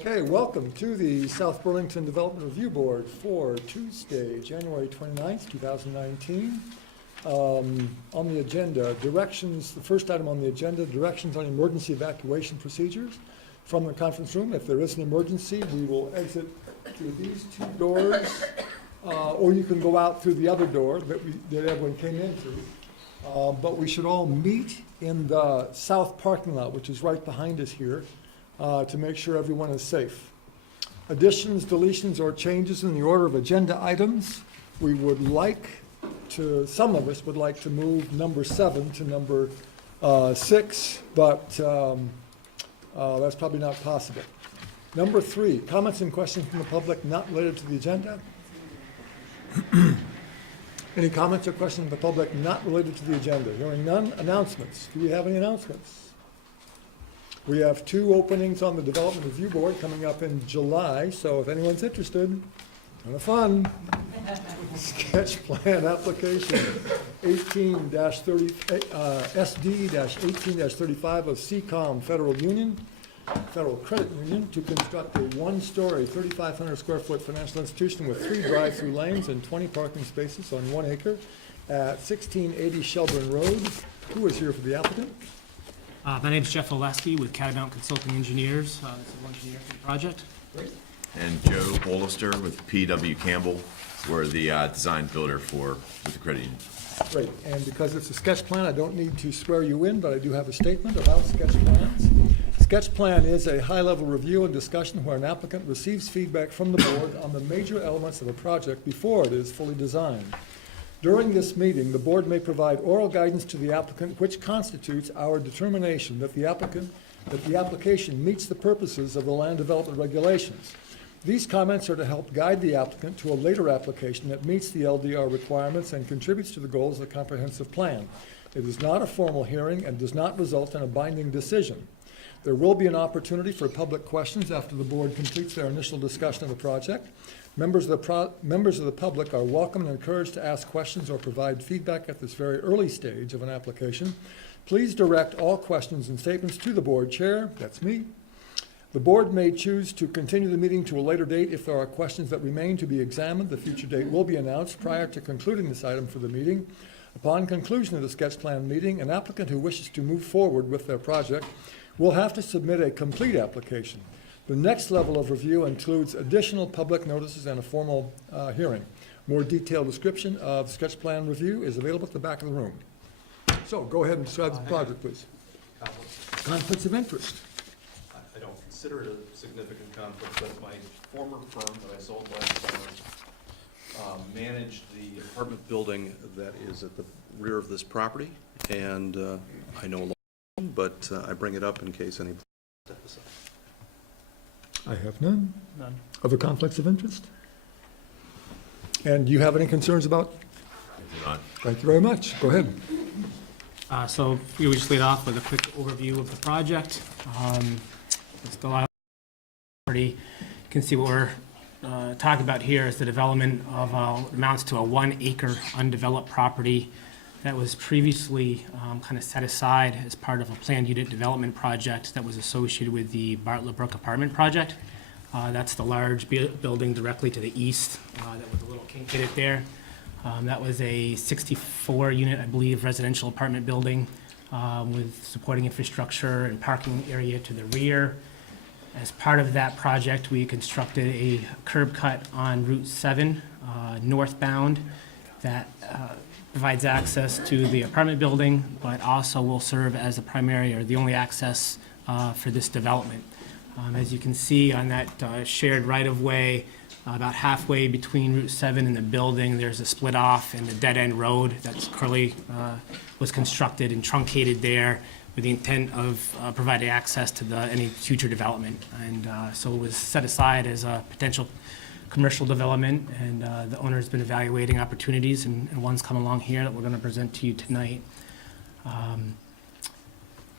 Okay, welcome to the South Burlington Development Review Board for Tuesday, January 29th, 2019. On the agenda, directions, the first item on the agenda, directions on emergency evacuation procedures from the conference room. If there is an emergency, we will exit through these two doors, or you can go out through the other door that everyone came into. But we should all meet in the south parking lot, which is right behind us here, to make sure everyone is safe. Additions, deletions, or changes in the order of agenda items. We would like to, some of us would like to move number 7 to number 6, but that's probably not possible. Number 3, comments and questions from the public not related to the agenda. Any comments or questions of the public not related to the agenda? Hearing none. Announcements. Do we have any announcements? We have 2 openings on the Development Review Board coming up in July, so if anyone's interested, kind of fun. Sketch plan application 18-30, SD-18-35 of CCOM Federal Credit Union to construct a 1-story, 3,500 square foot financial institution with 3 drive-through lanes and 20 parking spaces on 1 acre at 1680 Shelburne Road. Who is here for the applicant? My name is Jeff Oleski with Catamount Consulting Engineers, civil engineer for the project. Great. And Joe Bollister with P.W. Campbell. We're the design builder with the credit union. Great, and because it's a sketch plan, I don't need to swear you in, but I do have a statement about sketch plans. Sketch plan is a high-level review and discussion where an applicant receives feedback from the board on the major elements of a project before it is fully designed. During this meeting, the board may provide oral guidance to the applicant, which constitutes our determination that the application meets the purposes of the land development regulations. These comments are to help guide the applicant to a later application that meets the LDR requirements and contributes to the goals of the comprehensive plan. It is not a formal hearing and does not result in a binding decision. There will be an opportunity for public questions after the board completes their initial discussion of the project. Members of the public are welcome and encouraged to ask questions or provide feedback at this very early stage of an application. Please direct all questions and statements to the board chair, that's me. The board may choose to continue the meeting to a later date if there are questions that remain to be examined. The future date will be announced prior to concluding this item for the meeting. Upon conclusion of the sketch plan meeting, an applicant who wishes to move forward with their project will have to submit a complete application. The next level of review includes additional public notices and a formal hearing. More detailed description of sketch plan review is available at the back of the room. So go ahead and describe the project, please. Conflicts of interest. I don't consider it a significant conflict, but my former firm that I sold last summer managed the apartment building that is at the rear of this property, and I know, but I bring it up in case any. I have none. None. Other conflicts of interest? And do you have any concerns about? I do not. Thank you very much. Go ahead. So we would just lead off with a quick overview of the project. It's the property. You can see what we're talking about here is the development of amounts to a 1 acre undeveloped property that was previously kind of set aside as part of a planned unit development project that was associated with the Bartlett Brook apartment project. That's the large building directly to the east that was a little kink in it there. That was a 64 unit, I believe, residential apartment building with supporting infrastructure and parking area to the rear. As part of that project, we constructed a curb cut on Route 7 northbound that provides access to the apartment building, but also will serve as the primary or the only access for this development. As you can see on that shared right-of-way, about halfway between Route 7 and the building, there's a split off and a dead-end road that's currently was constructed and truncated there with the intent of providing access to any future development. And so it was set aside as a potential commercial development, and the owner's been evaluating opportunities, and one's come along here that we're going to present to you tonight.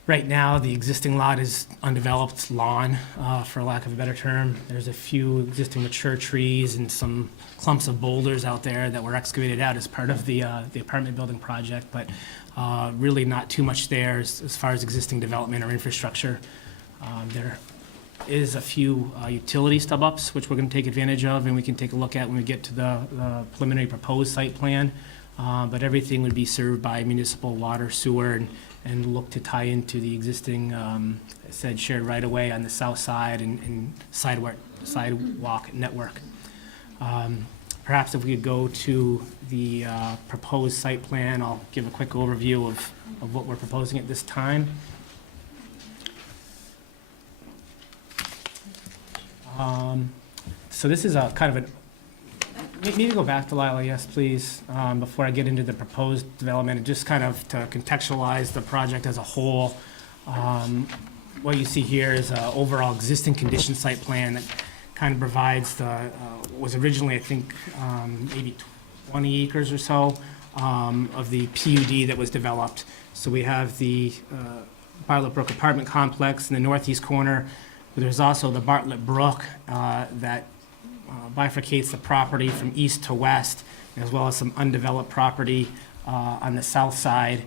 Right now, the existing lot is undeveloped lawn, for lack of a better term. There's a few existing mature trees and some clumps of boulders out there that were excavated out as part of the apartment building project, but really not too much there as far as existing development or infrastructure. There is a few utility stub-ups, which we're going to take advantage of, and we can take a look at when we get to the preliminary proposed site plan. But everything would be served by municipal water, sewer, and look to tie into the existing, said shared right-of-way on the south side and sidewalk network. Perhaps if we could go to the proposed site plan, I'll give a quick overview of what we're proposing at this time. So this is a kind of an, maybe go back to Lila, yes, please, before I get into the proposed development, and just kind of to contextualize the project as a whole. What you see here is an overall existing condition site plan that kind of provides the, was originally, I think, maybe 20 acres or so of the PUD that was developed. So we have the Bartlett Brook apartment complex in the northeast corner. There's also the Bartlett Brook that bifurcates the property from east to west, as well as some undeveloped property on the south side.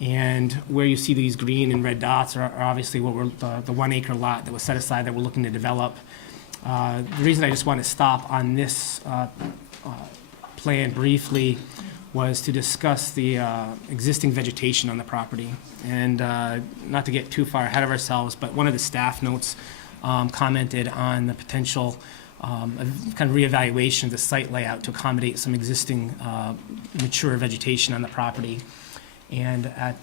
And where you see these green and red dots are obviously what we're, the 1 acre lot that was set aside that we're looking to develop. The reason I just want to stop on this plan briefly was to discuss the existing vegetation on the property. And not to get too far ahead of ourselves, but one of the staff notes commented on the potential kind of reevaluation of the site layout to accommodate some existing mature vegetation on the property. And at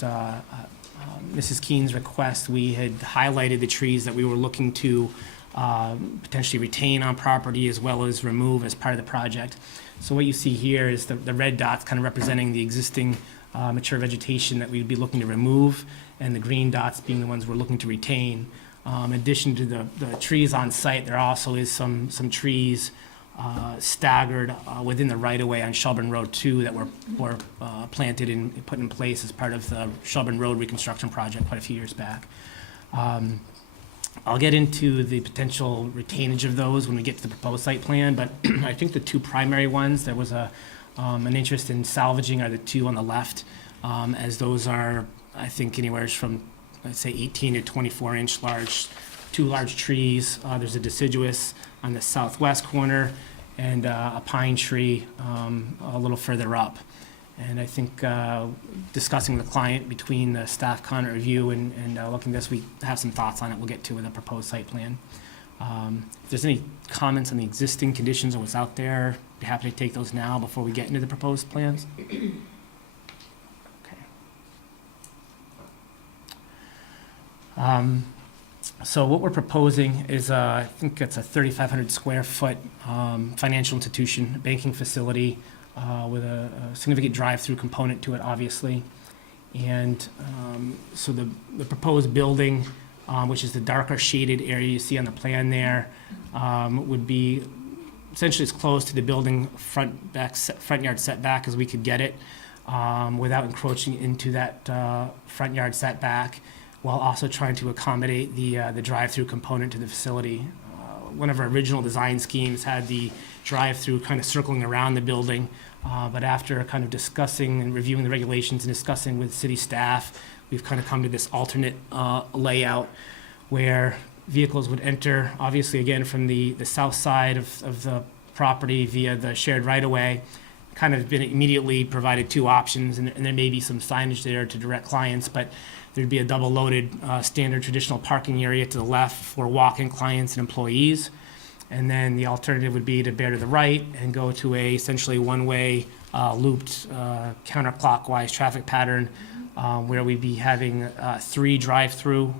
Mrs. Keene's request, we had highlighted the trees that we were looking to potentially retain on property as well as remove as part of the project. So what you see here is the red dots kind of representing the existing mature vegetation that we'd be looking to remove, and the green dots being the ones we're looking to retain. In addition to the trees on site, there also is some trees staggered within the right-of-way on Shelburne Road 2 that were planted and put in place as part of the Shelburne Road reconstruction project quite a few years back. I'll get into the potential retainage of those when we get to the proposed site plan, but I think the two primary ones, there was an interest in salvaging are the two on the left, as those are, I think, anywhere from, let's say, 18 to 24-inch large, two large trees. There's a deciduous on the southwest corner and a pine tree a little further up. And I think discussing with the client between the staff comment review and looking at this, we have some thoughts on it we'll get to with the proposed site plan. If there's any comments on the existing conditions or what's out there, be happy to take those now before we get into the proposed plans. Okay. So what we're proposing is, I think it's a 3,500 square foot financial institution, banking facility with a significant drive-through component to it, obviously. And so the proposed building, which is the darker shaded area you see on the plan there, would be essentially as close to the building front yard setback as we could get it, without encroaching into that front yard setback, while also trying to accommodate the drive-through component to the facility. One of our original design schemes had the drive-through kind of circling around the building, but after kind of discussing and reviewing the regulations and discussing with city staff, we've kind of come to this alternate layout where vehicles would enter, obviously again from the south side of the property via the shared right-of-way. Kind of been immediately provided two options, and there may be some signage there to direct clients, but there'd be a double-loaded standard traditional parking area to the left for walk-in clients and employees. And then the alternative would be to bear to the right and go to a essentially one-way looped counterclockwise traffic pattern where we'd be having 3 drive-through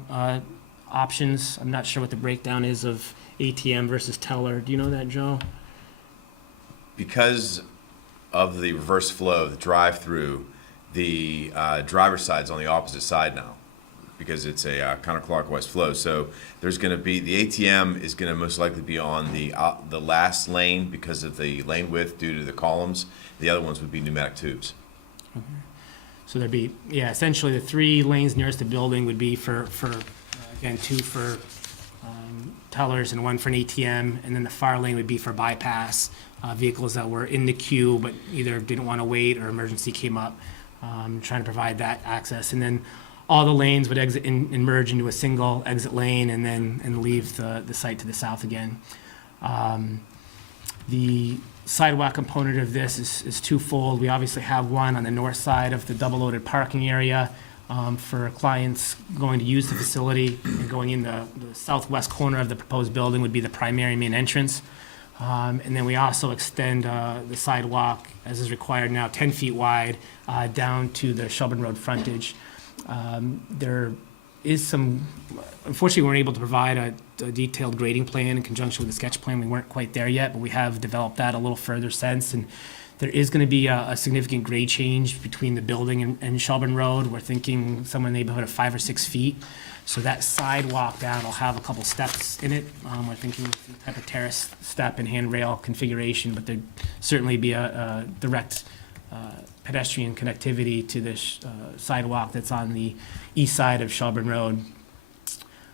options. I'm not sure what the breakdown is of ATM versus teller. Do you know that, Joe? Because of the reverse flow, the drive-through, the driver's side's on the opposite side now, because it's a counterclockwise flow. So there's going to be, the ATM is going to most likely be on the last lane because of the lane width due to the columns. The other ones would be pneumatic tubes. Okay. So there'd be, yeah, essentially the 3 lanes nearest the building would be for again, 2 for tellers and 1 for an ATM, and then the far lane would be for bypass vehicles that were in the queue but either didn't want to wait or emergency came up, trying to provide that access. And then all the lanes would exit and merge into a single exit lane and leave the site to the south again. The sidewalk component of this is twofold. We obviously have one on the north side of the double-loaded parking area for clients going to use the facility, and going in the southwest corner of the proposed building would be the primary main entrance. And then we also extend the sidewalk, as is required now, 10 feet wide, down to the Shelburne Road frontage. There is some, unfortunately, we weren't able to provide a detailed grading plan in conjunction with the sketch plan. We weren't quite there yet, but we have developed that a little further since. And there is going to be a significant grade change between the building and Shelburne Road. We're thinking somewhere in the neighborhood of 5 or 6 feet. So that sidewalk down will have a couple steps in it. We're thinking some type of terrace step and handrail configuration, but there'd certainly be a direct pedestrian connectivity to this sidewalk that's on the east side of Shelburne Road.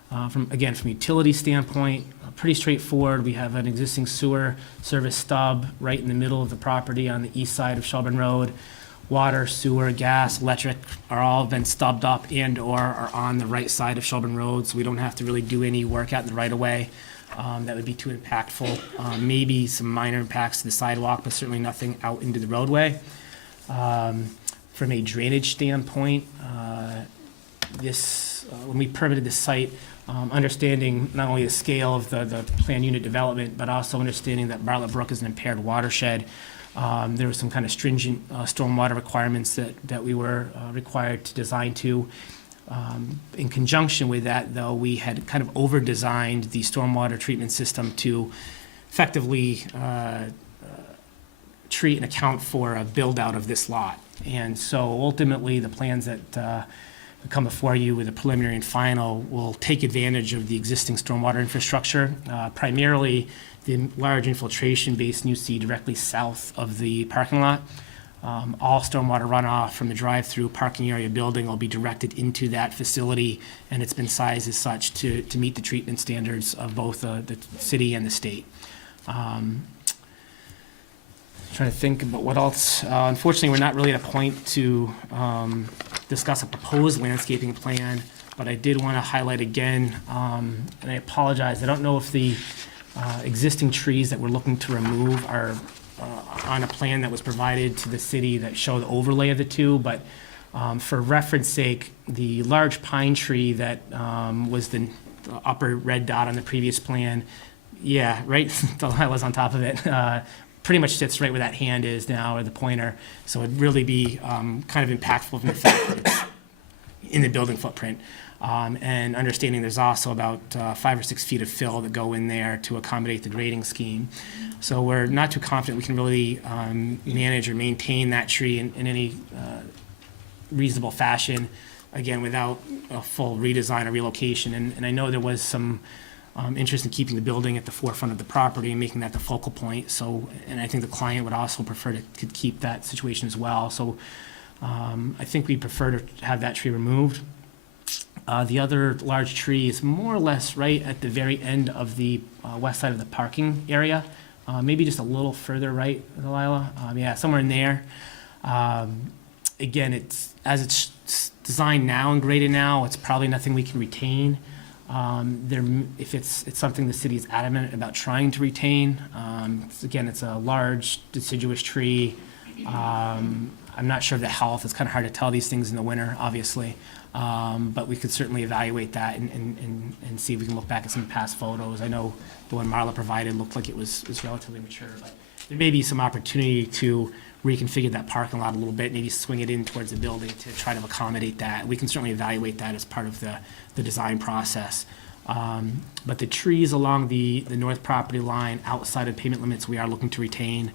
From utility standpoint, pretty straightforward. We have an existing sewer service stub right in the middle of the property on the east side of Shelburne Road. Water, sewer, gas, electric are all been stubbed up and/or are on the right side of Shelburne Road, so we don't have to really do any work out in the right-of-way. That would be too impactful. Maybe some minor impacts to the sidewalk, but certainly nothing out into the roadway. From a drainage standpoint, when we permitted the site, understanding not only the scale of the planned unit development, but also understanding that Bartlett Brook is an impaired watershed. There were some kind of stringent stormwater requirements that we were required to design to. In conjunction with that, though, we had kind of over-designed the stormwater treatment system to effectively treat and account for a build-out of this lot. And so ultimately, the plans that come before you with a preliminary and final will take advantage of the existing stormwater infrastructure, primarily the large infiltration basin you see directly south of the parking lot. All stormwater runoff from the drive-through parking area building will be directed into that facility, and it's been sized as such to meet the treatment standards of both the city and the state. Trying to think about what else. Unfortunately, we're not really at a point to discuss a proposed landscaping plan, but I did want to highlight again, and I apologize, I don't know if the existing trees that we're looking to remove are on a plan that was provided to the city that show the overlay of the two, but for reference sake, the large pine tree that was the upper red dot on the previous plan, yeah, right, Delilah's on top of it, pretty much sits right where that hand is now, or the pointer, so it'd really be kind of impactful from the fact that it's in the building footprint. And understanding there's also about 5 or 6 feet of fill that go in there to accommodate the grading scheme. So we're not too confident we can really manage or maintain that tree in any reasonable fashion, again, without a full redesign or relocation. And I know there was some interest in keeping the building at the forefront of the property and making that the focal point. So, and I think the client would also prefer to keep that situation as well. So I think we prefer to have that tree removed. The other large tree is more or less right at the very end of the west side of the parking area, maybe just a little further right, Delilah. Yeah, somewhere in there. Again, as it's designed now and graded now, it's probably nothing we can retain. If it's something the city is adamant about trying to retain. Again, it's a large deciduous tree. I'm not sure of the health. It's kind of hard to tell these things in the winter, obviously. But we could certainly evaluate that and see if we can look back at some past photos. I know the one Marla provided looked like it was relatively mature, but there may be some opportunity to reconfigure that parking lot a little bit, maybe swing it in towards the building to try to accommodate that. We can certainly evaluate that as part of the design process. But the trees along the north property line outside of pavement limits, we are looking to retain.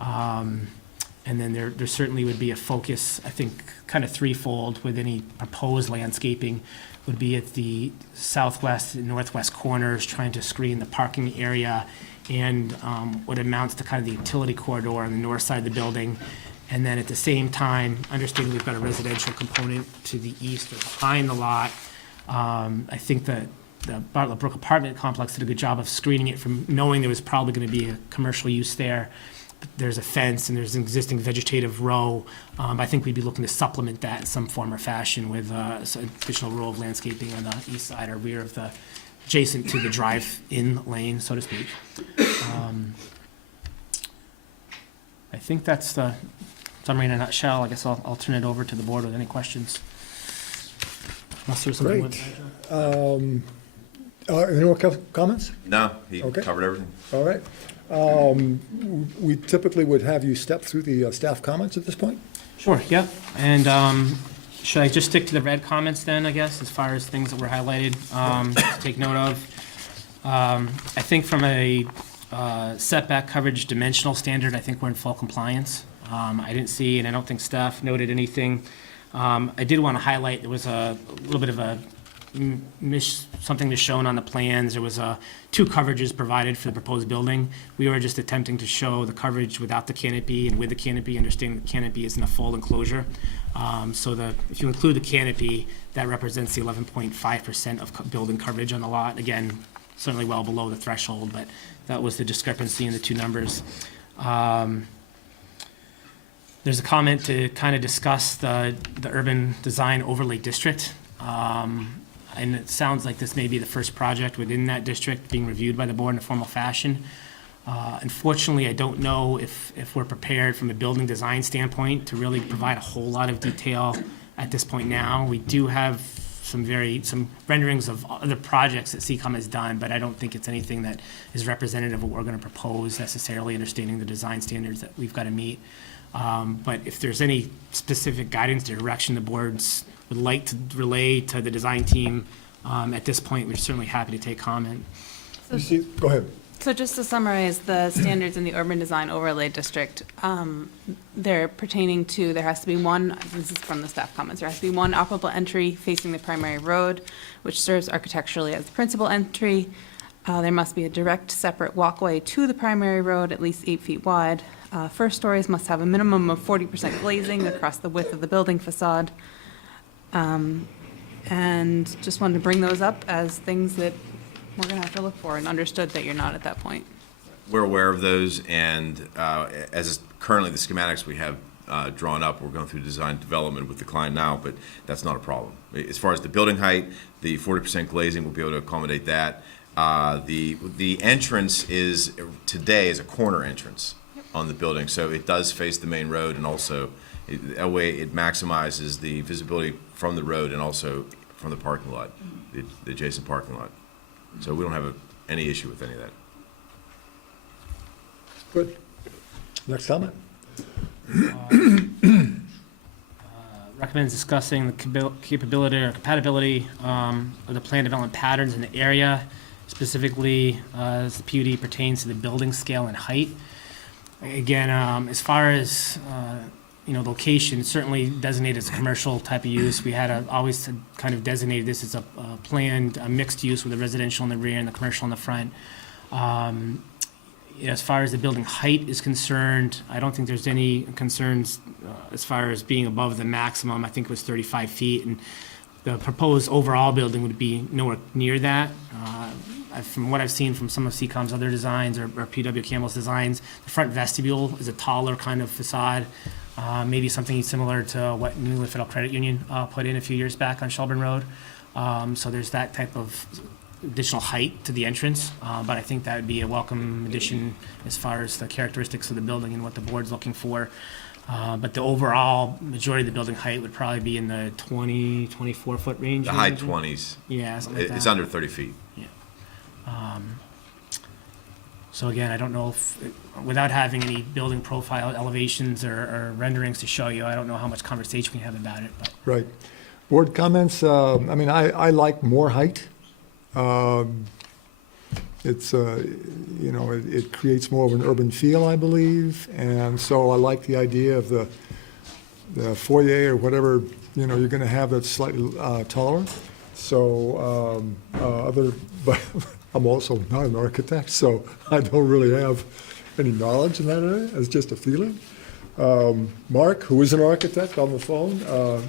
And then there certainly would be a focus, I think, kind of threefold with any proposed landscaping, would be at the southwest and northwest corners, trying to screen the parking area and what amounts to kind of the utility corridor on the north side of the building. And then at the same time, understanding we've got a residential component to the east or behind the lot, I think that the Bartlett Brook apartment complex did a good job of screening it from knowing there was probably going to be a commercial use there. There's a fence and there's an existing vegetative row. I think we'd be looking to supplement that in some form or fashion with some additional row of landscaping on the east side or rear of the, adjacent to the drive-in lane, so to speak. I think that's the summary in a nutshell. I guess I'll turn it over to the board with any questions. Unless there's something you want to add, Any more comments? No, he Okay. covered everything. All right. We typically would have you step through the staff comments at this point. Sure, yeah. And should I just stick to the red comments then, I guess, as far as things that were highlighted to take note of? I think from a setback coverage dimensional standard, I think we're in full compliance. I didn't see, and I don't think staff noted anything. I did want to highlight, there was a little bit of a something was shown on the plans. There was two coverages provided for the proposed building. We were just attempting to show the coverage without the canopy and with the canopy, understanding the canopy isn't a full enclosure. So if you include the canopy, that represents the 11.5% of building coverage on the lot. Again, certainly well below the threshold, but that was the discrepancy in the two numbers. There's a comment to kind of discuss the urban design overlay district. And it sounds like this may be the first project within that district being reviewed by the board in a formal fashion. Unfortunately, I don't know if we're prepared from a building design standpoint to really provide a whole lot of detail at this point now. We do have some renderings of other projects that CCOM has done, but I don't think it's anything that is representative of what we're going to propose necessarily, understanding the design standards that we've got to meet. But if there's any specific guidance or direction the boards would like to relay to the design team, at this point, we're certainly happy to take comment. Go ahead. So just to summarize, the standards in the urban design overlay district, they're pertaining to, there has to be one, this is from the staff comments, there has to be one operable entry facing the primary road, which serves architecturally as the principal entry. There must be a direct separate walkway to the primary road, at least 8 feet wide. First stories must have a minimum of 40% glazing across the width of the building facade. And just wanted to bring those up as things that we're going to have to look for, and understood that you're not at that point. We're aware of those, and as currently the schematics we have drawn up, we're going through design development with the client now, but that's not a problem. As far as the building height, the 40% glazing will be able to accommodate that. The entrance today is a corner entrance on the building, so it does face the main road, and also that way it maximizes the visibility from the road and also from the parking lot, the adjacent parking lot. So we don't have any issue with any of that. Good. Next comment. Recommends discussing the capability or compatibility of the plan development patterns in the area, specifically as the PUD pertains to the building scale and height. Again, as far as location, certainly designated as a commercial type of use. We had always kind of designated this as a planned mixed use with a residential in the rear and the commercial in the front. As far as the building height is concerned, I don't think there's any concerns as far as being above the maximum. I think it was 35 feet, and the proposed overall building would be nowhere near that. From what I've seen from some of CCOM's other designs or PW Campbell's designs, the front vestibule is a taller kind of facade. Maybe something similar to what New England Federal Credit Union put in a few years back on Shelburne Road. So there's that type of additional height to the entrance, but I think that would be a welcome addition as far as the characteristics of the building and what the board's looking for. But the overall majority of the building height would probably be in the 24-foot range. The high 20s. Yeah, something like It's that. under 30 feet. Yeah. So again, I don't know if, without having any building profile elevations or renderings to show you, I don't know how much conversation we have about it, but. Right. Board comments, I like more height. It's, it creates more of an urban feel, I believe, and so I like the idea of the foyer or whatever, you're gonna have that's slightly taller. So, but I'm also not an architect, so I don't really have any knowledge in that area. It's just a feeling. Mark, who is an architect, on the phone.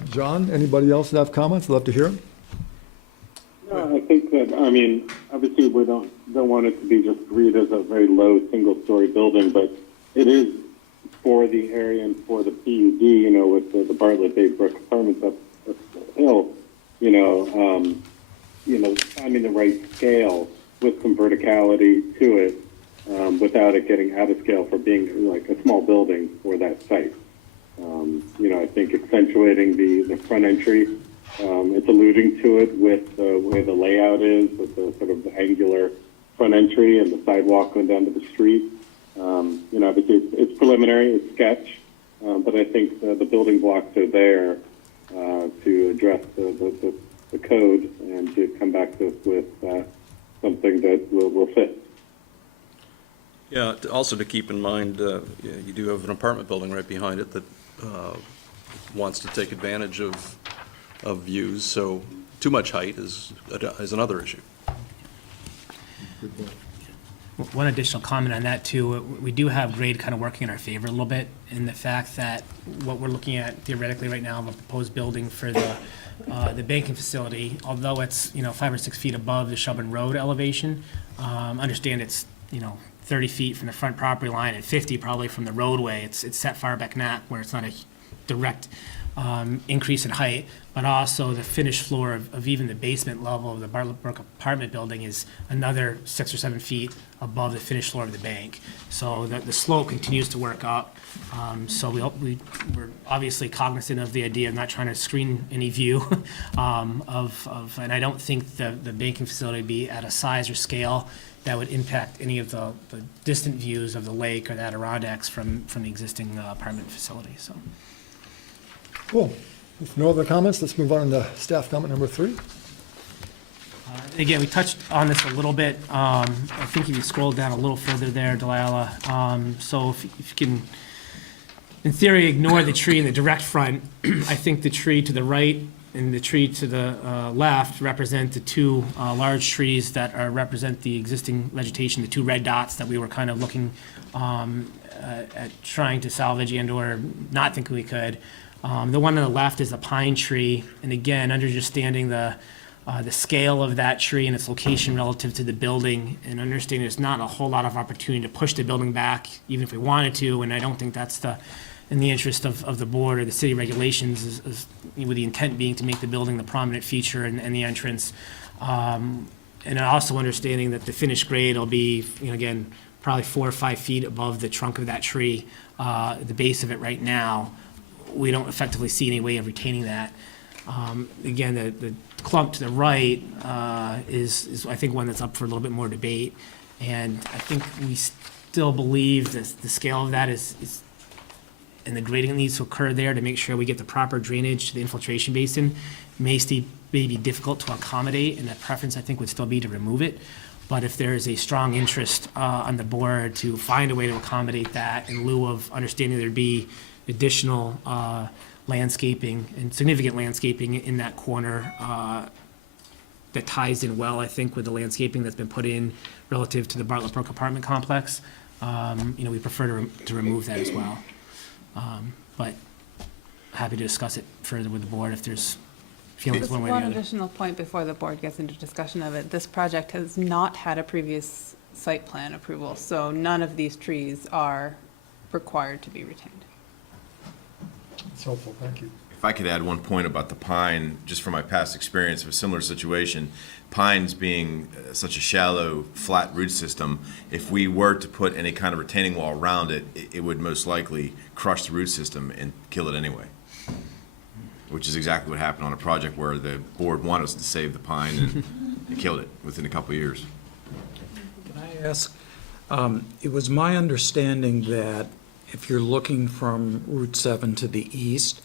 John, anybody else have comments? Love to hear them. No, I think that, obviously we don't want it to be just read as a very low single-story building, but it is for the area and for the PUD, with the Bartlett Bay Brook Apartments up the hill, finding the right scale with some verticality to it, without it getting out of scale for being like a small building for that site. I think accentuating the front entry, it's alluding to it with the way the layout is, with the sort of angular front entry and the sidewalk going down to the street. Obviously it's preliminary, it's sketch, but I think the building blocks are there to address the code and to come back to us with something that will fit. Yeah, also to keep in mind, you do have an apartment building right behind it that wants to take advantage of views, so Too much height is another issue. Good point. One additional comment on that too, we do have grade kind of working in our favor a little bit in the fact that what we're looking at theoretically right now of a proposed building for the banking facility, although it's, 5 or 6 feet above the Shelburne Road elevation, understand it's, 30 feet from the front property line and 50 probably from the roadway. It's set far back where it's not a direct increase in height, but also the finished floor of even the basement level of the Bartlett Brook apartment building is another 6 or 7 feet above the finished floor of the bank. So the slope continues to work up. So we're obviously cognizant of the idea of not trying to screen any view and I don't think the banking facility would be at a size or scale that would impact any of the distant views of the lake or the Adirondacks from the existing apartment facility, so. Cool. If no other comments, let's move on to staff comment number 3. Again, we touched on this a little bit. I think if you scroll down a little further there, Delilah, so if you can, in theory, ignore the tree in the direct front, I think the tree to the right and the tree to the left represent the two large trees that represent the existing vegetation, the two red dots that we were kind of looking at trying to salvage and/or not thinking we could. The one on the left is a pine tree, and again, understanding the scale of that tree and its location relative to the building, and understanding there's not a whole lot of opportunity to push the building back, even if we wanted to, and I don't think that's in the interest of the board or the city regulations, with the intent being to make the building the prominent feature and the entrance. And also understanding that the finished grade will be, again, probably 4 or 5 feet above the trunk of that tree, the base of it right now. We don't effectively see any way of retaining that. Again, the clump to the right is I think one that's up for a little bit more debate, and I think we still believe that the scale of that is and the grading that needs to occur there to make sure we get the proper drainage to the infiltration basin may be difficult to accommodate, and that preference I think would still be to remove it. But if there is a strong interest on the board to find a way to accommodate that in lieu of understanding there'd be additional landscaping and significant landscaping in that corner that ties in well, I think, with the landscaping that's been put in relative to the Bartlett Brook apartment complex. We prefer to remove that as well. But happy to discuss it further with the board if there's feelings Just one way or the one other. additional point before the board gets into discussion of it. This project has not had a previous site plan approval, so none of these trees are required to be retained. It's helpful, thank you. If I could add one point about the pine, just from my past experience of a similar situation, pines being such a shallow, flat root system, if we were to put any kind of retaining wall around it, it would most likely crush the root system and kill it anyway, which is exactly what happened on a project where the board wanted us to save the pine and it killed it within a couple of years. Can I ask, it was my understanding that if you're looking from Route 7 to the east,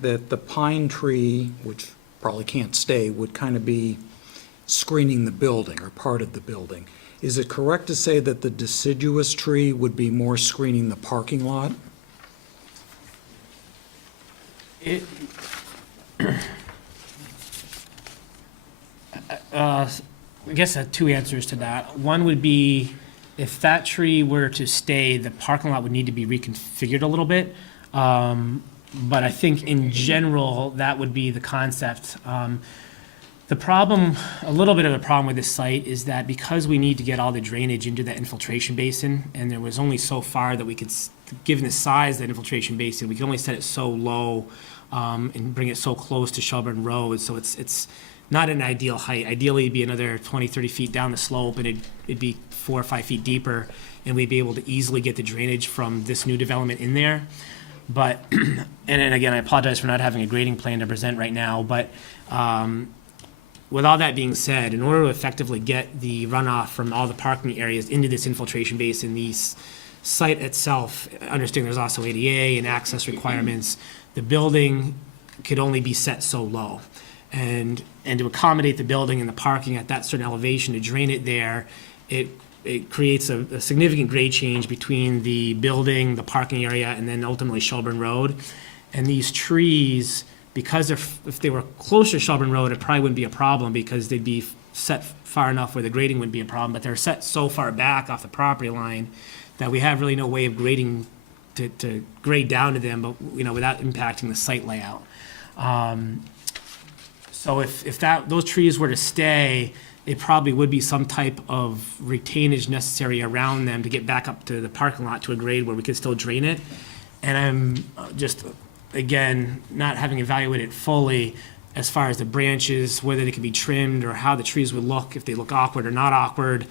that the pine tree, which probably can't stay, would kind of be screening the building or part of the building. Is it correct to say that the deciduous tree would be more screening the parking lot? I guess I have two answers to that. One would be, if that tree were to stay, the parking lot would need to be reconfigured a little bit. But I think in general, that would be the concept. The problem, a little bit of a problem with this site is that because we need to get all the drainage into the infiltration basin, and there was only so far that we could, given the size of that infiltration basin, we could only set it so low and bring it so close to Shelburne Road, so it's not an ideal height. Ideally, it'd be another 20, 30 feet down the slope, and it'd be 4 or 5 feet deeper, and we'd be able to easily get the drainage from this new development in there. But, and again, I apologize for not having a grading plan to present right now, but with all that being said, in order to effectively get the runoff from all the parking areas into this infiltration basin, the site itself, understand there's also ADA and access requirements, the building could only be set so low. And to accommodate the building and the parking at that certain elevation, to drain it there, it creates a significant grade change between the building, the parking area, and then ultimately Shelburne Road. And these trees, Because if they were closer to Shelburne Road, it probably wouldn't be a problem because they'd be set far enough where the grading wouldn't be a problem, but they're set so far back off the property line that we have really no way of grading to grade down to them, but, without impacting the site layout. So if those trees were to stay, it probably would be some type of retainage necessary around them to get back up to the parking lot to a grade where we could still drain it. And I'm just, again, not having evaluated it fully as far as the branches, whether they could be trimmed or how the trees would look, if they look awkward or not awkward,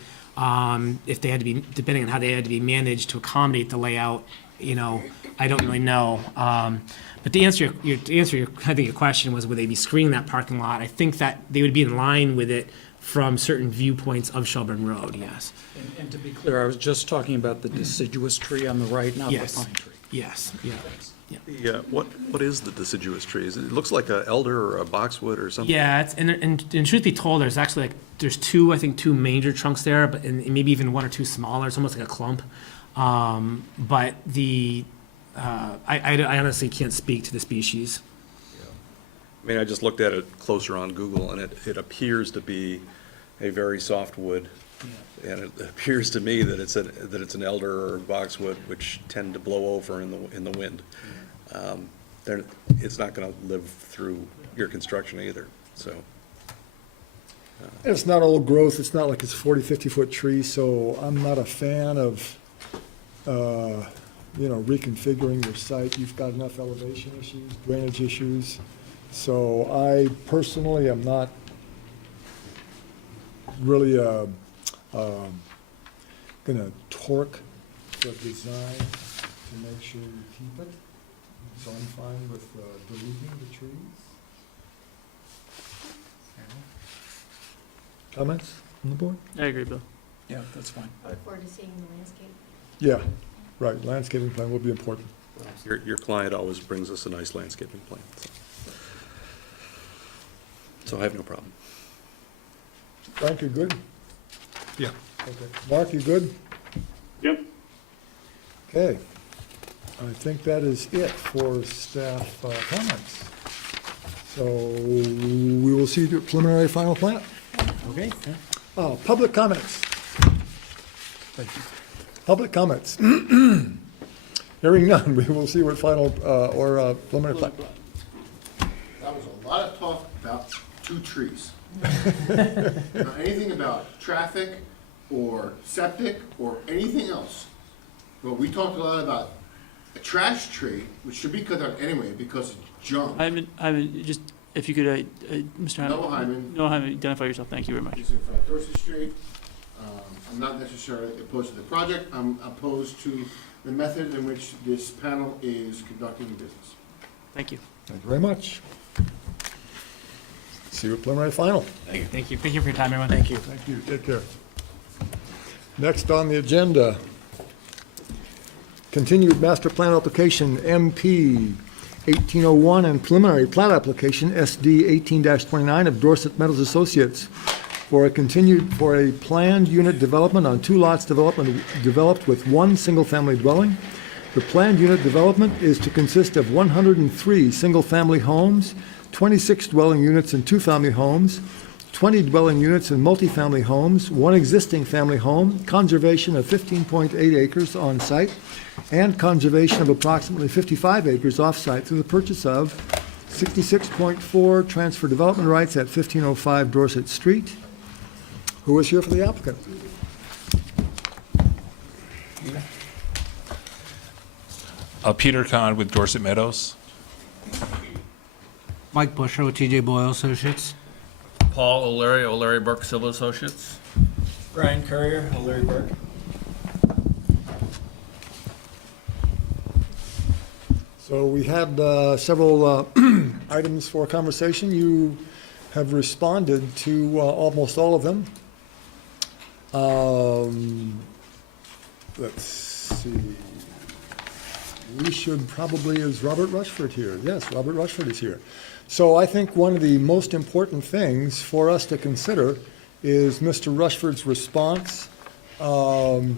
if they had to be, depending on how they had to be managed to accommodate the layout, I don't really know. But to answer I think your question was, would they be screening that parking lot? I think that they would be in line with it from certain viewpoints of Shelburne Road, yes. And to be clear, I was just talking about the deciduous tree on the right, not the Yes. pine tree. Yes, yeah. What is the deciduous trees? It looks like an elder or a boxwood or something. Yeah, and truth be told, there's actually there's two major trunks there, but and maybe even one or two smaller. It's almost like a clump. But I honestly can't speak to the species. I mean, I just looked at it closer on Google, and it appears to be a very soft wood. And it appears to me that it's an elder or boxwood, which tend to blow over in the wind. It's not going to live through your construction either, so. It's not old growth, it's not like it's a 40, 50-foot tree, so I'm not a fan of, reconfiguring your site. You've got enough elevation issues, drainage issues. So I personally am not really gonna torque the design to make sure you keep it. So I'm fine with deleting the trees. Comments on the board? I agree, Bill. Yeah, that's fine. I look forward to seeing the landscape. Yeah, right, landscaping plan will be important. Your client always brings us a nice landscaping plan. So I have no problem. Frank, you good? Yeah. Okay. Mark, you good? Yep. Okay. I think that is it for staff comments. So we will see the preliminary final plat. Okay. Public comments. Thank you. Public comments. Hearing none, we will see what final or preliminary plat. That was a lot of talk about 2 trees. Not anything about traffic or septic or anything else. But we talked a lot about a trash tree, which should be cut out anyway because it's junk. Hyman, just, if you could, Mr. Hyman. Noah Hyman. Noah Hyman, identify yourself. Thank you very much. He's in front of Dorset Street. I'm not necessarily opposed to the project. I'm opposed to the method in which this panel is conducting business. Thank you. Thank you very much. See what preliminary final. Thank you. Thank you for your time, everyone. Thank you. Thank you. Take care. Next on the agenda, continued master plan application MP 1801 and preliminary plat application SD 18-29 of Dorset Metals Associates for a planned unit development on 2 lots developed with 1 single-family dwelling. The planned unit development is to consist of 103 single-family homes, 26 dwelling units and 2 family homes, 20 dwelling units and multifamily homes, 1 existing family home, conservation of 15.8 acres on site, and conservation of approximately 55 acres off-site through the purchase of 66.4 transfer development rights at 1505 Dorset Street. Who is here for the applicant? Peter Kahn with Dorset Meadows. Mike Busher with TJ Boyle Associates. Paul O'Leary Burke Civil Associates. Brian Courier, O'Leary Burke. So we had several items for conversation. You have responded to almost all of them. Let's see. We should probably, is Robert Rushford here? Yes, Robert Rushford is here. So I think one of the most important things for us to consider is Mr. Rushford's response to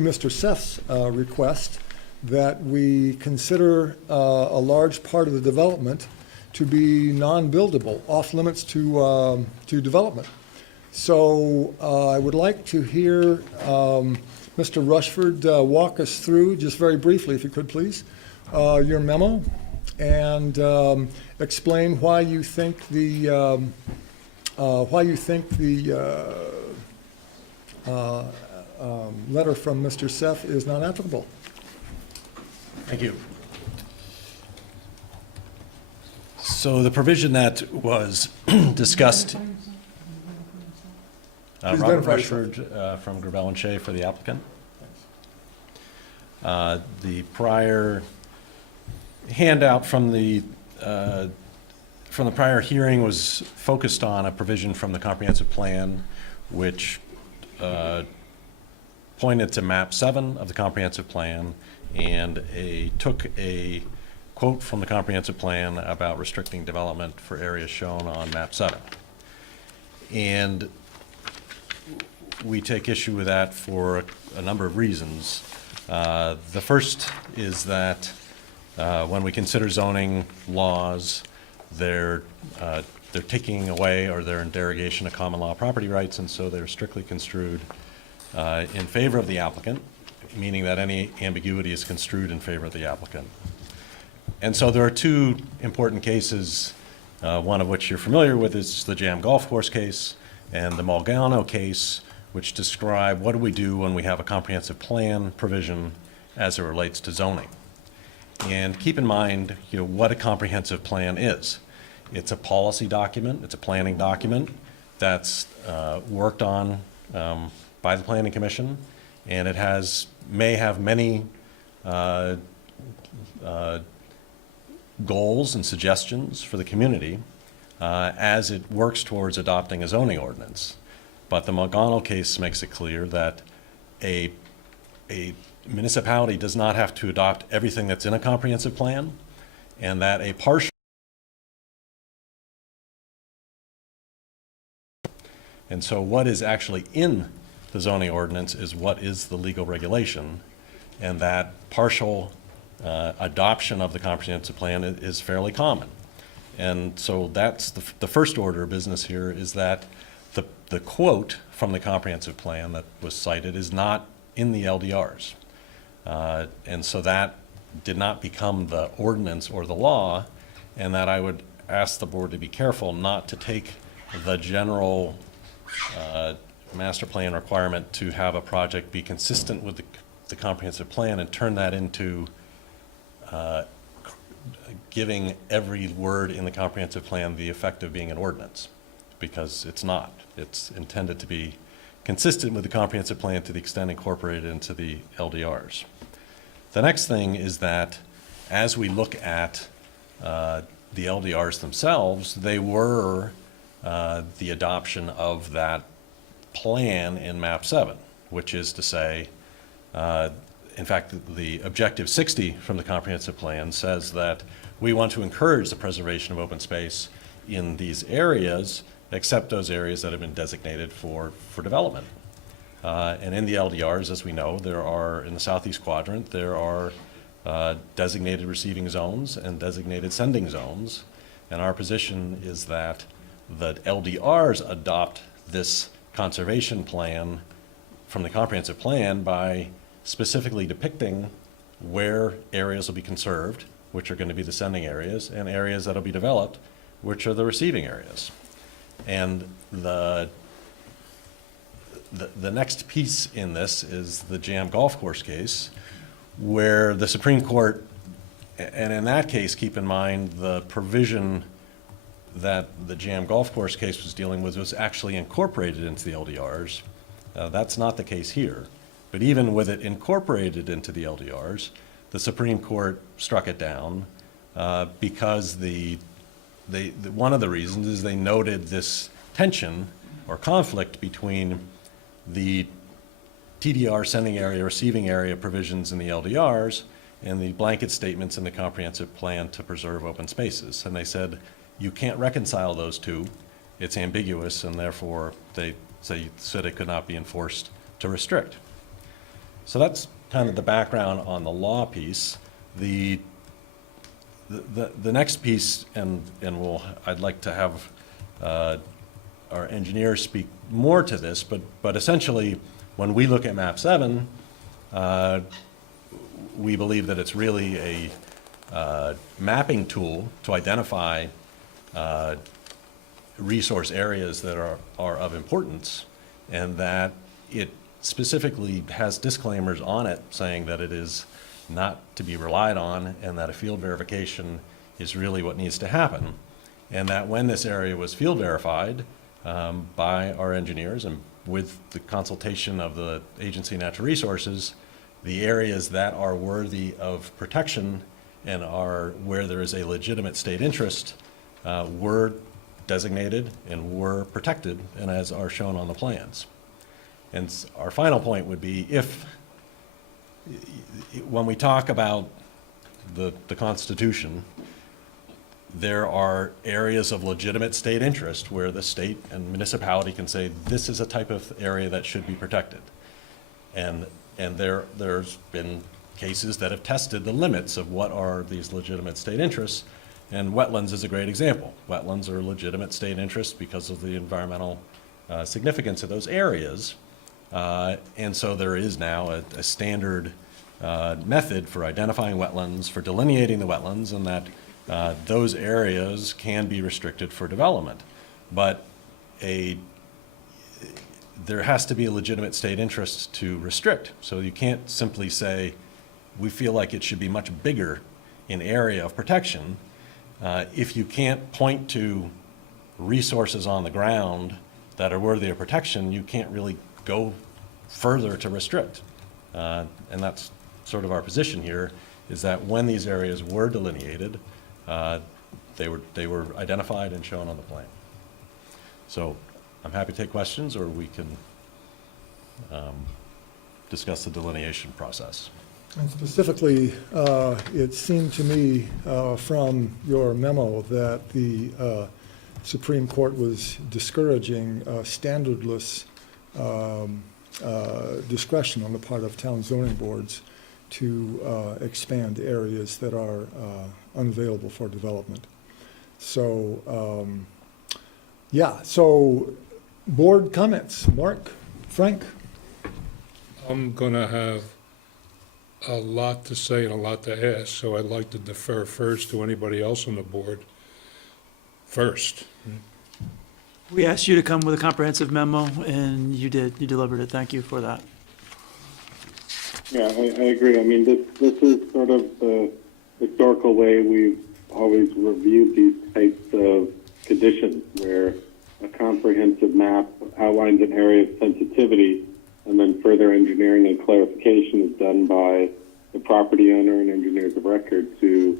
Mr. Seth's request that we consider a large part of the development to be non-buildable, off limits to development. So I would like to hear Mr. Rushford walk us through, just very briefly, if you could, please, your memo, and explain why you think the letter from Mr. Seff is not applicable. Thank you. So the provision that was discussed, Please Robert identify yourself. Rushford from Gravel and Shea for the applicant. The prior handout from the prior hearing was focused on a provision from the comprehensive plan, which pointed to map 7 of the comprehensive plan and took a quote from the comprehensive plan about restricting development for areas shown on map 7. And we take issue with that for a number of reasons. The first is that when we consider zoning laws, they're taking away or they're in derogation of common law property rights, and so they're strictly construed in favor of the applicant, meaning that any ambiguity is construed in favor of the applicant. And so there are 2 important cases, one of which you're familiar with is the Jam Golf Course case and the Malgano case, which describe what do we do when we have a comprehensive plan provision as it relates to zoning. And keep in mind, what a comprehensive plan is. It's a policy document, it's a planning document that's worked on by the Planning Commission, and it may have many goals and suggestions for the community as it works towards adopting a zoning ordinance. But the Malgano case makes it clear that a municipality does not have to adopt everything that's in a comprehensive plan, and that a partial. And so what is actually in the zoning ordinance is what is the legal regulation, and that partial adoption of the comprehensive plan is fairly common. And so that's the first order of business here, is that the quote from the comprehensive plan that was cited is not in the LDRs. And so that did not become the ordinance or the law, and that I would ask the board to be careful not to take the general master plan requirement to have a project be consistent with the comprehensive plan and turn that into giving every word in the comprehensive plan the effect of being an ordinance, because it's not. It's intended to be consistent with the comprehensive plan to the extent incorporated into the LDRs. The next thing is that as we look at the LDRs themselves, they were the adoption of that plan in map 7, which is to say, in fact, the objective 60 from the comprehensive plan says that we want to encourage the preservation of open space in these areas, except those areas that have been designated for development. And in the LDRs, as we know, there are, in the southeast quadrant, there are designated receiving zones and designated sending zones. And our position is that the LDRs adopt this conservation plan from the comprehensive plan by specifically depicting where areas will be conserved, which are going to be the sending areas, and areas that will be developed, which are the receiving areas. And the next piece in this is the Jam Golf Course case, where the Supreme Court, and in that case, keep in mind the provision that the Jam Golf Course case was dealing with was actually incorporated into the LDRs. That's not the case here. But even with it incorporated into the LDRs, the Supreme Court struck it down because one of the reasons is they noted this tension or conflict between the TDR sending area, receiving area provisions in the LDRs and the blanket statements in the comprehensive plan to preserve open spaces. And they said, you can't reconcile those two. It's ambiguous, and therefore they said it could not be enforced to restrict. So that's kind of the background on the law piece. The next piece, and I'd like to have our engineer speak more to this, but essentially, when we look at map 7, we believe that it's really a mapping tool to identify resource areas that are of importance, and that it specifically has disclaimers on it saying that it is not to be relied on, and that a field verification is really what needs to happen. And that when this area was field verified by our engineers and with the consultation of the Agency of Natural Resources, the areas that are worthy of protection and are where there is a legitimate state interest were designated and were protected, and as are shown on the plans. And our final point would be, if when we talk about the Constitution, there are areas of legitimate state interest where the state and municipality can say, this is a type of area that should be protected. And there's been cases that have tested the limits of what are these legitimate state interests, and wetlands is a great example. Wetlands are legitimate state interests because of the environmental significance of those areas. And so there is now a standard method for identifying wetlands, for delineating the wetlands, and that those areas can be restricted for development. But there has to be a legitimate state interest to restrict. So you can't simply say, we feel like it should be much bigger in area of protection. If you can't point to resources on the ground that are worthy of protection, you can't really go further to restrict. And that's sort of our position here, is that when these areas were delineated, they were identified and shown on the plan. So I'm happy to take questions, or we can discuss the delineation process. And specifically, it seemed to me from your memo that the Supreme Court was discouraging standardless discretion on the part of town zoning boards to expand areas that are unavailable for development. So, yeah, so board comments. Mark, Frank? I'm going to have a lot to say and a lot to ask, so I'd like to defer first to anybody else on the board first. We asked you to come with a comprehensive memo, and you did. You delivered it. Thank you for that. Yeah, I agree. I mean, this is sort of the historical way we've always reviewed these types of conditions, where a comprehensive map outlines an area of sensitivity, and then further engineering and clarification is done by the property owner and engineers of record to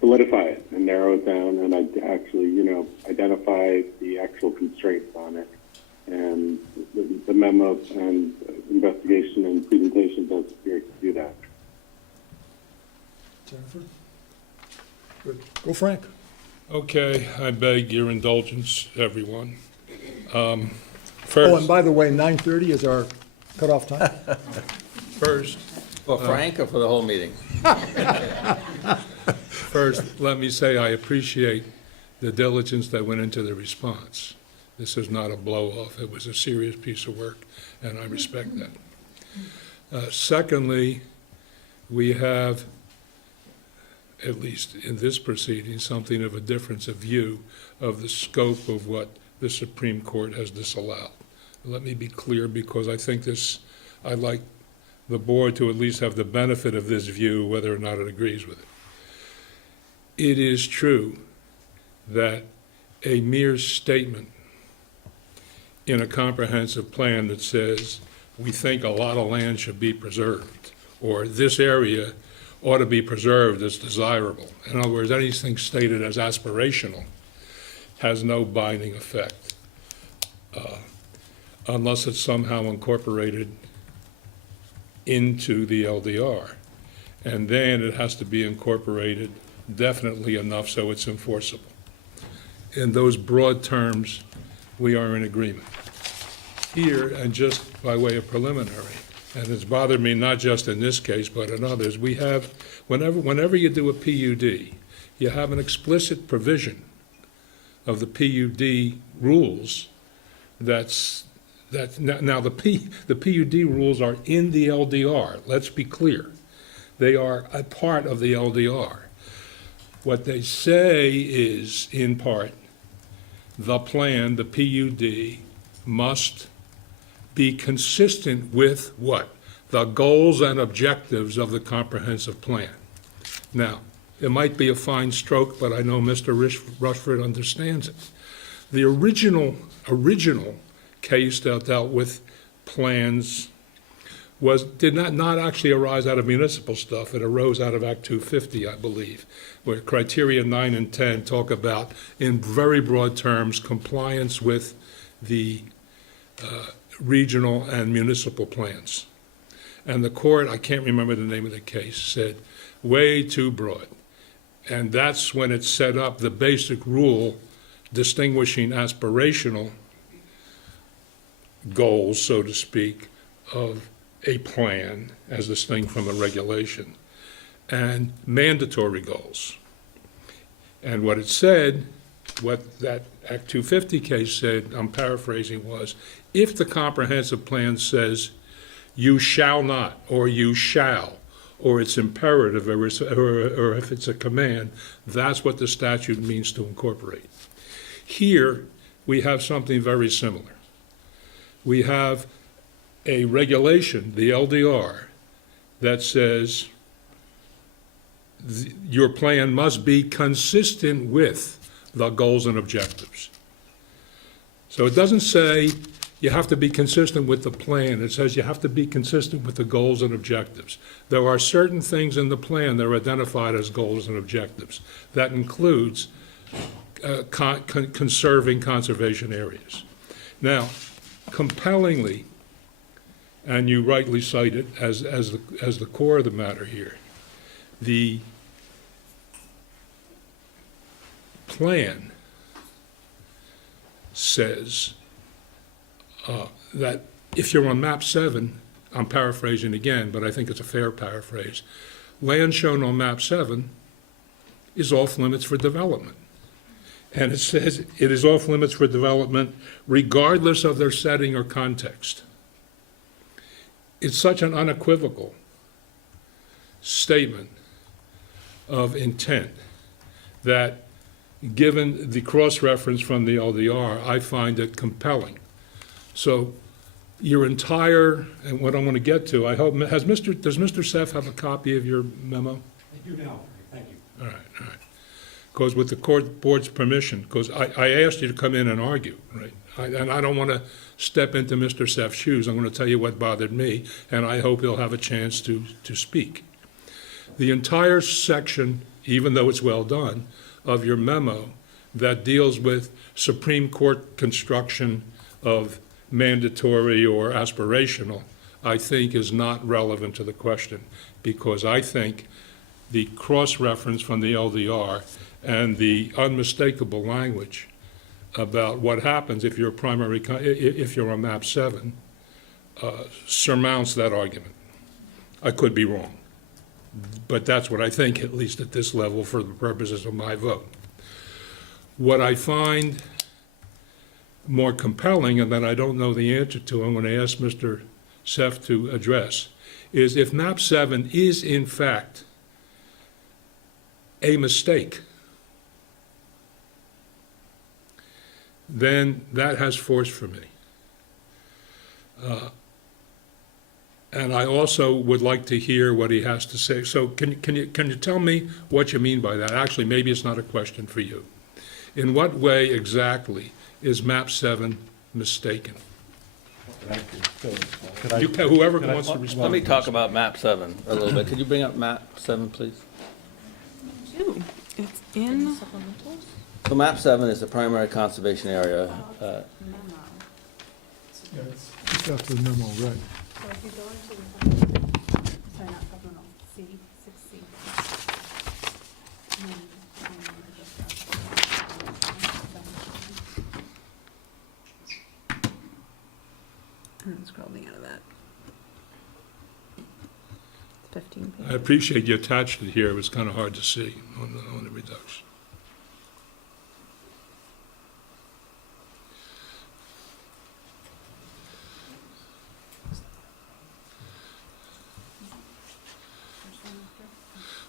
solidify it and narrow it down and actually, identify the actual constraints on it. And the memo and investigation and presentation does appear to do that. Jennifer? Good. Go Frank. Okay, I beg your indulgence, everyone. Oh, First, and by the way, 9:30 is our cutoff time. first, For Frank or for the whole meeting? First, let me say I appreciate the diligence that went into the response. This is not a blow-off. It was a serious piece of work, and I respect that. Secondly, we have, at least in this proceeding, something of a difference of view of the scope of what the Supreme Court has disallowed. Let me be clear, because I think I'd like the board to at least have the benefit of this view, whether or not it agrees with it. It is true that a mere statement in a comprehensive plan that says we think a lot of land should be preserved, or this area ought to be preserved as desirable. In other words, anything stated as aspirational has no binding effect unless it's somehow incorporated into the LDR. And then it has to be incorporated definitely enough so it's enforceable. In those broad terms, we are in agreement. Here, and just by way of preliminary, and it's bothered me not just in this case, but in others, we have, whenever you do a PUD, you have an explicit provision of the PUD rules now the PUD rules are in the LDR, let's be clear. They are a part of the LDR. What they say is, in part, the plan, the PUD, must be consistent with what? The goals and objectives of the comprehensive plan. Now, it might be a fine stroke, but I know Mr. Rushford understands it. The original case that dealt with plans did not actually arise out of municipal stuff. It arose out of Act 250, I believe, where criteria 9 and 10 talk about, in very broad terms, compliance with the regional and municipal plans. And the court, I can't remember the name of the case, said way too broad. And that's when it set up the basic rule distinguishing aspirational goals, so to speak, of a plan as distinct from a regulation, and mandatory goals. And what it said, what that Act 250 case said, I'm paraphrasing, was if the comprehensive plan says you shall not, or you shall, or it's imperative, or if it's a command, that's what the statute means to incorporate. Here, we have something very similar. We have a regulation, the LDR, that says your plan must be consistent with the goals and objectives. So it doesn't say you have to be consistent with the plan. It says you have to be consistent with the goals and objectives. There are certain things in the plan that are identified as goals and objectives. That includes conserving conservation areas. Now, compellingly, and you rightly cite it as the core of the matter here, the plan says that if you're on map 7, I'm paraphrasing again, but I think it's a fair paraphrase, land shown on map 7 is off limits for development. And it says it is off limits for development regardless of their setting or context. It's such an unequivocal statement of intent that, given the cross-reference from the LDR, I find it compelling. So your entire, and what I want to get to, I hope, does Mr. Seff have a copy of your memo? I do now, thank you. All right. Because with the board's permission, because I asked you to come in and argue, right? And I don't want to step into Mr. Seff's shoes. I'm going to tell you what bothered me, and I hope he'll have a chance to speak. The entire section, even though it's well done, of your memo that deals with Supreme Court construction of mandatory or aspirational, I think is not relevant to the question, because I think the cross-reference from the LDR and the unmistakable language about what happens if you're if you're on map 7 surmounts that argument. I could be wrong, but that's what I think, at least at this level, for the purposes of my vote. What I find more compelling, and that I don't know the answer to, I'm going to ask Mr. Seff to address, is if map 7 is in fact a mistake, then that has force for me. And I also would like to hear what he has to say. So can you tell me what you mean by that? Actually, maybe it's not a question for you. In what way exactly is map 7 mistaken? Whoever wants to respond. Let me talk about map 7 a little bit. Could you bring up map 7, please? Ooh, it's in. So map 7 is the primary conservation area. Yeah, it's after the memo, right. So if you go into the, sorry, not supplemental, C, 6C. And then scroll me out of that. 15 I pages. appreciate you attached it here. It was kind of hard to see on the reduction.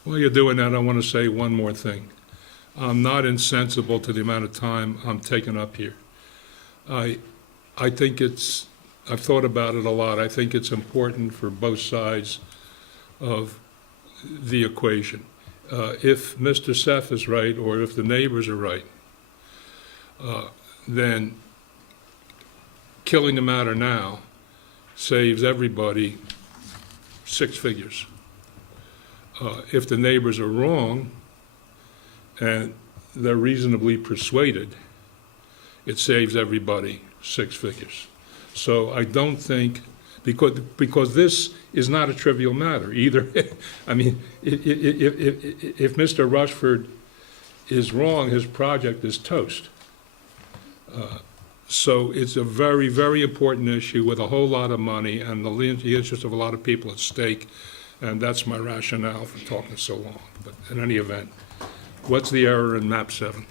While you're doing that, I want to say one more thing. I'm not insensible to the amount of time I'm taking up here. I think I've thought about it a lot. I think it's important for both sides of the equation. If Mr. Seth is right, or if the neighbors are right, then killing the matter now saves everybody 6 figures. If the neighbors are wrong, and they're reasonably persuaded, it saves everybody 6 figures. So I don't think, because this is not a trivial matter either. I mean, if Mr. Rushford is wrong, his project is toast. So it's a very, very important issue with a whole lot of money and the interest of a lot of people at stake, and that's my rationale for talking so long. But in any event, what's the error in map 7?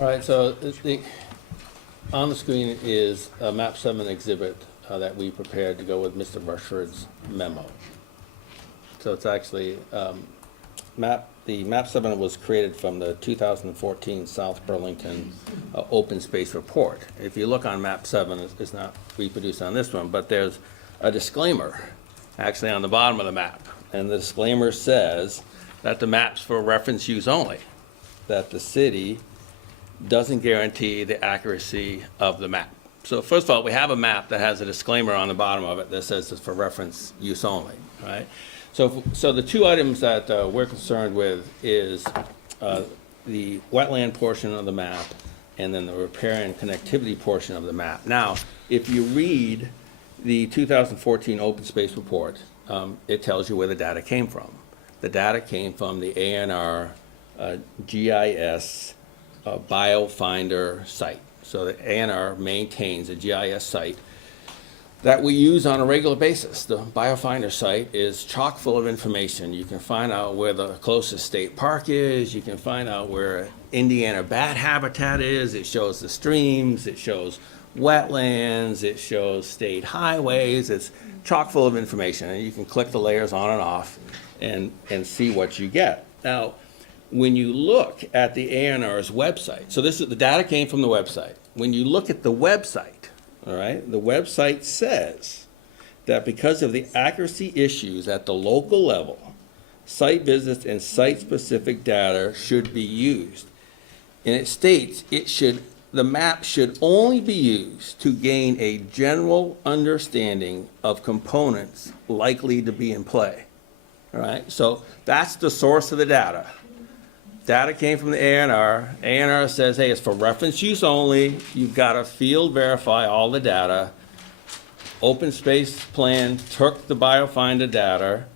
All right, so on the screen is a map 7 exhibit that we prepared to go with Mr. Rushford's memo. So it's actually, the map 7 was created from the 2014 South Burlington Open Space Report. If you look on map 7, it's not reproduced on this one, but there's a disclaimer actually on the bottom of the map. And the disclaimer says that the map's for reference use only, that the city doesn't guarantee the accuracy of the map. So first of all, we have a map that has a disclaimer on the bottom of it that says it's for reference use only, right? So the two items that we're concerned with is the wetland portion of the map and then the repair and connectivity portion of the map. Now, if you read the 2014 Open Space Report, it tells you where the data came from. The data came from the ANR GIS BioFinder site. So the ANR maintains a GIS site that we use on a regular basis. The BioFinder site is chock full of information. You can find out where the closest state park is. You can find out where Indiana bat habitat is. It shows the streams. It shows wetlands. It shows state highways. It's chock full of information. And you can click the layers on and off and see what you get. Now, when you look at the ANR's website, so this is the data came from the website. When you look at the website, all right, the website says that because of the accuracy issues at the local level, site visits and site-specific data should be used. And it states the map should only be used to gain a general understanding of components likely to be in play. All right, so that's the source of the data. Data came from the ANR. ANR says, hey, it's for reference use only. You've got to field verify all the data. Open Space Plan took the BioFinder data,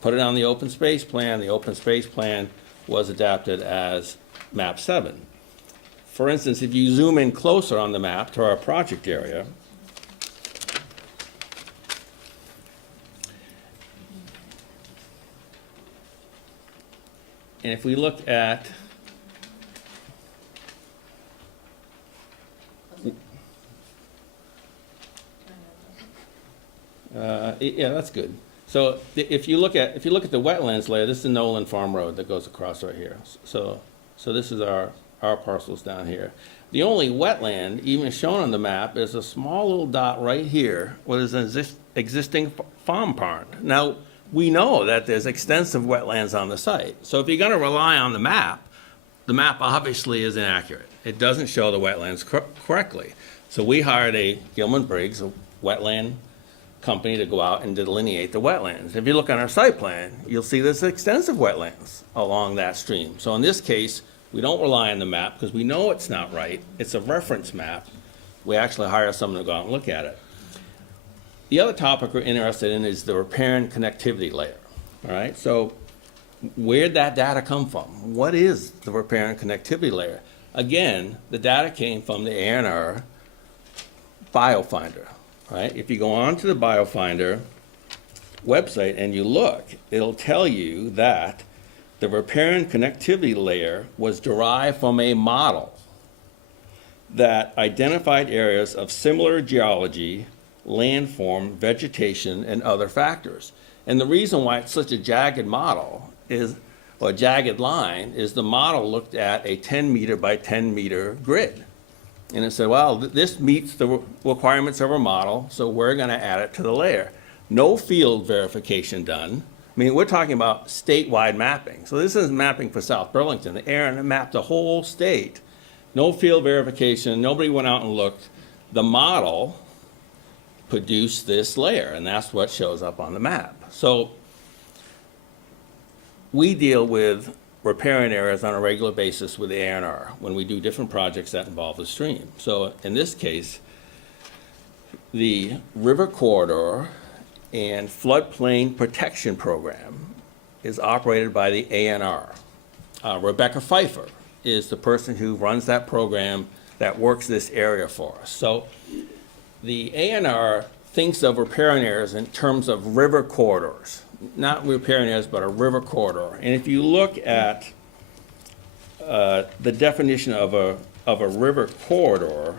put it on the Open Space Plan. The Open Space Plan was adapted as map 7. For instance, if you zoom in closer on the map to our project area, and if we look at yeah, that's good. So if you look at the wetlands layer, this is the Nolan Farm Road that goes across right here. So this is our parcels down here. The only wetland even shown on the map is a small little dot right here, where there's an existing farm pond. Now, we know that there's extensive wetlands on the site. So if you're going to rely on the map obviously is inaccurate. It doesn't show the wetlands correctly. So we hired a Gilman Briggs, a wetland company, to go out and delineate the wetlands. If you look on our site plan, you'll see there's extensive wetlands along that stream. So in this case, we don't rely on the map because we know it's not right. It's a reference map. We actually hire someone to go out and look at it. The other topic we're interested in is the repair and connectivity layer. All right, so where'd that data come from? What is the repair and connectivity layer? Again, the data came from the ANR BioFinder. Right? If you go on to the BioFinder, website and you look, it'll tell you that the riparian connectivity layer was derived from a model that identified areas of similar geology, landform, vegetation, and other factors. And the reason why it's such a jagged model is, or jagged line, is the model looked at a 10 meter by 10 meter grid. And it said, well, this meets the requirements of our model, so we're gonna add it to the layer. No field verification done. I mean, we're talking about statewide mapping. So this isn't mapping for South Burlington. Aaron mapped the whole state. No field verification, nobody went out and looked. The model produced this layer, and that's what shows up on the map. So we deal with riparian areas on a regular basis with the A&R when we do different projects that involve the stream. So in this case, the river corridor and floodplain protection program is operated by the A&R. Rebecca Pfeiffer is the person who runs that program that works this area for us. So the A&R thinks of riparian areas in terms of river corridors, not riparian areas, but a river corridor. And if you look at the definition of a river corridor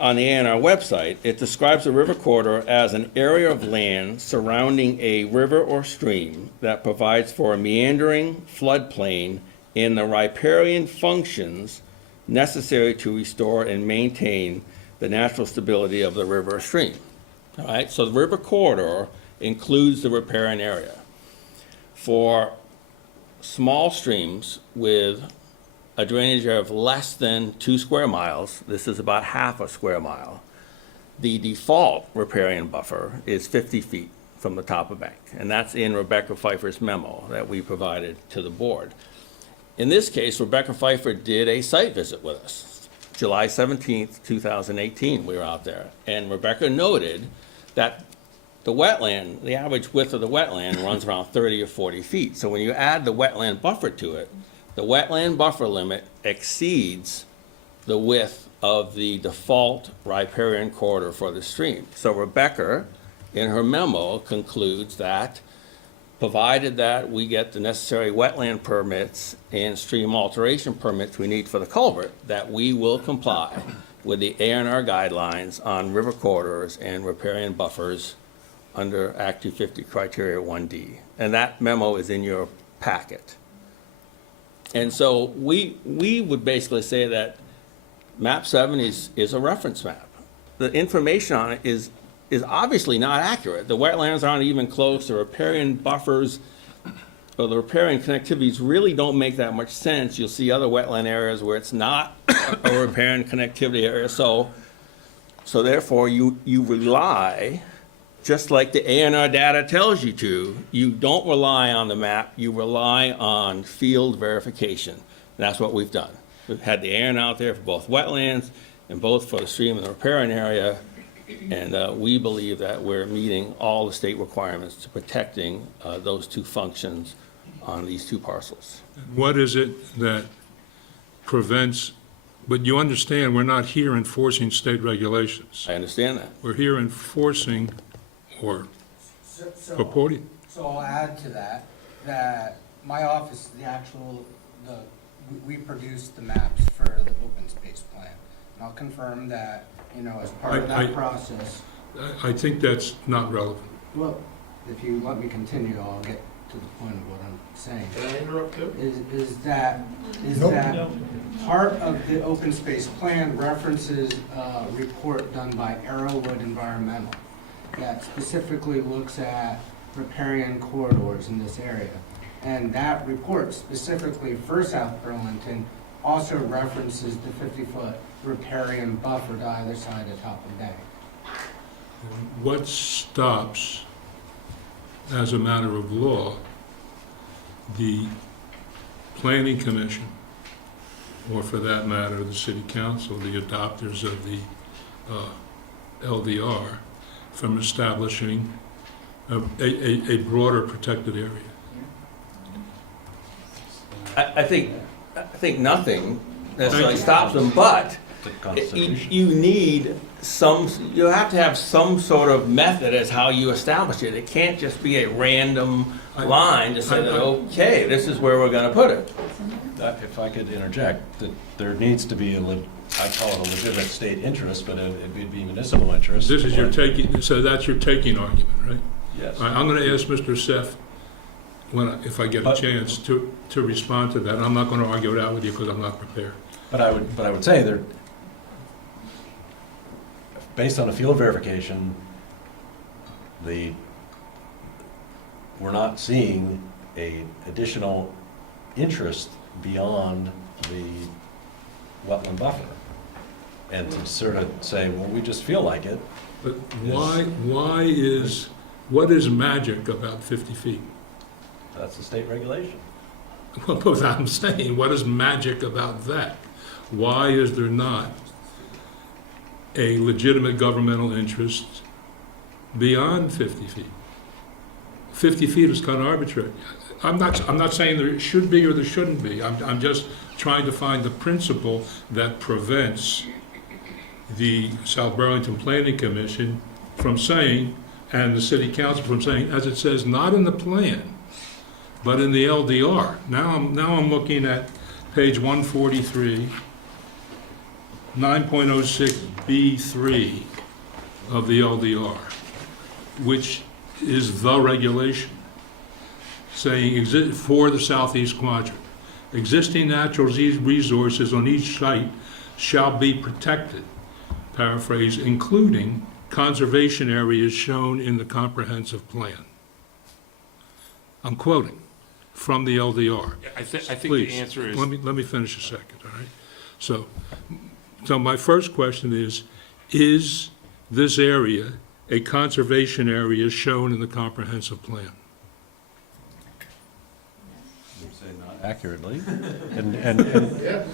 on the A&R website, it describes a river corridor as an area of land surrounding a river or stream that provides for a meandering floodplain and the riparian functions necessary to restore and maintain the natural stability of the river or stream. All right, so the river corridor includes the riparian area. For small streams with a drainage area of less than 2 square miles, this is about half a square mile, the default riparian buffer is 50 feet from the top of bank. And that's in Rebecca Pfeiffer's memo that we provided to the board. In this case, Rebecca Pfeiffer did a site visit with us. July 17th, 2018, we were out there. And Rebecca noted that the wetland, the average width of the wetland runs around 30 or 40 feet. So when you add the wetland buffer to it, the wetland buffer limit exceeds the width of the default riparian corridor for the stream. So Rebecca, in her memo, concludes that provided that we get the necessary wetland permits and stream alteration permits we need for the culvert, that we will comply with the A&R guidelines on river corridors and riparian buffers under Act 250 Criteria 1D. And that memo is in your packet. And so we would basically say that map 7 is a reference map. The information on it is obviously not accurate. The wetlands aren't even close, the riparian buffers, or the riparian connectivities really don't make that much sense. You'll see other wetland areas where it's not a riparian connectivity area. So therefore you rely, just like the A&R data tells you to, you don't rely on the map, you rely on field verification. And that's what we've done. We've had the A&R out there for both wetlands and both for the stream and the riparian area. And we believe that we're meeting all the state requirements to protecting those two functions on these two parcels. What is it that prevents, but you understand, we're not here enforcing state regulations. I understand that. We're here enforcing or purporting. So I'll add to that my office, we produce the maps for the open space plan. And I'll confirm that, as part of that process. I think that's not relevant. Well, if you let me continue, I'll get to the point of what I'm saying. Can I interrupt too? Is that part of the open space plan references a report done by Arrowwood Environmental that specifically looks at riparian corridors in this area. And that report specifically for South Burlington also references the 50-foot riparian buffer to either side of top of bank. What stops, as a matter of law, the planning commission, or for that matter, the city council, the adopters of the LDR, from establishing a broader protected area? I think nothing necessarily stops them, but you need you have to have some sort of method as how you establish it. It can't just be a random line to say that, okay, this is where we're gonna put it. If I could interject, that there needs to be I call it a legitimate state interest, but it would be municipal interest. This is your taking, so that's your taking argument, right? Yes. All right, I'm gonna ask Mr. Seff, if I get a chance, to respond to that. I'm not gonna argue it out with you because I'm not prepared. But I would say there, based on a field verification, we're not seeing a additional interest beyond the wetland buffer. And to sort of say, well, we just feel like it. But what is magic about 50 feet? That's the state regulation. Well, but I'm saying, what is magic about that? Why is there not a legitimate governmental interest beyond 50 feet? 50 feet is kind of arbitrary. I'm not saying there should be or there shouldn't be. I'm just trying to find the principle that prevents the South Burlington Planning Commission from saying, and the City Council from saying, as it says, not in the plan, but in the LDR. Now I'm looking at page 143, 9.06B3 of the LDR, which is the regulation, saying for the southeast quadrant, existing natural resources on each site shall be protected, paraphrase, including conservation areas shown in the comprehensive plan. I'm quoting from the LDR. I think Please, the answer is... let me finish a second, all right? So my first question is this area a conservation area shown in the comprehensive plan? I would say not accurately.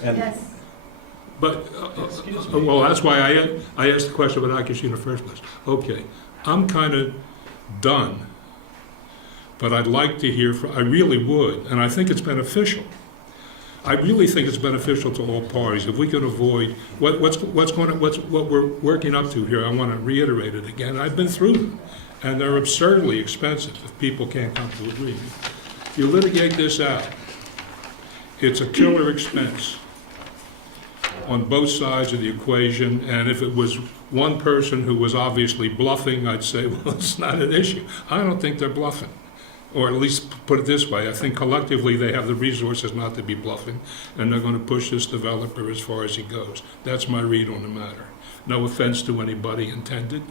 Yes. But, well, that's why I asked the question about accuracy in the first place. Okay, I'm kind of done, but I'd like to hear I really would, and I think it's beneficial. I really think it's beneficial to all parties if we can avoid what we're working up to here. I want to reiterate it again. I've been through them, and they're absurdly expensive if people can't come to agreement. You litigate this out, it's a killer expense on both sides of the equation, and if it was one person who was obviously bluffing, I'd say, well, it's not an issue. I don't think they're bluffing. Or at least put it this way, I think collectively they have the resources not to be bluffing, and they're going to push this developer as far as he goes. That's my read on the matter. No offense to anybody intended.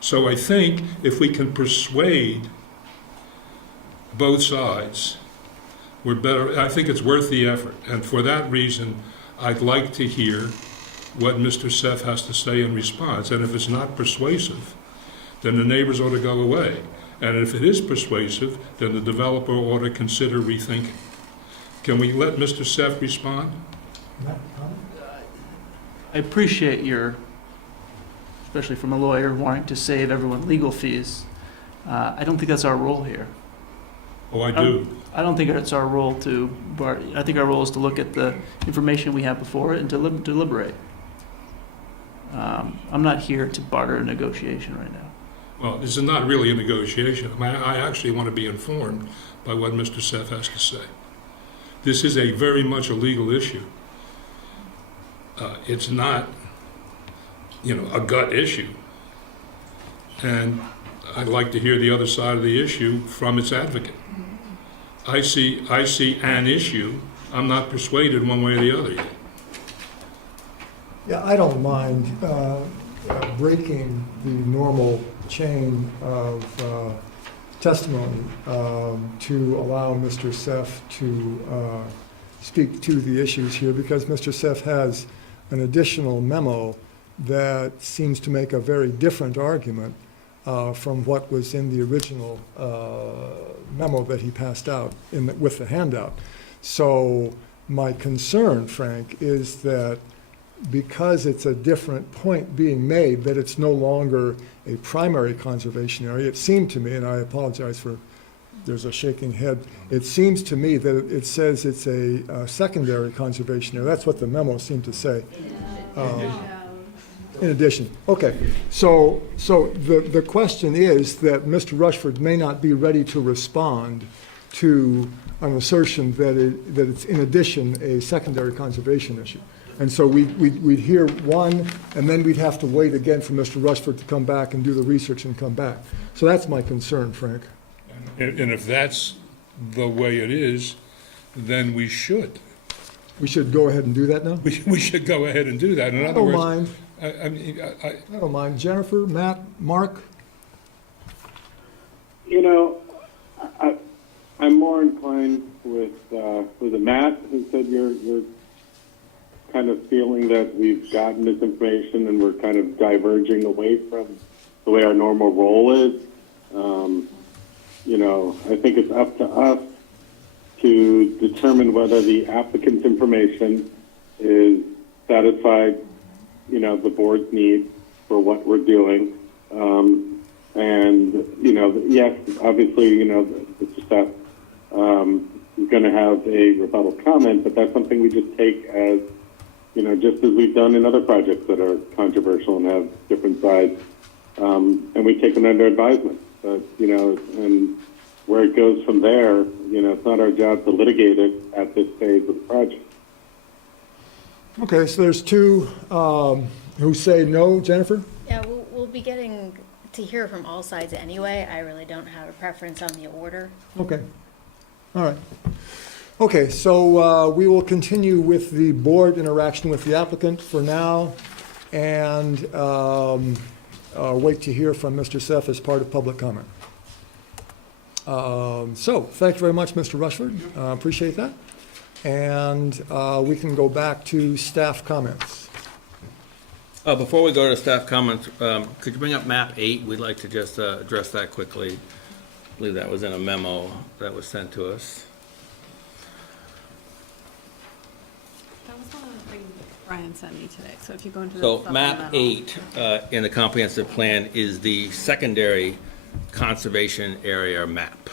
So I think if we can persuade both sides, we're better. I think it's worth the effort, and for that reason, I'd like to hear what Mr. Seff has to say in response. And if it's not persuasive, then the neighbors ought to go away. And if it is persuasive, then the developer ought to consider rethinking. Can we let Mr. Seff respond? I appreciate your, especially from a lawyer, wanting to save everyone legal fees. I don't think that's our role here. Oh, I do. I don't think it's our role to, I think our role is to look at the information we have before it and to deliberate. I'm not here to barter a negotiation right now. Well, this is not really a negotiation. I actually want to be informed by what Mr. Seff has to say. This is a very much a legal issue. It's not, a gut issue. And I'd like to hear the other side of the issue from its advocate. I see an issue. I'm not persuaded one way or the other yet. Yeah, I don't mind breaking the normal chain of testimony to allow Mr. Seff to speak to the issues here, because Mr. Seff has an additional memo that seems to make a very different argument from what was in the original memo that he passed out with the handout. So my concern, Frank, is that because it's a different point being made, that it's no longer a primary conservation area. It seemed to me, and I apologize for, there's a shaking head, it seems to me that it says it's a secondary conservation area. That's what the memo seemed to say. In addition, okay. So the question is that Mr. Rushford may not be ready to respond to an assertion that it's in addition a secondary conservation issue. And so we'd hear one, and then we'd have to wait again for Mr. Rushford to come back and do the research and come back. So that's my concern, Frank. And if that's the way it is, then we should. We should go ahead and do that now? We should go ahead and do that. In I other don't words, mind. I mean, I don't mind. Jennifer, Matt, Mark? You know, I'm more inclined with it Matt, who said you're kind of feeling that we've gotten this information and we're kind of diverging away from the way our normal role is. You know, I think it's up to us to determine whether the applicant's information is satisfied, you know, the board's need for what we're doing. And, you know, yes, obviously, you know, Mr. Steph is going to have a rebuttal comment, but that's something we just take as, you know, just as we've done in other projects that are controversial and have different sides. And we take them under advisement. But, you know, and where it goes from there, you know, it's not our job to litigate it at this stage of the project. Okay, so there's two who say no. Jennifer? Yeah, we'll be getting to hear from all sides anyway. I really don't have a preference on the order. Okay. All right. Okay, so we will continue with the board interaction with the applicant for now, and wait to hear from Mr. Seff as part of public comment. So, thank you very much, Mr. Rushford. Appreciate that. And we can go back to staff comments. Before we go to staff comments, could you bring up map 8? We'd like to just address that quickly. I believe that was in a memo that was sent to us. That was one of the things Brian sent me today, so if you go into the So map supplemental- 8 in the comprehensive plan is the secondary conservation area map.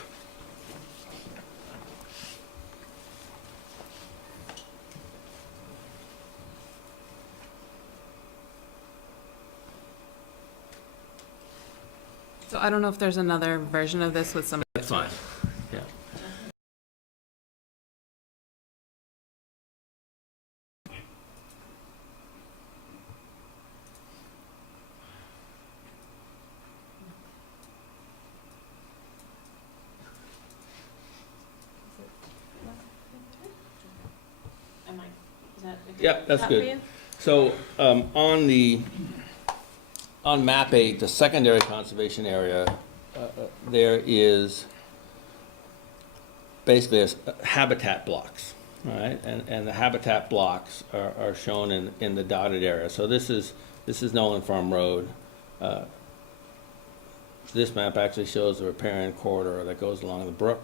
So I don't know if there's another version of this with some. That's fine, yeah. Yep, that's good. So, on map 8, the secondary conservation area, there is basically habitat blocks, all right? And the habitat blocks are shown in the dotted area. So this is Nolan Farm Road. This map actually shows the riparian corridor that goes along the brook,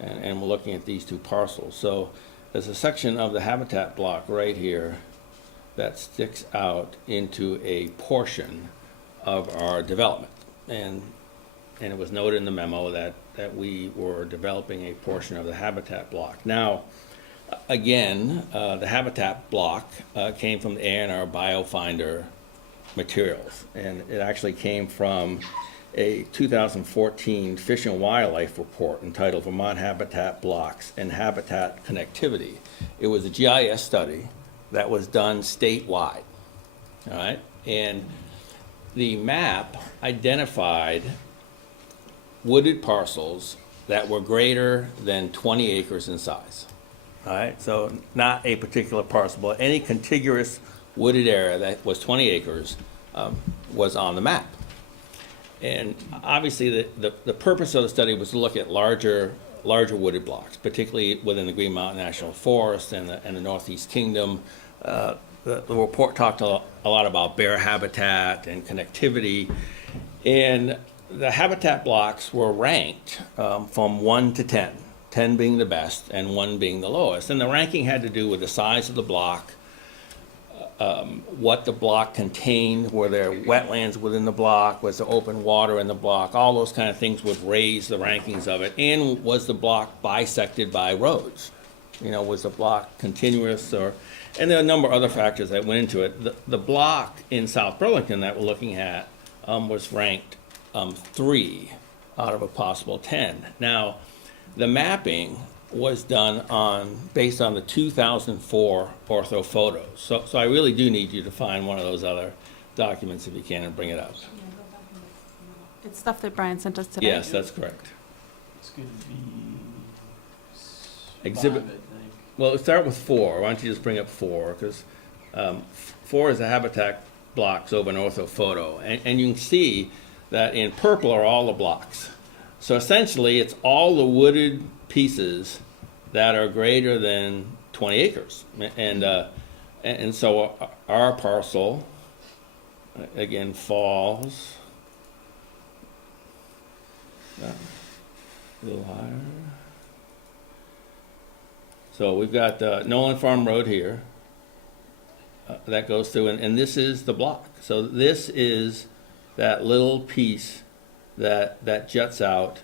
and we're looking at these two parcels. So there's a section of the habitat block right here that sticks out into a portion of our development. And it was noted in the memo that we were developing a portion of the habitat block. Now, again, the habitat block came from the A&R Biofinder materials, and it actually came from a 2014 Fish and Wildlife report entitled Vermont Habitat Blocks and Habitat Connectivity. It was a GIS study that was done statewide, all right? And the map identified wooded parcels that were greater than 20 acres in size, all right? So not a particular parcel, but any contiguous wooded area that was 20 acres was on the map. And obviously, the purpose of the study was to look at larger wooded blocks, particularly within the Green Mountain National Forest and the Northeast Kingdom. The report talked a lot about bear habitat and connectivity, and the habitat blocks were ranked from 1 to 10, 10 being the best and 1 being the lowest. And the ranking had to do with the size of the block, what the block contained, were there wetlands within the block, was there open water in the block, all those kind of things would raise the rankings of it, and was the block bisected by roads? You know, was the block continuous, or, And there are a number of other factors that went into it. The block in South Burlington that we're looking at was ranked 3 out of a possible 10. Now, the mapping was done based on the 2004 ortho photos. So I really do need you to find one of those other documents if you can and bring it up. It's stuff that Brian sent us today. Yes, that's correct. It's going to be Exhibit. 5, I think. Well, let's start with 4. Why don't you just bring up 4? Because 4 is the habitat blocks over an ortho photo. And you can see that in purple are all the blocks. So essentially, it's all the wooded pieces that are greater than 20 acres. And so our parcel, again, falls a little higher. So we've got Nolan Farm Road here that goes through, and this is the block. So this is that little piece that juts out.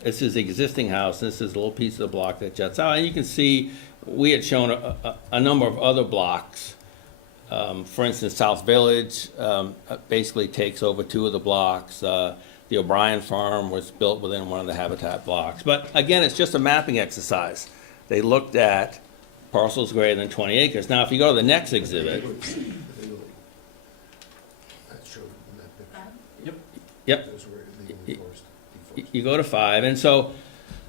This is the existing house. This is a little piece of the block that juts out. And you can see we had shown a number of other blocks. For instance, South Village basically takes over 2 of the blocks. The O'Brien Farm was built within one of the habitat blocks. But again, it's just a mapping exercise. They looked at parcels greater than 20 acres. Now, if you go to the next exhibit. Yep. You go to 5, and so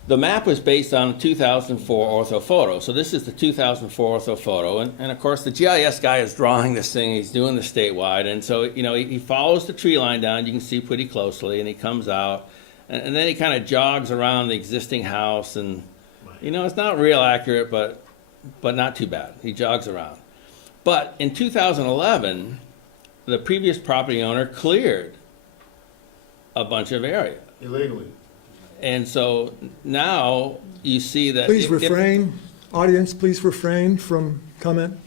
the map was based on 2004 ortho photo. So this is the 2004 ortho photo, and of course the GIS guy is drawing this thing. He's doing the statewide, and so he follows the tree line down. You can see pretty closely, and he comes out, and then he kind of jogs around the existing house, and it's not real accurate, but not too bad. He jogs around, but in 2011, the previous property owner cleared a bunch of area. Illegally. And so now you see that. Please refrain, audience, please refrain from comment.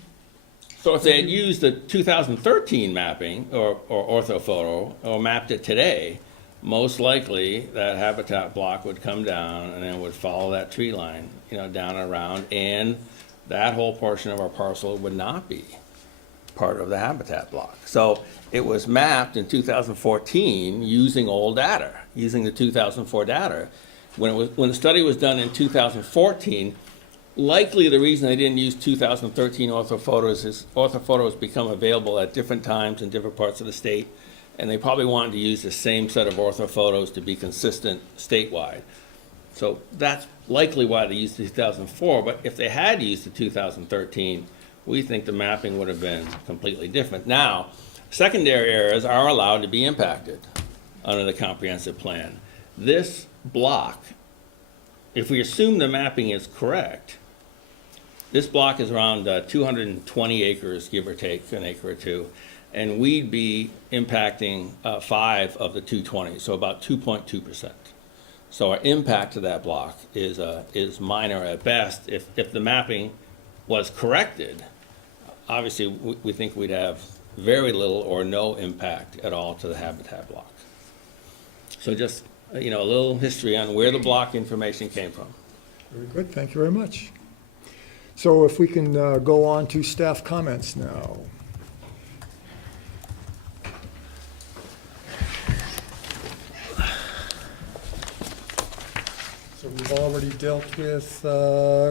So if they had used the 2013 mapping or ortho photo or mapped it today, most likely that habitat block would come down and then would follow that tree line, down and around, and that whole portion of our parcel would not be part of the habitat block. So it was mapped in 2014 using old data, using the 2004 data. When the study was done in 2014, likely the reason they didn't use 2013 orthophotos is orthophotos become available at different times in different parts of the state, and they probably wanted to use the same set of orthophotos to be consistent statewide. So that's likely why they used the 2004, but if they had used the 2013, we think the mapping would have been completely different. Now, secondary areas are allowed to be impacted under the comprehensive plan. This block, if we assume the mapping is correct, this block is around 220 acres, give or take an acre or two, and we'd be impacting 5 of the 220, so about 2.2%. So our impact to that block is minor at best. If the mapping was corrected, obviously we think we'd have very little or no impact at all to the habitat block. So just a little history on where the block information came from. Very good, thank you very much. So if we can go on to staff comments now. So we've already dealt with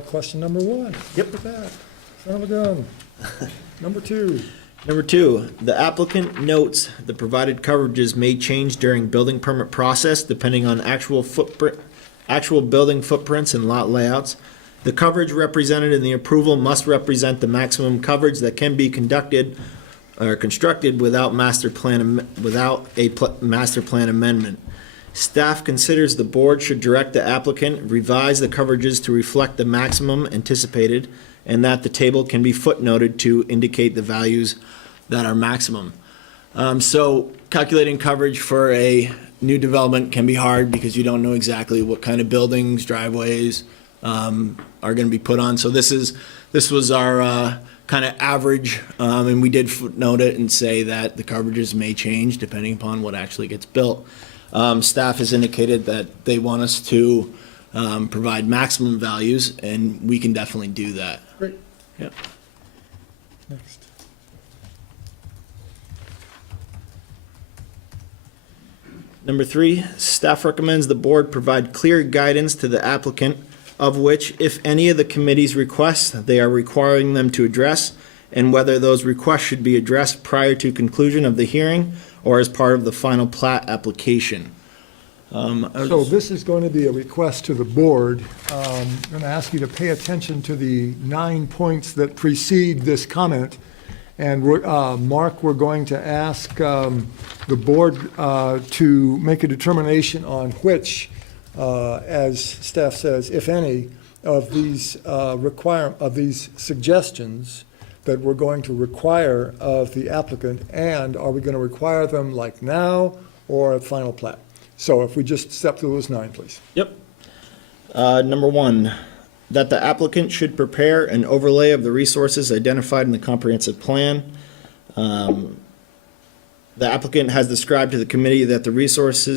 question number 1. Yep. With that. Son of a gun. Number 2. Number 2, the applicant notes the provided coverages may change during building permit process depending on actual building footprints and lot layouts. The coverage represented in the approval must represent the maximum coverage that can be constructed without a master plan amendment. Staff considers the board should direct the applicant revise the coverages to reflect the maximum anticipated, and that the table can be footnoted to indicate the values that are maximum. So calculating coverage for a new development can be hard because you don't know exactly what kind of buildings, driveways are going to be put on. So this was our kind of average, and we did footnote it and say that the coverages may change depending upon what actually gets built. Staff has indicated that they want us to provide maximum values, and we can definitely do that. Great. Yeah. Next. Number 3, staff recommends the board provide clear guidance to the applicant of which, if any of the committee's requests, they are requiring them to address, and whether those requests should be addressed prior to conclusion of the hearing or as part of the final plat application. So this is going to be a request to the board. I'm going to ask you to pay attention to the 9 points that precede this comment. And Mark, we're going to ask the board to make a determination on which, as staff says, if any, of these these suggestions that we're going to require of the applicant, and are we going to require them like now or at final plat? So if we just step through those 9, please. Yep. Number 1, that the applicant should prepare an overlay of the resources identified in the comprehensive plan. The applicant has described to the committee that the resource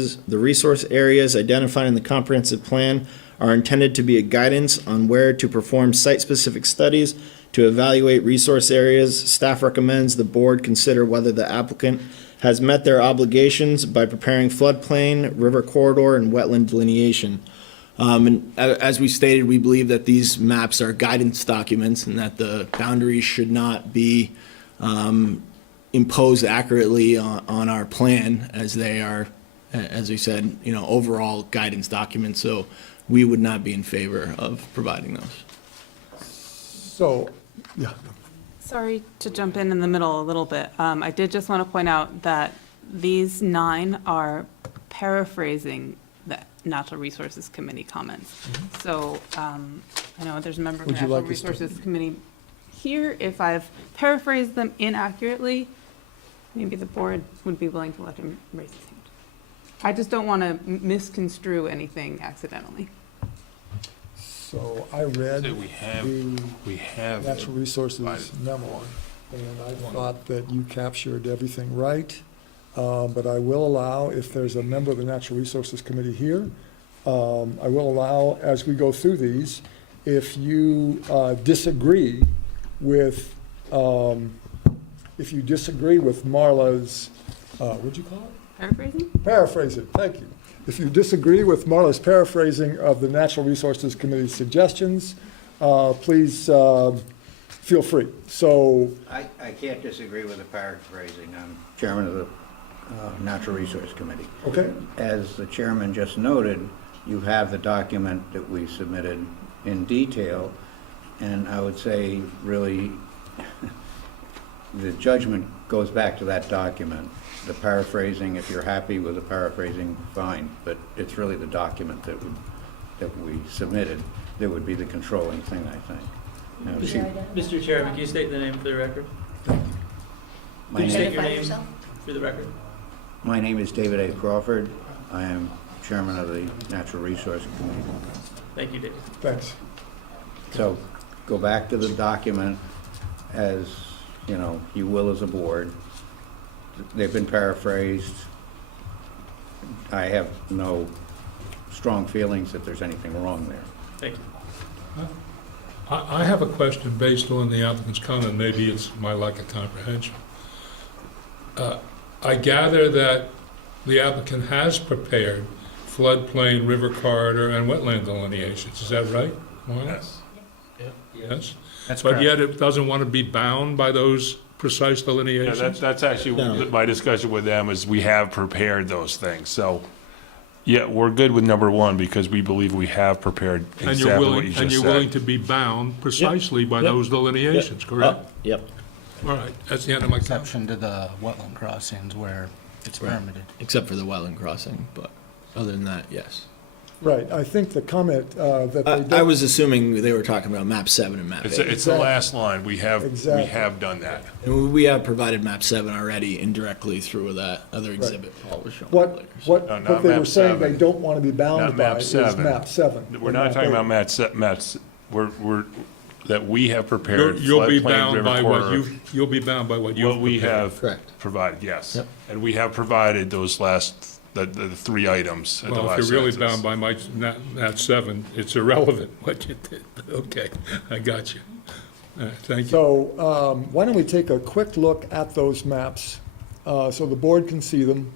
areas identified in the comprehensive plan are intended to be a guidance on where to perform site-specific studies to evaluate resource areas. Staff recommends the board consider whether the applicant has met their obligations by preparing floodplain, river corridor, and wetland delineation. And as we stated, we believe that these maps are guidance documents and that the boundaries should not be imposed accurately on our plan, as they are, as we said, overall guidance documents. So we would not be in favor of providing those. So, yeah. Sorry to jump in the middle a little bit. I did just want to point out that these 9 are paraphrasing the Natural Resources Committee comments. So I know there's a member of the Would you Natural like us to- Resources Committee here. If I've paraphrased them inaccurately, maybe the board would be willing to let him raise his hand. I just don't want to misconstrue anything accidentally. So I read We have the Natural Resources memo, and I thought that you captured everything right. But I will allow, if there's a member of the Natural Resources Committee here, I will allow, as we go through these, if you disagree with, Marla's, what'd you call it? Paraphrasing? Paraphrasing, thank you. If you disagree with Marla's paraphrasing of the Natural Resources Committee's suggestions, please feel free. So, I can't disagree with the paraphrasing. I'm chairman of the Natural Resource Committee. okay, As the chairman just noted, you have the document that we submitted in detail, and I would say really the judgment goes back to that document. The paraphrasing, if you're happy with the paraphrasing, fine, but it's really the document that we submitted that would be the controlling thing, I think. Now, Mr. Chairman, can you state the name for the record? My Can you state name, your name for the record? my name is David A. Crawford. I am chairman of the Natural Resource Committee. Thank you, David. thanks. So go back to the document as, you will as a board. They've been paraphrased. I have no strong feelings that there's anything wrong there. Thank you. I have a question based on the applicant's comment. Maybe it's my lack of comprehension. I gather that the applicant has prepared floodplain, river corridor, and wetland delineations. Is that right, Marla? Yes. Yes? That's But correct. yet it doesn't want to be bound by those precise Yeah, delineations? that's actually No. my discussion with them, is we have prepared those things. So, yeah, we're good with number 1 because we believe we have prepared And you're exactly what you willing, and just you're willing said. to be bound precisely by Yep. those delineations, correct? Yep. All right, that's the end of my comment. Exception to the wetland crossings where it's Right. permitted. Except for the wetland crossing, but other than that, yes. Right, I think the comment that they don't. I was assuming they were talking about map 7 and map It's 8. the last line. We have Exactly. done that. And we have provided map 7 already indirectly through that other exhibit Paul was showing What, earlier. what, No, not what they were map saying they 7. don't want to be Not bound by map is 7. map 7. We're and not map talking 8. about maps, that we have prepared You'll be floodplain, bound river by what corridor. you'll be bound by what you've What we prepared. have Correct. provided, yes. Yep. And we have provided those the 3 items at the Well, last if you're really sentence. bound by map 7, it's irrelevant what you did. Okay, I got you. Thank you. So why don't we take a quick look at those maps so the board can see them?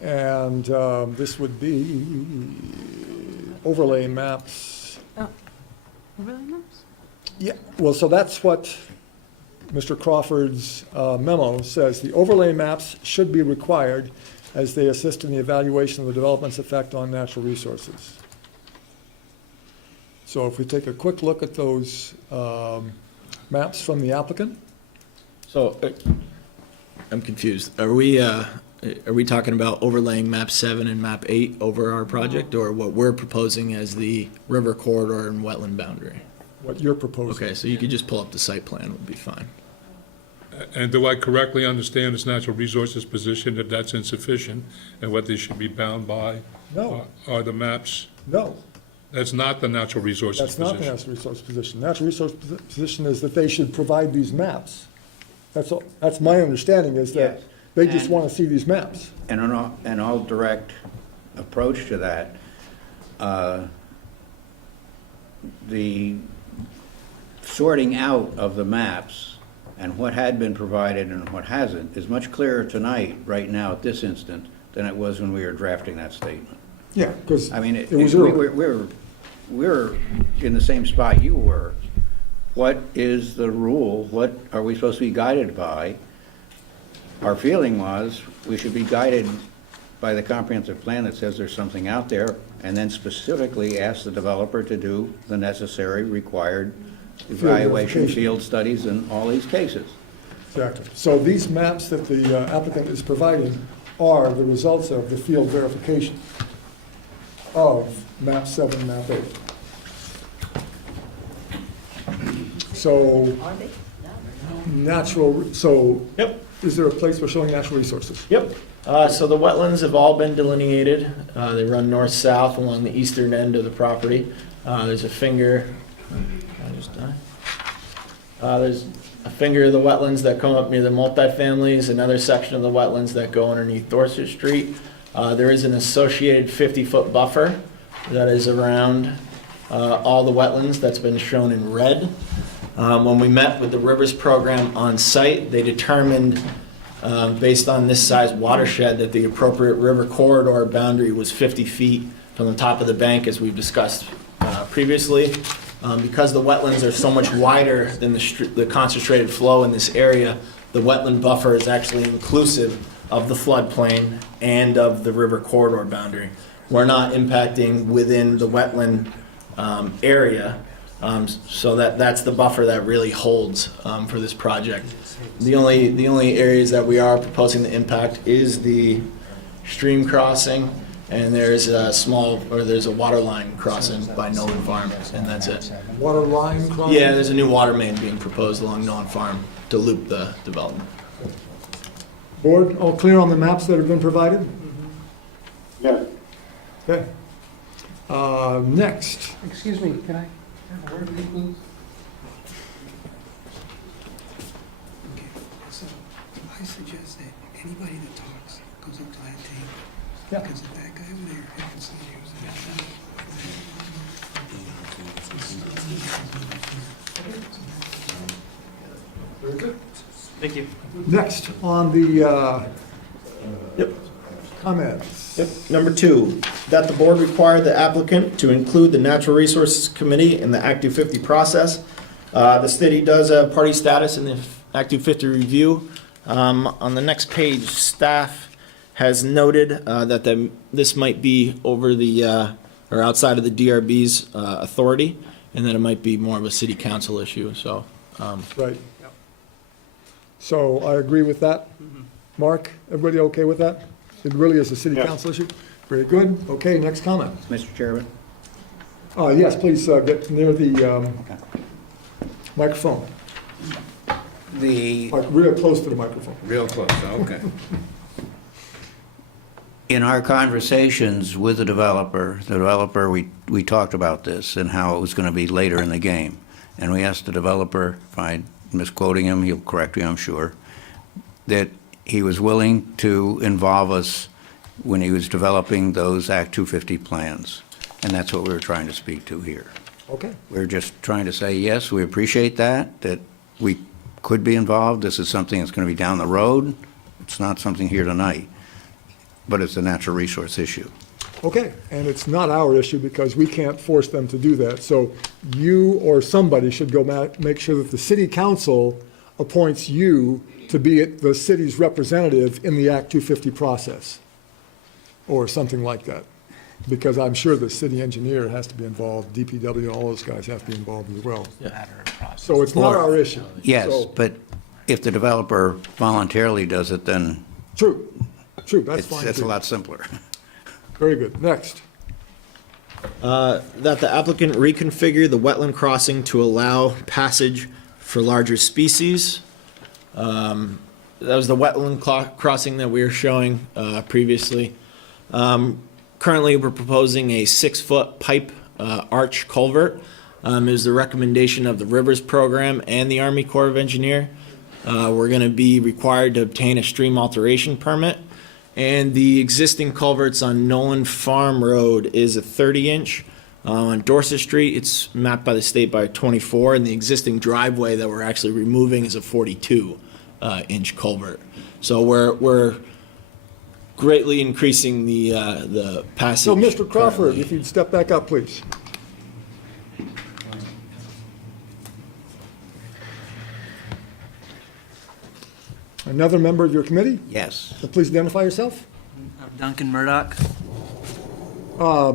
And this would be overlay maps. Overlay maps? Yeah, well, so that's what Mr. Crawford's memo says. The overlay maps should be required as they assist in the evaluation of the development's effect on natural resources. So if we take a quick look at those maps from the applicant. So, I'm confused. Are we talking about overlaying map 7 and map 8 over our project, or what we're proposing as the river corridor and wetland boundary? What you're proposing. Okay, so you could just pull up the site plan, would be fine. And do I correctly understand its natural resources position that that's insufficient and what they should be bound by? No. Are the maps? No, That's not the natural resources that's position. not the natural resource position. Natural resource position is that they should provide these maps. That's all, that's my understanding, is that Yes. they just And- want to see these maps. And an all direct approach to that, the sorting out of the maps and what had been provided and what hasn't is much clearer tonight, right now, at this instant, than it was when we were drafting that statement. Yeah, because I mean, it was early. we're in the same spot you were. What is the rule? What are we supposed to be guided by? Our feeling was we should be guided by the comprehensive plan that says there's something out there, and then specifically ask the developer to do the necessary required evaluation, verification. field studies in all these cases. Exactly. So these maps that the applicant is providing are the results of the field verification of map 7, map 8. So, Yep. is there a place for showing natural resources? Yep. So the wetlands have all been delineated. They run north-south along the eastern end of the property. There's a finger, can I just die? There's a finger of the wetlands that come up near the multifamilies, another section of the wetlands that go underneath Dorset Street. There is an associated 50-foot buffer that is around all the wetlands that's been shown in red. When we met with the Rivers Program on site, they determined, based on this size watershed, that the appropriate river corridor boundary was 50 feet from the top of the bank, as we've discussed previously. Because the wetlands are so much wider than the concentrated flow in this area, the wetland buffer is actually inclusive of the floodplain and of the river corridor boundary. We're not impacting within the wetland area, so that's the buffer that really holds for this project. The only areas that we are proposing to impact is the stream crossing, and there's a water line crossing by Nolan Farm, and that's it. Water line crossing? Yeah, there's a new water main being proposed along Nolan Farm to loop the development. Board, all clear on the maps that have been provided? Yes. Okay. Next. Excuse me, can I have a word with you, please? Okay, so I suggest that anybody that talks goes up to that table. Yeah. Because if that guy over there, I can see you. Very good. Thank you. Next, on the comments. Yep. Number 2, that the board require the applicant to include the Natural Resources Committee in the Act 250 process. The city does have party status in the Act 250 review. On the next page, staff has noted that this might be over the, or outside of the DRB's authority, and that it might be more of a city council issue, so. Right. So I agree with that. Mark, everybody okay with that? It really is a city council issue? Very good. Okay, next comment. Mr. Chairman? Yes, please get near the microphone. The Like real close to the microphone. Real close, okay. In our conversations with the developer, we talked about this and how it was going to be later in the game. And we asked the developer, if I'm misquoting him, he'll correct me, I'm sure, that he was willing to involve us when he was developing those Act 250 plans. And that's what we were trying to speak to here. Okay. We're just trying to say, yes, we appreciate that we could be involved. This is something that's going to be down the road. It's not something here tonight, but it's a natural resource issue. Okay, and it's not our issue because we can't force them to do that. So you or somebody should go make sure that the city council appoints you to be the city's representative in the Act 250 process, or something like that. Because I'm sure the city engineer has to be involved, DPW, all those guys have to be involved as well. So it's not our issue. Yes, So- but if the developer voluntarily does it, then True, that's fine it's a too. lot simpler. Very good, next. That the applicant reconfigure the wetland crossing to allow passage for larger species. That was the wetland crossing that we were showing previously. Currently, we're proposing a 6-foot pipe arch culvert. It was the recommendation of the Rivers Program and the Army Corps of Engineer. We're going to be required to obtain a stream alteration permit. And the existing culverts on Nolan Farm Road is a 30-inch. On Dorset Street, it's mapped by the state by 24, and the existing driveway that we're actually removing is a 42-inch culvert. So we're greatly increasing the passage. So, Mr. Crawford, currently. if you'd step back up, please. Another member of your committee? Yes. So please identify yourself. I'm Duncan Murdoch.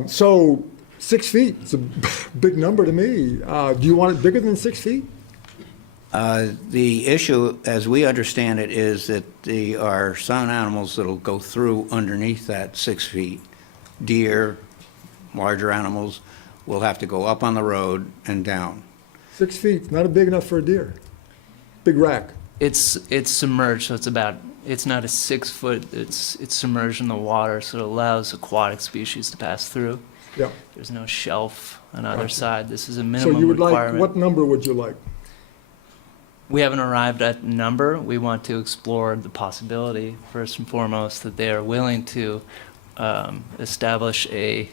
So 6 feet, it's a big number to me. Do you want it bigger than 6 feet? The issue, as we understand it, is that there are some animals that'll go through underneath that 6 feet. Deer, larger animals, will have to go up on the road and down. 6 feet, not big enough for a deer. Big rack. It's submerged, so it's not a 6 foot, it's submerged in the water, so it allows aquatic species to pass through. Yeah. There's no shelf on either Gotcha. side. This is a So minimum you would like, requirement. what number would you like? We haven't arrived at a number. We want to explore the possibility, first and foremost, that they are willing to establish a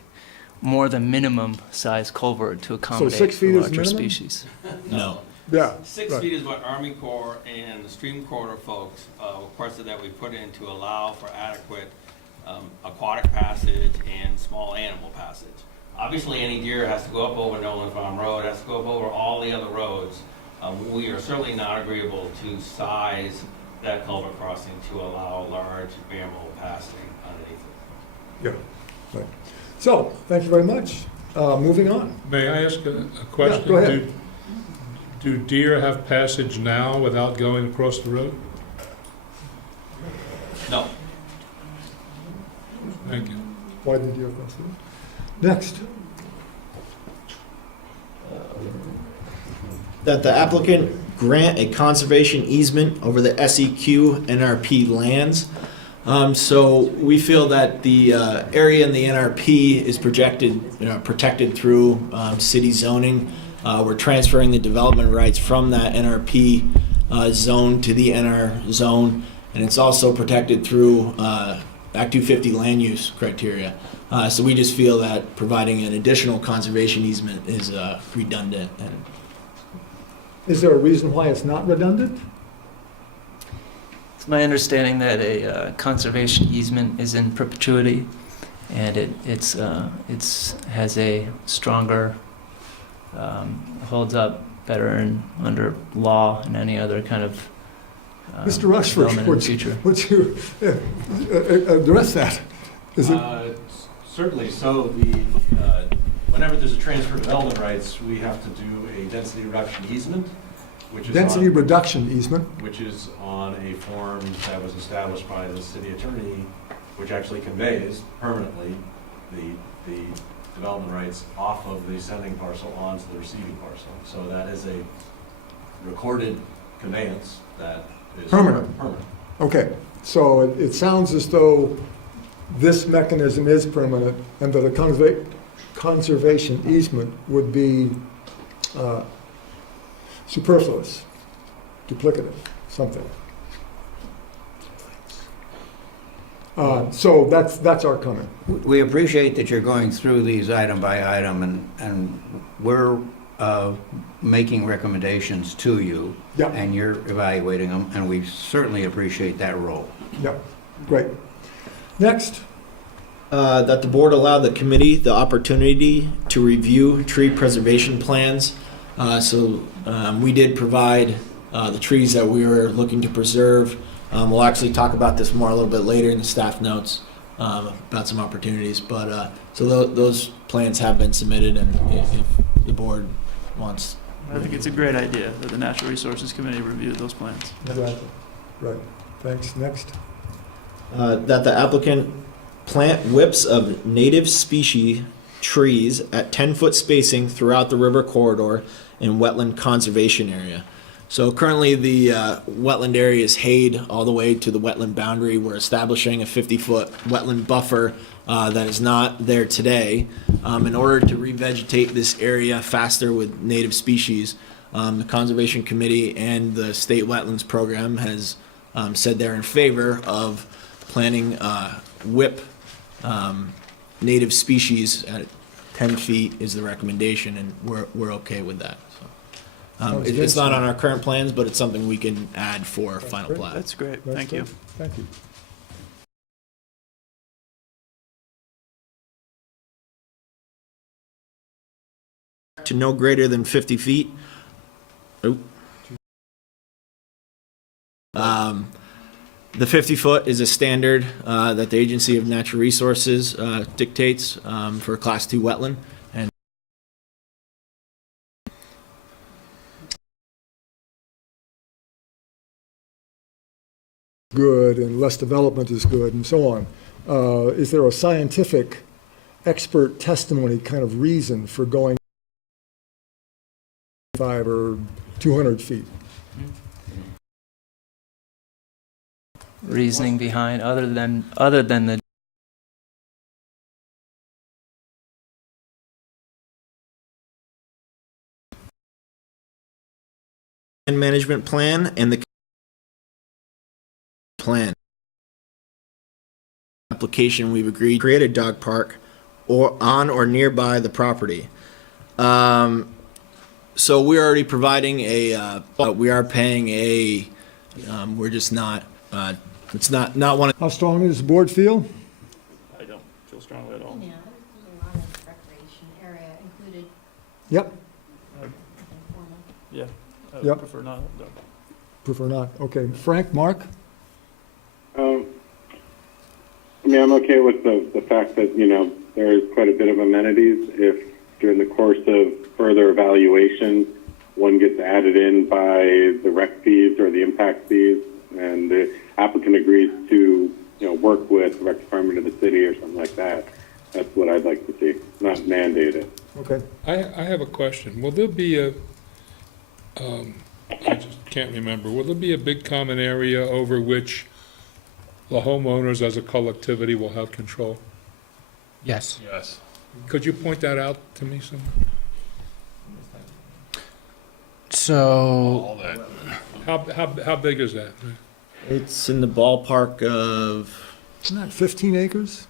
more than minimum size culvert to accommodate 6 feet for is larger minimum? species. No. Yeah. 6 right. feet is what Army Corps and the Stream Corridor folks requested that we put in to allow for adequate aquatic passage and small animal passage. Obviously, any deer has to go up over Nolan Farm Road, has to go up over all the other roads. We are certainly not agreeable to size that culvert crossing to allow large mammal passing underneath it. Yeah, right. So, thank you very much. Moving on. May I ask a question? Yeah, go ahead. Do deer have passage now without going across the road? No. Thank you. Why did you have that? Next. That the applicant grant a conservation easement over the SEQ NRP lands. So we feel that the area in the NRP is protected through city zoning. We're transferring the development rights from that NRP zone to the NR zone, and it's also protected through Act 250 land use criteria. So we just feel that providing an additional conservation easement is redundant. And Is there a reason why it's not redundant? It's my understanding that a conservation easement is in perpetuity, and it's has a stronger, holds up better under law and any other kind of Mr. Rushford, development in the future. would you address that? Is it? Certainly. So whenever there's a transfer of development rights, we have to do a density reduction easement, which is Density reduction easement? which is on a form that was established by the city attorney, which actually conveys permanently the development rights off of the sending parcel onto the receiving parcel. So that is a recorded conveyance that is Permanent. permanent. Okay, so it sounds as though this mechanism is permanent and that a conservation easement would be superfluous, duplicative, something. So that's our comment. We appreciate that you're going through these item by item, and we're making recommendations to you. Yep. And you're evaluating them, and we certainly appreciate that role. Yep, great. Next. That the board allow the committee the opportunity to review tree preservation plans. We did provide the trees that we were looking to preserve. We'll actually talk about this more a little bit later in the staff notes about some opportunities. But those plans have been submitted, and if the board wants. I think it's a great idea that the Natural Resources Committee review those plans. Exactly. Right. Thanks. Next. That the applicant plant whips of native species trees at 10-foot spacing throughout the river corridor and wetland conservation area. So currently the wetland area is hayed all the way to the wetland boundary. We're establishing a 50-foot wetland buffer that is not there today. In order to revegetate this area faster with native species, the Conservation Committee and the State Wetlands Program has said they're in favor of planting whip native species at 10 feet is the recommendation, and we're okay with that. So, it's not on our current plans, but it's something we can add for final plat. That's great. That's Thank good. you. Thank you. To no greater than 50 feet. Oop. The 50-foot is a standard that the Agency of Natural Resources dictates for a Class 2 wetland. And good and less development is good and so on. Is there a scientific expert testimony kind of reason for going 5 or 200 feet? Reasoning behind other than the management plan and the plan application, we've agreed to create a dog park or on or nearby the property. So we're already providing we are paying we're just not, it's not one of. How strongly does the board feel? I don't feel strongly at all. Yeah, there's a lot of recreation area included. Yep. Informal. Yeah, I would Yep. prefer not. No. Prefer not. Okay. Frank, Mark? I'm okay with the fact that, there is quite a bit of amenities. If during the course of further evaluation, one gets added in by the rec fees or the impact fees, and the applicant agrees to, work with the rec department of the city or something like that, that's what I'd like to see, not mandate it. Okay. I have a question. Will there be I just can't remember, will there be a big common area over which the homeowners as a collectivity will have control? Yes. Yes. Could you point that out to me somewhere? So, All that. How big is that? It's in the ballpark of Isn't that 15 acres?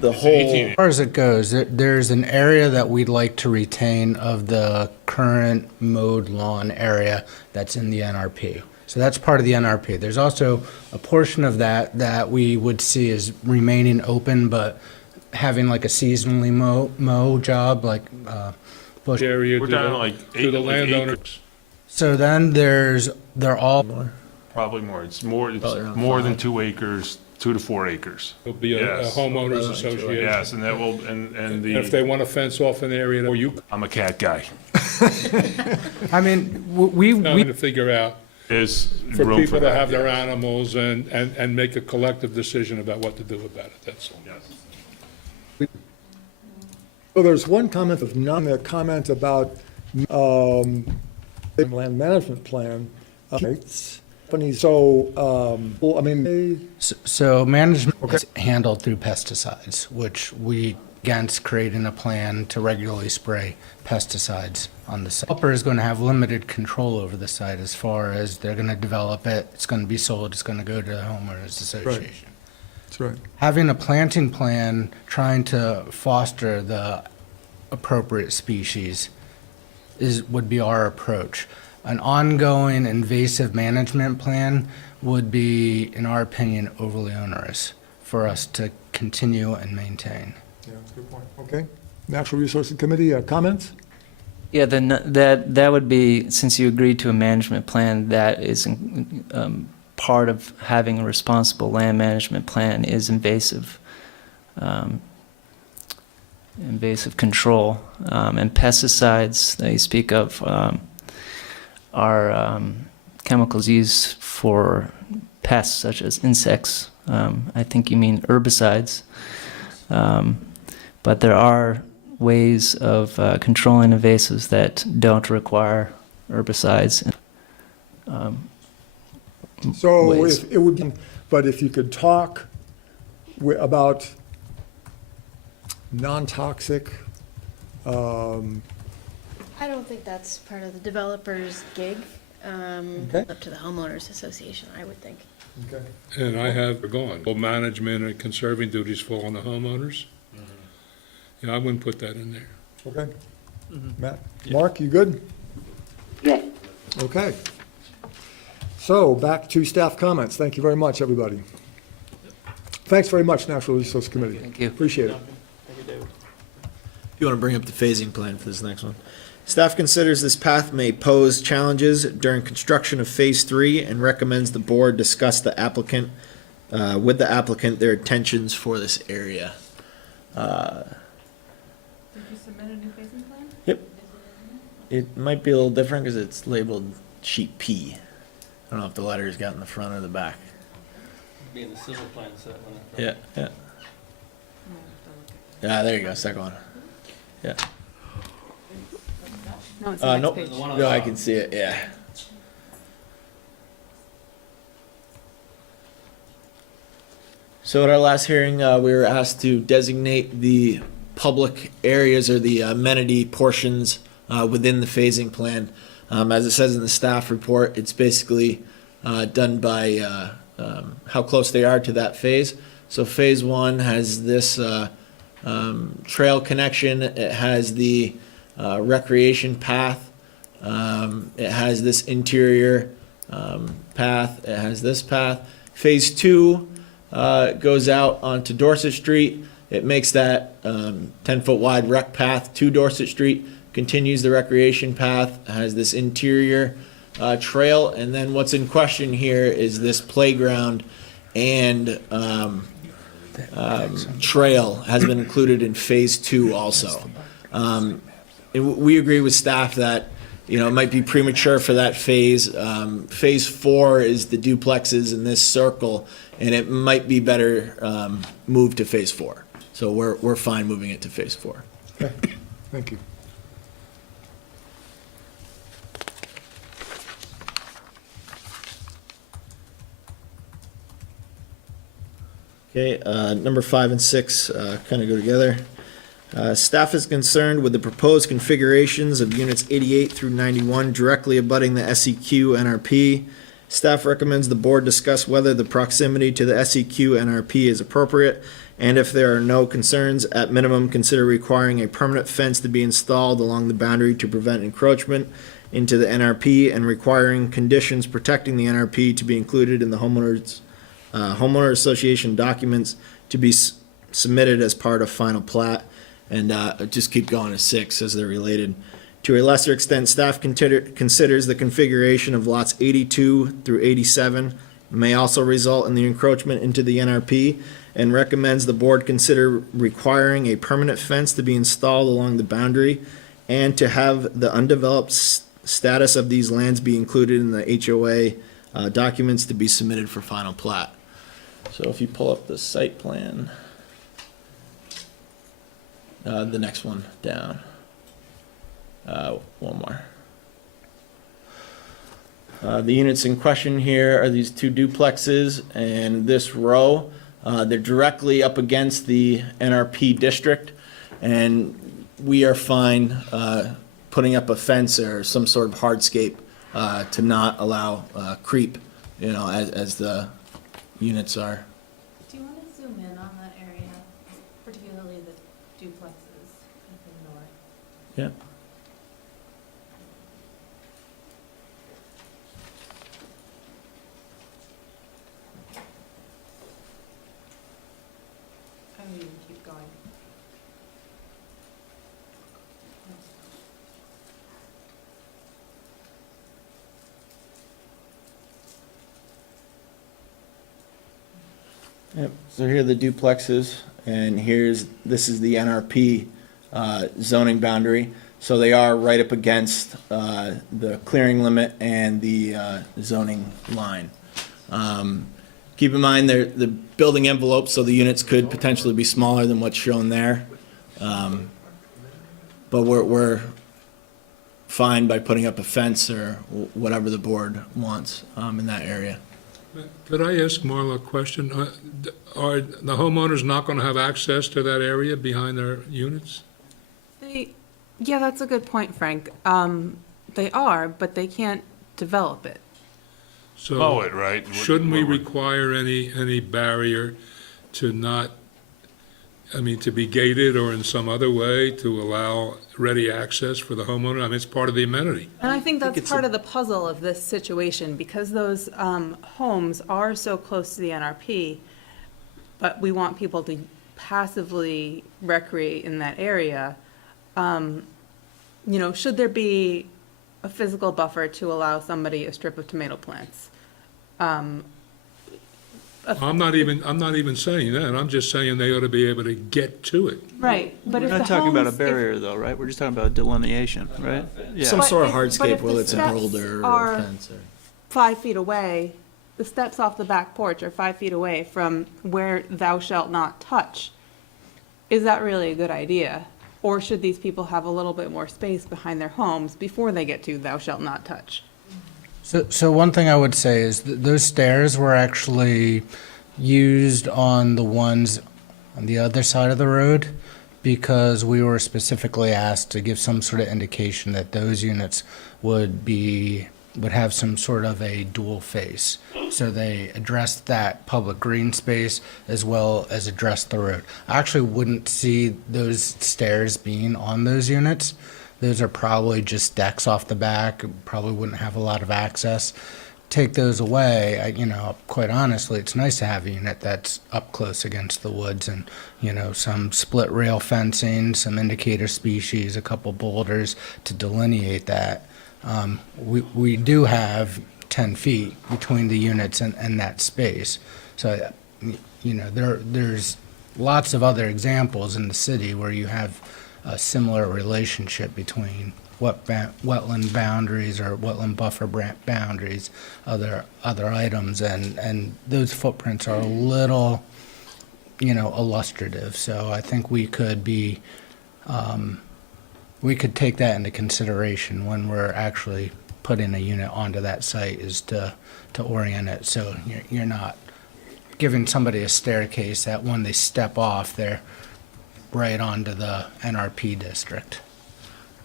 the whole. 18. as far as it goes, there's an area that we'd like to retain of the current mowed lawn area that's in the NRP. So that's part of the NRP. There's also a portion of that we would see as remaining open, but having like a seasonally mow job, like bush. Area We're to down the, like to the landowners? acres. So then they're all, Probably more. It's more Probably than around 2 acres, 2 to 4 acres. There'll be a Yes. homeowners association. Yes, and that will, and And if the, they want to fence off an area, or you, I'm a cat guy, I mean, we trying to figure out is for room people for to that. have their animals and make a collective decision about what to do about it, that's all. Yes. Well, there's one comment of none, a comment about land management plan. So management is handled through pesticides, which we against creating a plan to regularly spray pesticides on the site. Developer is going to have limited control over the site as far as they're going to develop it, it's going to be sold, it's going to go to the homeowners association. That's right. Having a planting plan trying to foster the appropriate species would be our approach. An ongoing invasive management plan would be, in our opinion, overly onerous for us to continue and maintain. Yeah, that's a good point. Okay. Natural Resources Committee, comments? Yeah, then that would be, since you agreed to a management plan, that is part of having a responsible land management plan is invasive control. And pesticides that you speak of are chemicals used for pests such as insects. I think you mean herbicides. But there are ways of controlling invasives that don't require herbicides. So ways. if it would be, but if you could talk about non-toxic, I don't think that's part of the developer's gig. Okay. Up to the homeowners association, I would think. okay. And I have gone. Well, management and conserving duties fall on the homeowners. Yeah, I wouldn't put that in there. Okay. Matt, Mark, you good? Yeah. Okay. So back to staff comments. Thank you very much, everybody. Thanks very much, Natural Resource Committee. Thank you. Appreciate it. If you want to bring up the phasing plan for this next one. Staff considers this path may pose challenges during construction of Phase 3 and recommends the board discuss with the applicant their intentions for this area. Did you submit a new phasing plan? Yep. It might be a little different because it's labeled sheet P. I don't know if the letters got in the front or the back. Be in the civil plan set when Yeah, yeah. Yeah, there you go, second one. Yeah. No, it's the next Nope. page. No, I can see it, yeah. So at our last hearing, we were asked to designate the public areas or the amenity portions within the phasing plan. As it says in the staff report, it's basically done by how close they are to that phase. So Phase 1 has this trail connection. It has the recreation path. It has this interior path. It has this path. Phase 2 goes out onto Dorset Street. It makes that 10-foot wide rec path to Dorset Street, continues the recreation path, has this interior trail, and then what's in question here is this playground and trail has been included in Phase 2 also. We agree with staff that, you know, it might be premature for that phase. Phase 4 is the duplexes in this circle, and it might be better moved to Phase 4. So we're fine moving it to Phase 4. Okay, thank you. Okay, number 5 and 6 kind of go together. Staff is concerned with the proposed configurations of units 88 through 91 directly abutting the SEQ NRP. Staff recommends the board discuss whether the proximity to the SEQ NRP is appropriate, and if there are no concerns, at minimum, consider requiring a permanent fence to be installed along the boundary to prevent encroachment into the NRP, and requiring conditions protecting the NRP to be included in the homeowner association documents to be submitted as part of final plat. And just keep going to 6 as they're related. To a lesser extent, staff considers the configuration of lots 82 through 87 may also result in the encroachment into the NRP, and recommends the board consider requiring a permanent fence to be installed along the boundary, and to have the undeveloped status of these lands be included in the HOA documents to be submitted for final plat. So if you pull up the site plan, the next one down. One more. The units in question here are these 2 duplexes and this row. They're directly up against the NRP district, and we are fine putting up a fence or some sort of hardscape to not allow creep, you know, as the units are. Do you want to zoom Yeah. Keep going. Yep, so here are the duplexes, and this is the NRP zoning boundary. So they are right up against the clearing limit and the zoning line. Keep in mind, they're the building envelope, so the units could potentially be smaller than what's shown there. But we're fine by putting up a fence or whatever the board wants in that area. Could I ask Marla a question? Are the homeowners not going to have access to that area behind their units? Yeah, that's a good point, Frank. They are, but they can't develop it. So Mow it, right? Shouldn't we require any barrier to not, to be gated or in some other way to allow ready access for the homeowner? I mean, it's part of the amenity. And I think that's part of the puzzle of this situation, because those homes are so close to the NRP, but we want people to passively recreate in that area. Should there be a physical buffer to allow somebody a strip of tomato plants? I'm not even saying that. I'm just saying they ought to be able to get to it. Right, but We're if the not talking about a homes- barrier though, right? We're just talking about delineation, right? Yeah. Some sort of But hardscape, if the whether it's a steps boulder or a are fence. 5 feet away, the steps off the back porch are 5 feet away from where thou shalt not touch. Is that really a good idea? Or should these people have a little bit more space behind their homes before they get to thou shalt not touch? So one thing I would say is that those stairs were actually used on the ones on the other side of the road because we were specifically asked to give some sort of indication that those units would have some sort of a dual face. So they addressed that public green space as well as addressed the road. I actually wouldn't see those stairs being on those units. Those are probably just decks off the back, probably wouldn't have a lot of access. Take those away, quite honestly, it's nice to have a unit that's up close against the woods and, some split rail fencing, some indicator species, a couple boulders to delineate that. We do have 10 feet between the units and that space. So, there's lots of other examples in the city where you have a similar relationship between wetland boundaries or wetland buffer boundaries, other items, and those footprints are a little, illustrative. So I think we could take that into consideration when we're actually putting a unit onto that site, is to orient it so you're not giving somebody a staircase that when they step off, they're right onto the NRP district.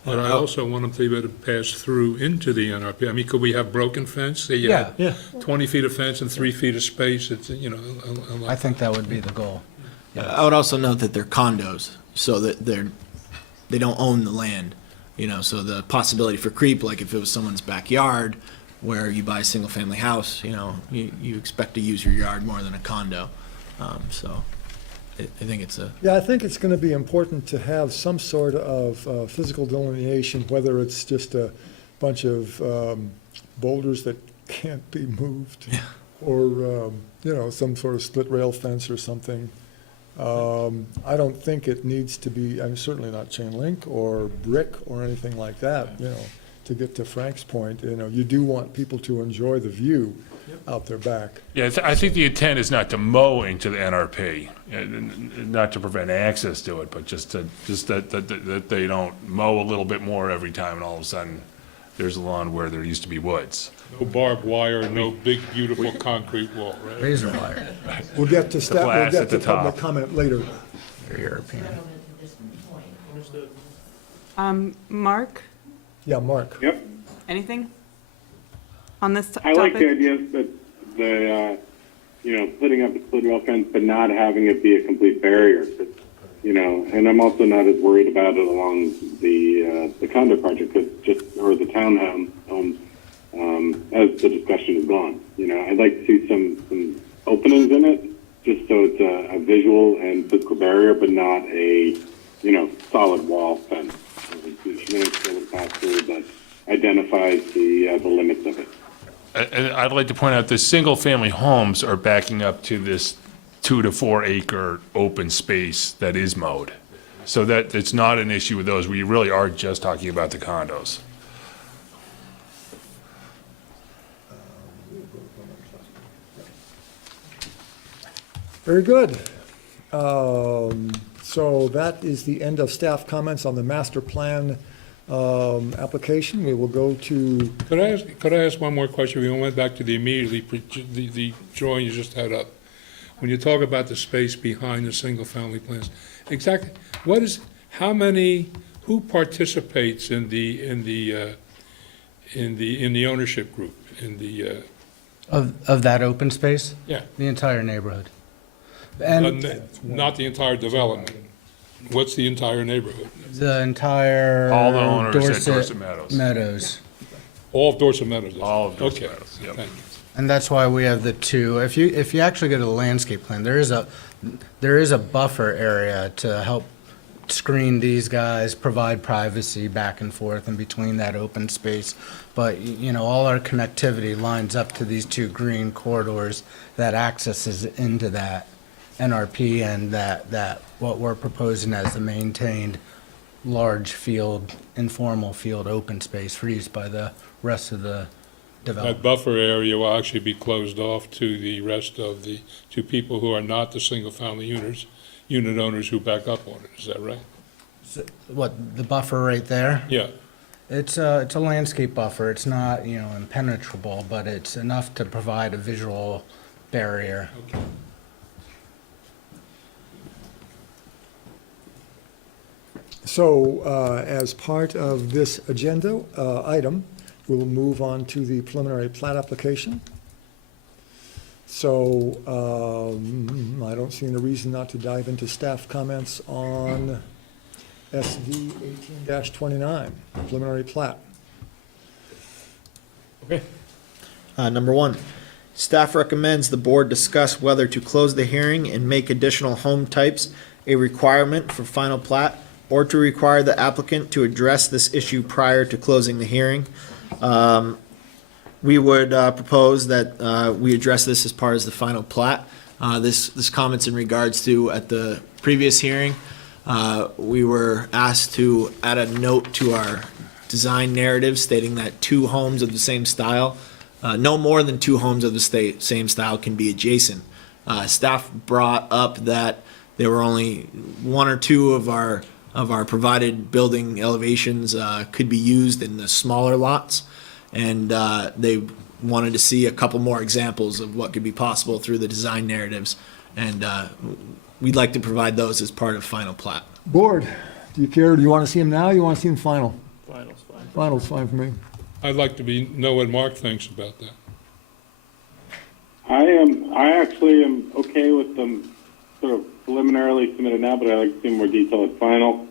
But I also want them to be able to pass through into the NRP. I mean, could we have broken fence? Say you had 20 feet of fence and 3 feet of space. It's, I think that would be the goal. I would also note that they're condos, so that they don't own the land, so the possibility for creep, like if it was someone's backyard where you buy a single-family house, you expect to use your yard more than a condo. So I think it's a... Yeah, I think it's going to be important to have some sort of physical delineation, whether it's just a bunch of boulders that can't be moved, or, some sort of split rail fence or something. I don't think it needs to be, I'm certainly not chain link or brick or anything like that, to get to Frank's point. You do want people to enjoy the view out their back. Yeah, I think the intent is not to mow into the NRP, not to prevent access to it, but just that they don't mow a little bit more every time, and all of a sudden, there's a lawn where there used to be woods. No barbed wire, no big, beautiful concrete wall, right? Razor wire. We'll get to glass we'll get at to the public top. comment later. Very European. Mark, Yeah, Mark. Yep. anything on this I like the topic? idea that putting up a split rail fence, but not having it be a complete barrier. and I'm also not as worried about it along the condo project, or the townhome homes, as the discussion has gone. I'd like to see some openings in it, just so it's a visual and physical barrier, but not a, solid wall fence. That identifies the limits of it. And I'd like to point out the single-family homes are backing up to this 2 to 4 acre open space that is mowed. So that it's not an issue with those. We really are just talking about the condos. Very good. So that is the end of staff comments on the master plan application. We will go to, Could I ask one more question? We went back to the drawing you just had up. When you talk about the space behind the single-family plans, exactly, who participates in the ownership group, Of that open space? Yeah. The entire neighborhood. And not the entire development? What's the entire neighborhood? the entire All the owners at Dorset Dorset Meadows. Meadows. All of Dorset Meadows? All of Dorset Okay. Meadows, yep. Thank you. And that's why we have the two. If you actually go to the landscape plan, there is a buffer area to help screen these guys, provide privacy back and forth in between that open space. But, all our connectivity lines up to these two green corridors that accesses into that NRP and that what we're proposing as the maintained large field, informal field open space for use by the rest of the development. That buffer area will actually be closed off to the rest of to people who are not the single-family unit owners who back up on it. Is that right? What, the buffer right there? Yeah. It's a landscape buffer. It's not, impenetrable, but it's enough to provide a visual barrier. Okay. so as part of this agenda item, we'll move on to the preliminary plat application. So I don't see any reason not to dive into staff comments on SV 18-29, preliminary plat. Okay. Number 1, staff recommends the board discuss whether to close the hearing and make additional home types a requirement for final plat, or to require the applicant to address this issue prior to closing the hearing. We would propose that we address this as part of the final plat. This comments in regards to, at the previous hearing, we were asked to add a note to our design narrative stating that 2 homes of the same style, no more than 2 homes of the same style can be adjacent. Staff brought up that there were only 1 or 2 of our provided building elevations could be used in the smaller lots, and they wanted to see a couple more examples of what could be possible through the design narratives, and we'd like to provide those as part of final plat. Board, do you care? Do you want to see them now? Or you want to see them final? Final's fine. Final's fine for me. I'd like to know what Mark thinks about that. I actually am okay with them sort of preliminarily submitted now, but I'd like to see more detail at final.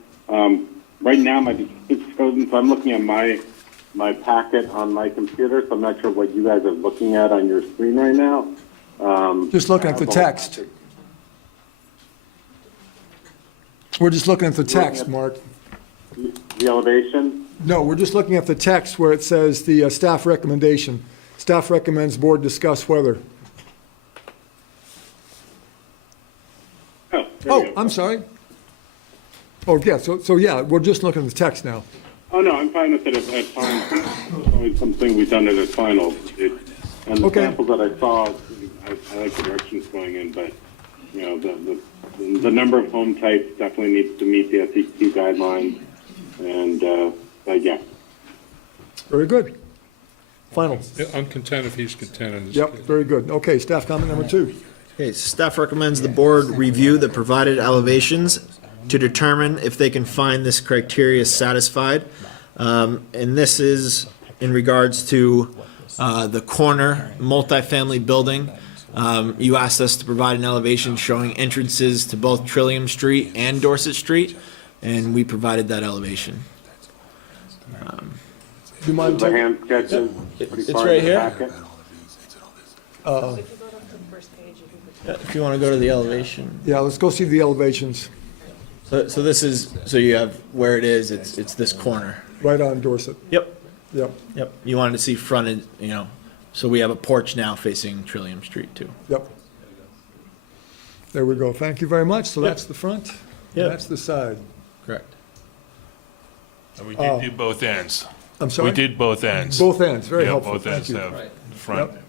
Right now, it's frozen, so I'm looking at my packet on my computer, so I'm not sure what you guys are looking at on your screen right now. Just looking at the text. We're just looking at the text, Mark. The elevation? No, we're just looking at the text where it says the staff recommendation. Staff recommends board discuss whether. Oh, I'm sorry. Oh, yeah, so yeah, we're just looking at the text now. Oh, no, I'm fine with it at final. It's always something we've done it at final. And the Okay. samples that I saw, I like the direction it's going in, but, the number of home types definitely needs to meet the SEQ guidelines, and, yeah. Very good. Final. Yeah, I'm content if he's content in this Yep, case. very good. Okay, staff comment number 2. Okay, staff recommends the board review the provided elevations to determine if they can find this criteria satisfied. And this is in regards to the corner multifamily building You asked us to provide an elevation showing entrances to both Trillium Street and Dorset Street, and we provided that elevation. Do you mind The taking? hand sketches. It's right here. If you want to go to the elevation. Yeah, let's go see the elevations, So this is, so you have where it is, it's this corner. right on Dorset. Yep. Yep, Yep. You wanted to see fronted, so we have a porch now facing Trillium Street too. yep. There we go. Thank you very much. So that's the front, and Yep. that's the side. Correct. And we did do both ends. I'm sorry? We did both ends. Both ends, very Yeah, helpful. both Thank ends you. have Right. front. Yep.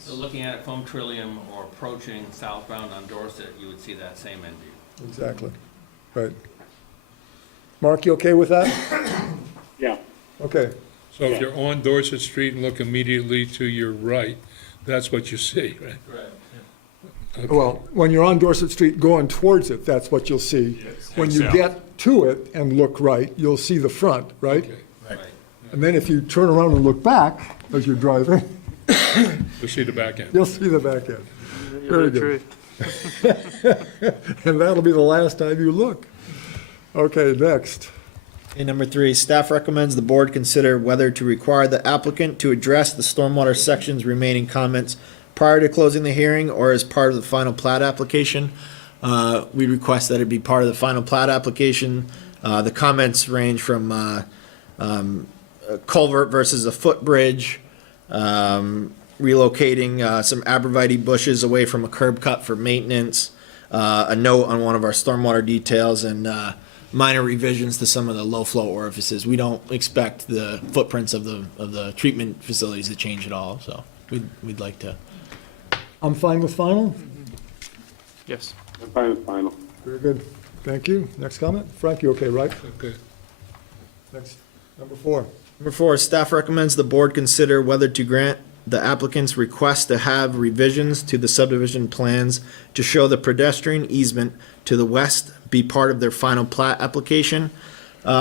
So looking at it from Trillium or approaching southbound on Dorset, you would see that same end view. Exactly. Right. Mark, you okay with that? Yeah. Okay. So if you're on Dorset Street and look immediately to your right, that's what you see, right? Correct. Okay. Well, when you're on Dorset Street going towards it, that's what you'll see. Yes. When you South. get to it and look right, you'll see the front, right? Okay. Right. And then if you turn around and look back as you're driving, You'll see the back end. you'll see the back end. Very good. And that'll be the last time you look. Okay, next. Okay, number 3, staff recommends the board consider whether to require the applicant to address the stormwater section's remaining comments prior to closing the hearing or as part of the final plat application. We request that it be part of the final plat application. The comments range from a culvert versus a footbridge, relocating some arborvitae bushes away from a curb cut for maintenance, a note on one of our stormwater details, and minor revisions to some of the low flow orifices. We don't expect the footprints of the treatment facilities to change at all, so we'd like to. I'm fine with final? Yes. I'm fine with final. Very good. Thank you. Next comment? Frank, you okay, right? Okay. Next, number 4. Number 4, staff recommends the board consider whether to grant the applicant's request to have revisions to the subdivision plans to show the pedestrian easement to the west be part of their final plat application.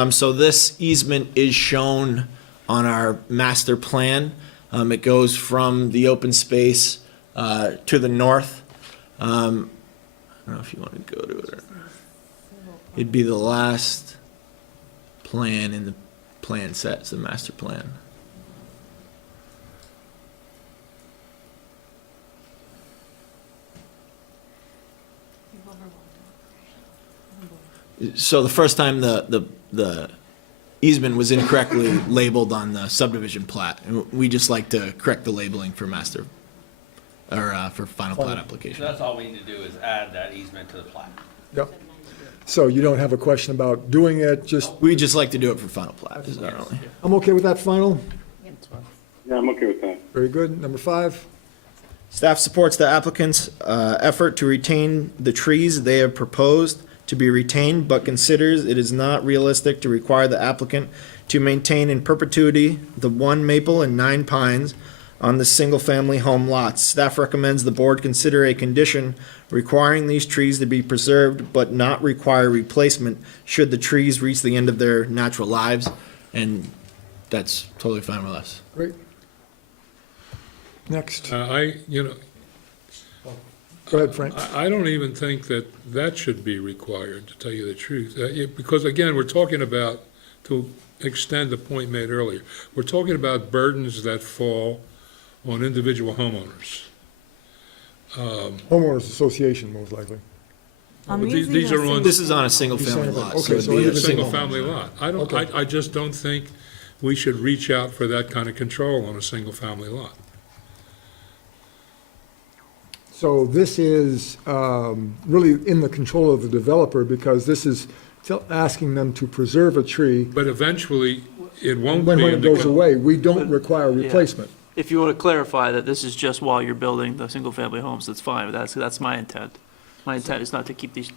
So this easement is shown on our master plan. It goes from the open space to the north. I don't know if you want to go to it or it'd be the last plan in the plan set, it's the master plan. So the first time the easement was incorrectly labeled on the subdivision plat, and we just like to correct the labeling for master, or for final plat So application. that's all we need to do is add that easement to the plat. Yep. So you don't have a question about doing it, just, We just like to do it for final plat, is our only. I'm okay with that final? Yeah, I'm okay with that. Very good. Number 5. Staff supports the applicant's effort to retain the trees they have proposed to be retained, but considers it is not realistic to require the applicant to maintain in perpetuity the 1 maple and 9 pines on the single-family home lots. Staff recommends the board consider a condition requiring these trees to be preserved but not require replacement should the trees reach the end of their natural lives, and that's totally fine with us. Great. Next. Go ahead, Frank. I don't even think that should be required, to tell you the truth. Because again, we're talking about, to extend the point made earlier, we're talking about burdens that fall on individual homeowners. Homeowners Association, most likely. These are on. This is on a single-family lot, so Okay, it'd so be it a is a Single-family lot. Okay. I just don't think we should reach out for that kind of control on a single-family lot. So this is really in the control of the developer, because this is asking them to preserve a tree. But eventually, it won't be. When it in the goes con- away, we don't require replacement. If you want to clarify that this is just while you're building the single-family homes, that's fine, but that's my intent. My intent is not to keep these,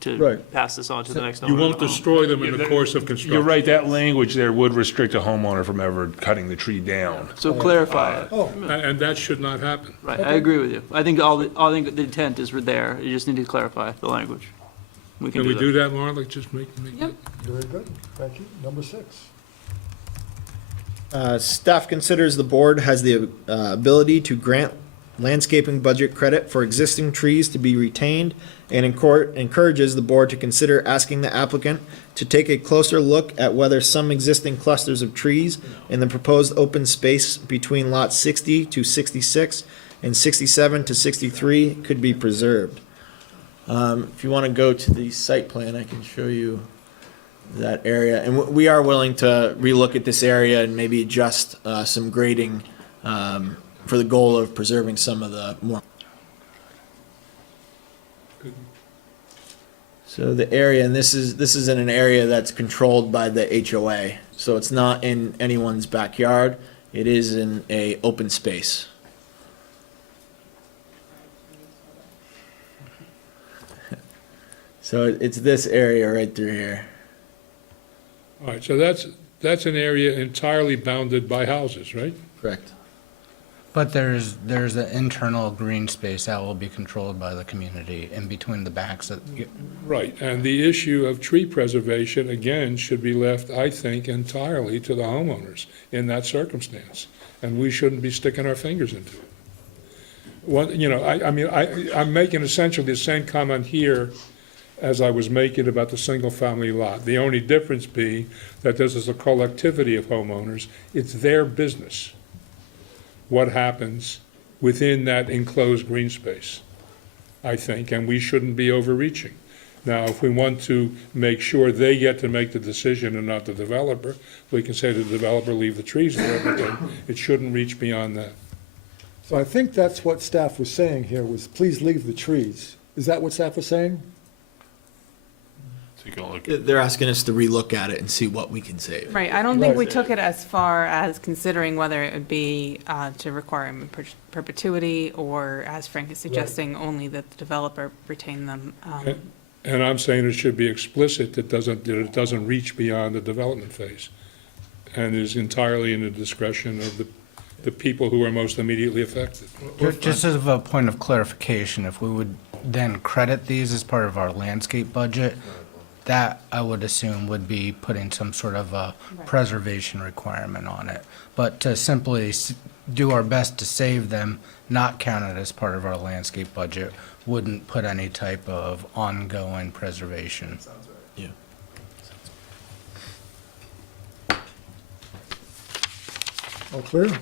to Right. pass this on to the next You owner. won't destroy them in the course of construction. You're right, that language there would restrict a homeowner from ever cutting the tree down. So clarify it. Oh, And that should not happen. Right, I agree with you. I think I think the intent is there, you just need to clarify the language. We can Can we do do that, Marla? Just make. Yep. very good. Thank you. Number 6. Staff considers the board has the ability to grant landscaping budget credit for existing trees to be retained, and encourages the board to consider asking the applicant to take a closer look at whether some existing clusters of trees in the proposed open space between lots 60 to 66 and 67 to 63 could be preserved. If you want to go to the site plan, I can show you that area. And we are willing to relook at this area and maybe adjust some grading for the goal of preserving some of the more. So the area, and this is in an area that's controlled by the HOA. So it's not in anyone's backyard. It is in a open space. So it's this area right through here. All right, so that's an area entirely bounded by houses, right? Correct. But there's an internal green space that will be controlled by the community in between the backs of. Right, and the issue of tree preservation, again, should be left, I think, entirely to the homeowners in that circumstance. And we shouldn't be sticking our fingers into it. I'm making essentially the same comment here as I was making about the single-family lot. The only difference being that this is a collectivity of homeowners. It's their business what happens within that enclosed green space, I think, and we shouldn't be overreaching. Now, if we want to make sure they get to make the decision and not the developer, we can say to the developer, leave the trees there, but then it shouldn't reach beyond that. So I think that's what staff was saying here, was please leave the trees. Is that what staff was saying? Take a look. They're asking us to relook at it and see what we can save. Right, I don't think we took it as far as considering whether it would be to require them in perpetuity, or, as Frank is suggesting, only that the developer retain them. And I'm saying it should be explicit that it doesn't reach beyond the development phase and is entirely in the discretion of the people who are most immediately affected. Just as a point of clarification, if we would then credit these as part of our landscape budget, that I would assume would be putting some sort of a preservation requirement on it. But to simply do our best to save them, not count it as part of our landscape budget, wouldn't put any type of ongoing preservation. Yeah. All clear?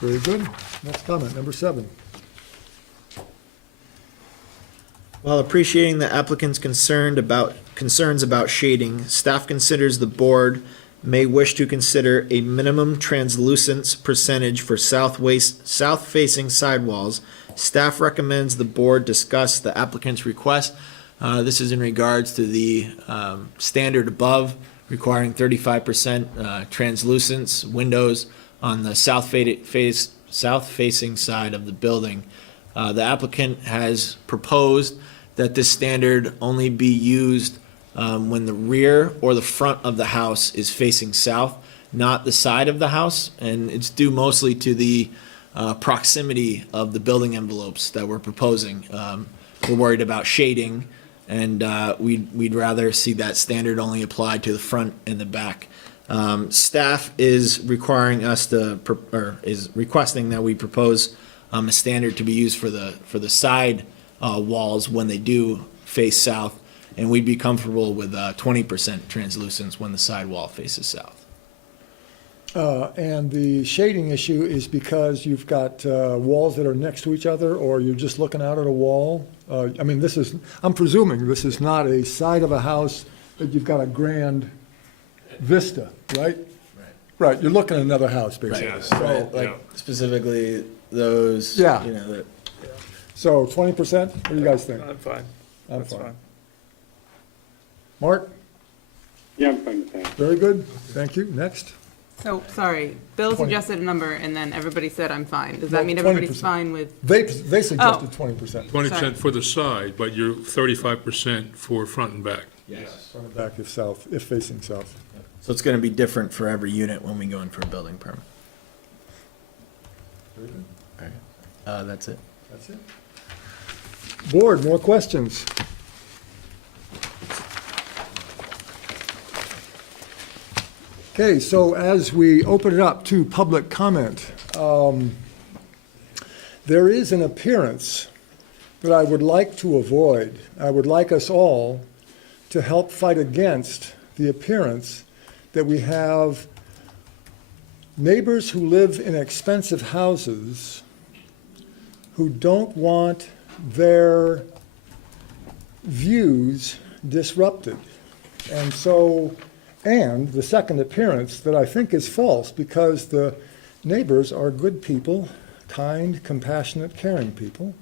Very good. Next comment, number 7. While appreciating the applicant's concerns about shading, staff considers the board may wish to consider a minimum translucence percentage for south-facing sidewalls. Staff recommends the board discuss the applicant's request. This is in regards to the standard above requiring 35% translucence windows on the south-facing side of the building. The applicant has proposed that this standard only be used when the rear or the front of the house is facing south, not the side of the house, and it's due mostly to the proximity of the building envelopes that we're proposing. We're worried about shading, and we'd rather see that standard only applied to the front and the back. Staff is requiring us is requesting that we propose a standard to be used for the side walls when they do face south, and we'd be comfortable with 20% translucence when the side wall faces south. And the shading issue is because you've got walls that are next to each other, or you're just looking out at a wall? I'm presuming this is not a side of a house that you've got a grand vista, right? Right, you're looking at another house, basically. Right, specifically those, Yeah. that. So 20%, what do you guys think? I'm fine. I'm That's fine. Mark? Yeah, I'm fine with that. Very good, thank you. Next? So, sorry, Bill 20. suggested a number, and then everybody said I'm fine. Does Well, that mean everybody's 20%. fine with? They suggested Oh. 20%. 20% for the side, but you're 35% for front and back. Yes. Front and back if facing south. So it's gonna be different for every unit when we go in for a building permit. Very good. All right. That's it. That's it. Board, more questions? Okay, so as we open it up to public comment, there is an appearance that I would like to avoid. I would like us all to help fight against the appearance that we have neighbors who live in expensive houses who don't want their views disrupted. And so, and the second appearance that I think is false, because the neighbors are good people, kind, compassionate, caring people.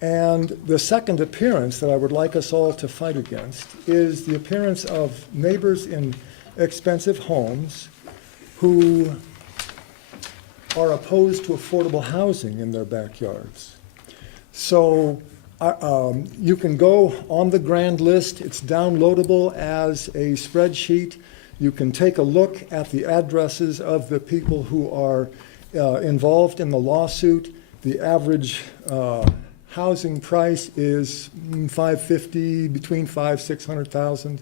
And the second appearance that I would like us all to fight against is the appearance of neighbors in expensive homes who are opposed to affordable housing in their backyards. So you can go on the grand list. It's downloadable as a spreadsheet. You can take a look at the addresses of the people who are involved in the lawsuit. The average housing price is $550,000, between $500,000-$600,000.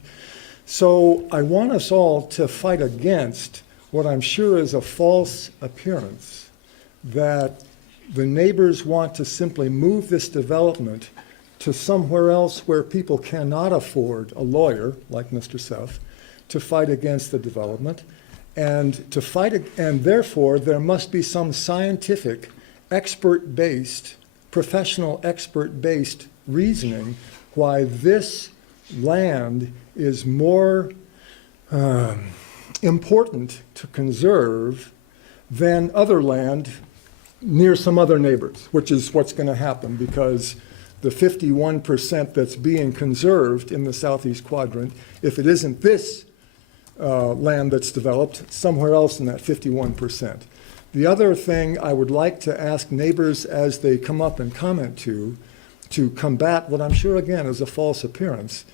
So I want us all to fight against what I'm sure is a false appearance that the neighbors want to simply move this development to somewhere else where people cannot afford a lawyer like Mr. Seff to fight against the development, and therefore there must be some scientific, expert-based, professional expert-based reasoning why this land is more important to conserve than other land near some other neighbors, which is what's going to happen, because the 51% that's being conserved in the southeast quadrant, if it isn't this land that's developed, somewhere else in that 51%. The other thing I would like to ask neighbors as they come up and comment to combat what I'm sure, again, is a false appearance,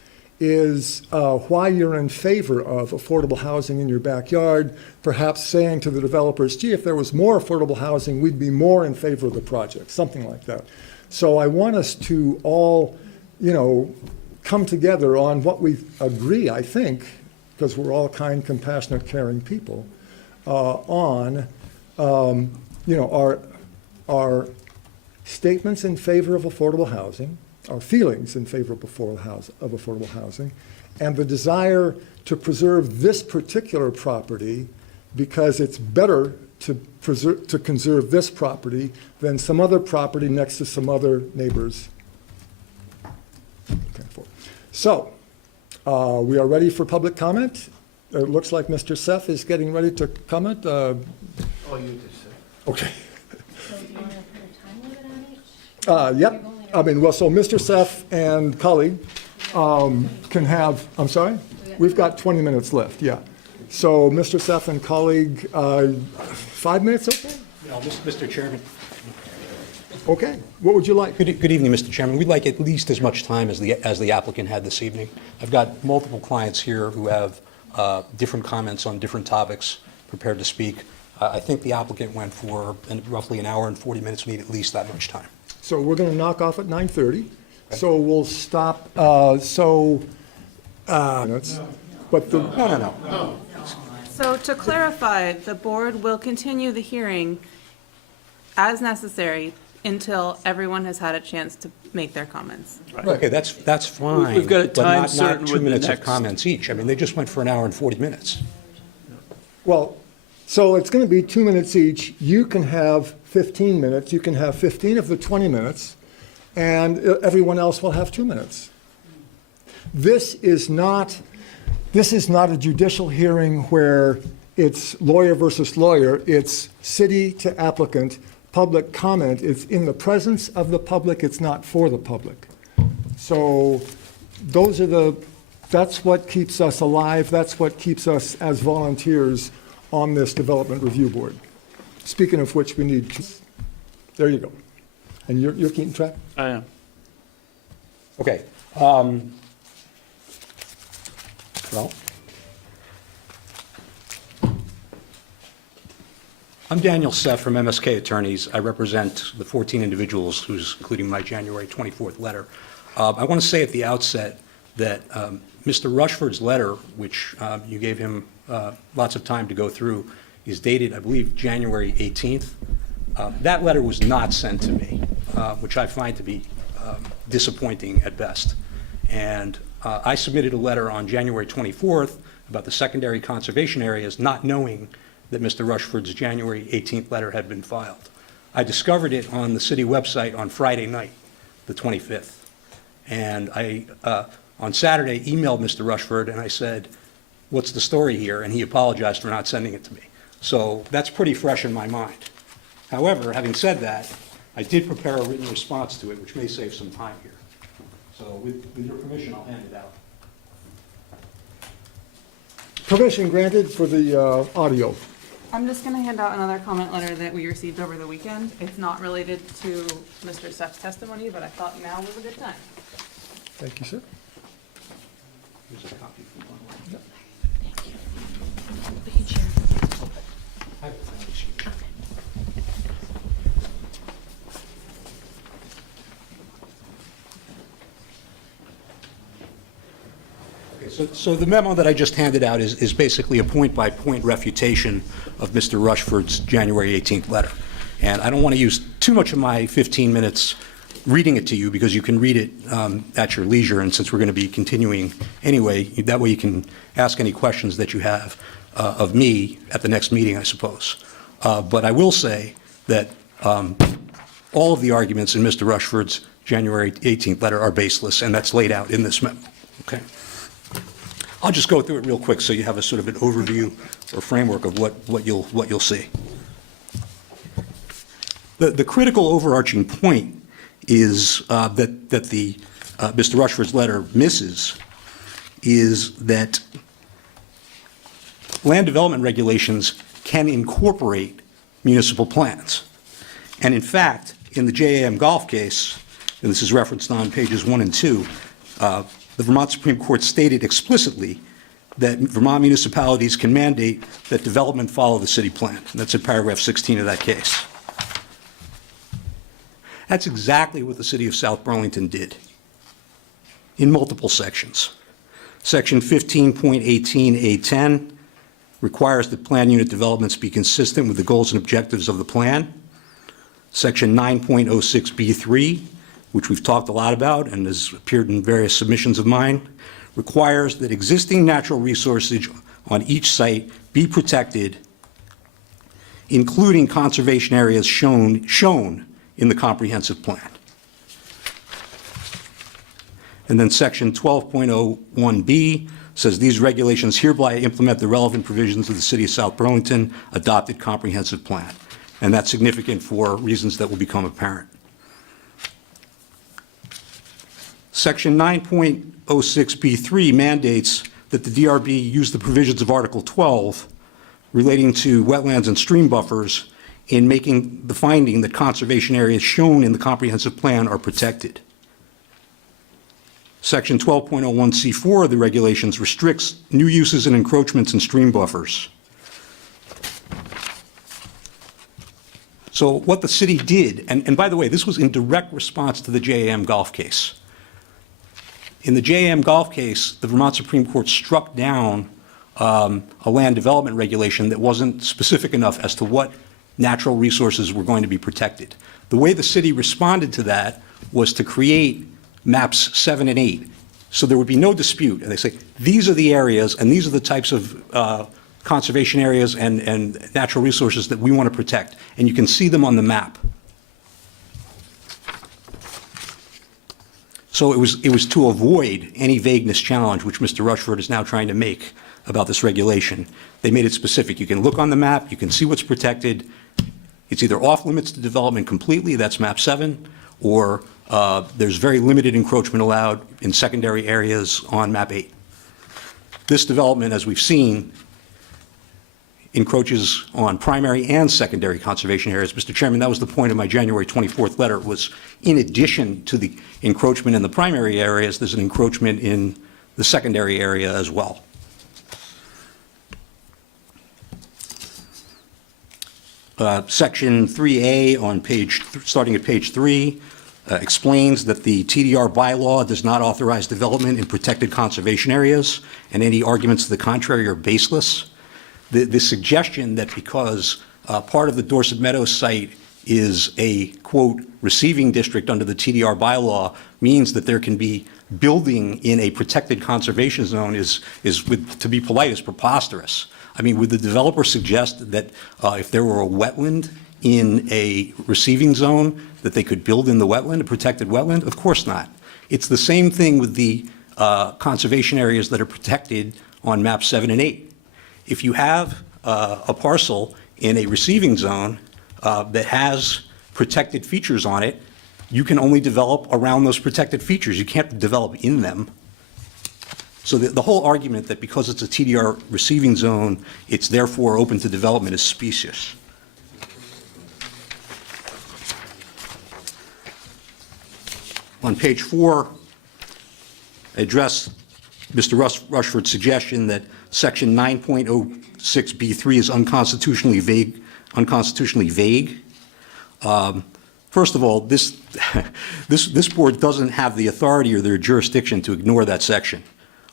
is why you're in favor of affordable housing in your backyard, perhaps saying to the developers, gee, if there was more affordable housing, we'd be more in favor of the project, something like that. So I want us to all, come together on what we agree, I think, because we're all kind, compassionate, caring people, on our statements in favor of affordable housing, our feelings in favor of affordable housing, and the desire to preserve this particular property because it's better to conserve this property than some other property next to some other neighbors. Okay, so we are ready for public comment. It looks like Mr. Seff is getting ready to comment. Oh, you just said. Okay. So do you want to put a time limit on each? Yep. So Mr. Seff and colleague can have, I'm sorry? We've got 20 minutes left, yeah. So Mr. Seff and colleague, 5 minutes, okay? No, Mr. Chairman. Okay, what would you like? Good evening, Mr. Chairman. We'd like at least as much time as the applicant had this evening. I've got multiple clients here who have different comments on different topics prepared to speak. I think the applicant went for roughly an hour and 40 minutes. We need at least that much time. So we're going to knock off at 9:30. Okay. So we'll stop. But the No. So to clarify, the board will continue the hearing as necessary until everyone has had a chance to make their comments. Right. Okay, that's fine. We've got a time but certain not 2 with the minutes of next. comments each. I mean, they just went for an hour and 40 minutes. Well, so it's going to be 2 minutes each. You can have 15 minutes. You can have 15 of the 20 minutes, and everyone else will have 2 minutes. This is not a judicial hearing where it's lawyer versus lawyer. It's city to applicant, public comment. It's in the presence of the public. It's not for the public. So that's what keeps us alive. That's what keeps us as volunteers on this development review board. Speaking of which, we need, there you go. And you're keeping track? I am. Okay. Well, I'm Daniel Seff from MSK Attorneys. I represent the 14 individuals including my January 24th letter. I want to say at the outset that Mr. Rushford's letter, which you gave him lots of time to go through, is dated, I believe, January 18th. That letter was not sent to me, which I find to be disappointing at best. And I submitted a letter on January 24th about the secondary conservation areas, not knowing that Mr. Rushford's January 18th letter had been filed. I discovered it on the city website on Friday night, the 25th. And I, on Saturday, emailed Mr. Rushford and I said, what's the story here? And he apologized for not sending it to me. So that's pretty fresh in my mind. However, having said that, I did prepare a written response to it, which may save some time here. So with your permission, I'll hand it out. Permission granted for the audio. I'm just gonna hand out another comment letter that we received over the weekend. It's not related to Mr. Seth's testimony, but I thought now was a good time. Thank you, sir. Here's a copy from one. Yep. Thank you. We can share. I have a family sheet. So the memo that I just handed out is basically a point-by-point refutation of Mr. Rushford's January 18th letter. And I don't want to use too much of my 15 minutes reading it to you, because you can read it at your leisure, and since we're going to be continuing anyway, that way you can ask any questions that you have of me at the next meeting, I suppose. But I will say that all of the arguments in Mr. Rushford's January 18th letter are baseless, and that's laid out in this memo. Okay. I'll just go through it real quick so you have a sort of an overview or framework of what you'll see. The critical overarching point is that the Mr. Rushford's letter misses is that land development regulations can incorporate municipal plans. And in fact, in the JAM Golf case, and this is referenced on pages 1 and 2, the Vermont Supreme Court stated explicitly that Vermont municipalities can mandate that development follow the city plan. And that's in paragraph 16 of that case. That's exactly what the city of South Burlington did in multiple sections. Section 15.18A10 requires that plan unit developments be consistent with the goals and objectives of the plan. Section 9.06B3, which we've talked a lot about and has appeared in various submissions of mine, requires that existing natural resources on each site be protected, including conservation areas shown in the comprehensive plan. And then section 12.01B says these regulations hereby implement the relevant provisions of the City of South Burlington adopted comprehensive plan. And that's significant for reasons that will become apparent. Section 9.06B3 mandates that the DRB use the provisions of Article 12 relating to wetlands and stream buffers in making the finding that conservation areas shown in the comprehensive plan are protected. Section 12.01C4 of the regulations restricts new uses and encroachments in stream buffers. So what the city did, and by the way, this was in direct response to the JAM Golf case. In the JAM Golf case, the Vermont Supreme Court struck down a land development regulation that wasn't specific enough as to what natural resources were going to be protected. The way the city responded to that was to create maps 7 and 8, so there would be no dispute. And they say, these are the areas and these are the types of conservation areas and natural resources that we want to protect. And you can see them on the map. So it was to avoid any vagueness challenge, which Mr. Rushford is now trying to make about this regulation. They made it specific. You can look on the map, you can see what's protected. It's either off limits to development completely, that's map 7, or there's very limited encroachment allowed in secondary areas on map 8. This development, as we've seen, encroaches on primary and secondary conservation areas. Mr. Chairman, that was the point of my January 24th letter, was in addition to the encroachment in the primary areas, there's an encroachment in the secondary area as well. Section 3A on starting at page 3 explains that the TDR bylaw does not authorize development in protected conservation areas, and any arguments to the contrary are baseless. The suggestion that because part of the Dorset Meadows site is a, quote, receiving district under the TDR bylaw means that there can be building in a protected conservation zone is to be polite, is preposterous. I mean, would the developer suggest that if there were a wetland in a receiving zone, that they could build in the wetland, a protected wetland? Of course not. It's the same thing with the conservation areas that are protected on map 7 and 8. If you have a parcel in a receiving zone that has protected features on it, you can only develop around those protected features. You can't develop in them. So the whole argument that because it's a TDR receiving zone, it's therefore open to development is specious. On page 4, I address Mr. Rushford's suggestion that section 9.06B3 is unconstitutionally vague. First of all, this board doesn't have the authority or their jurisdiction to ignore that section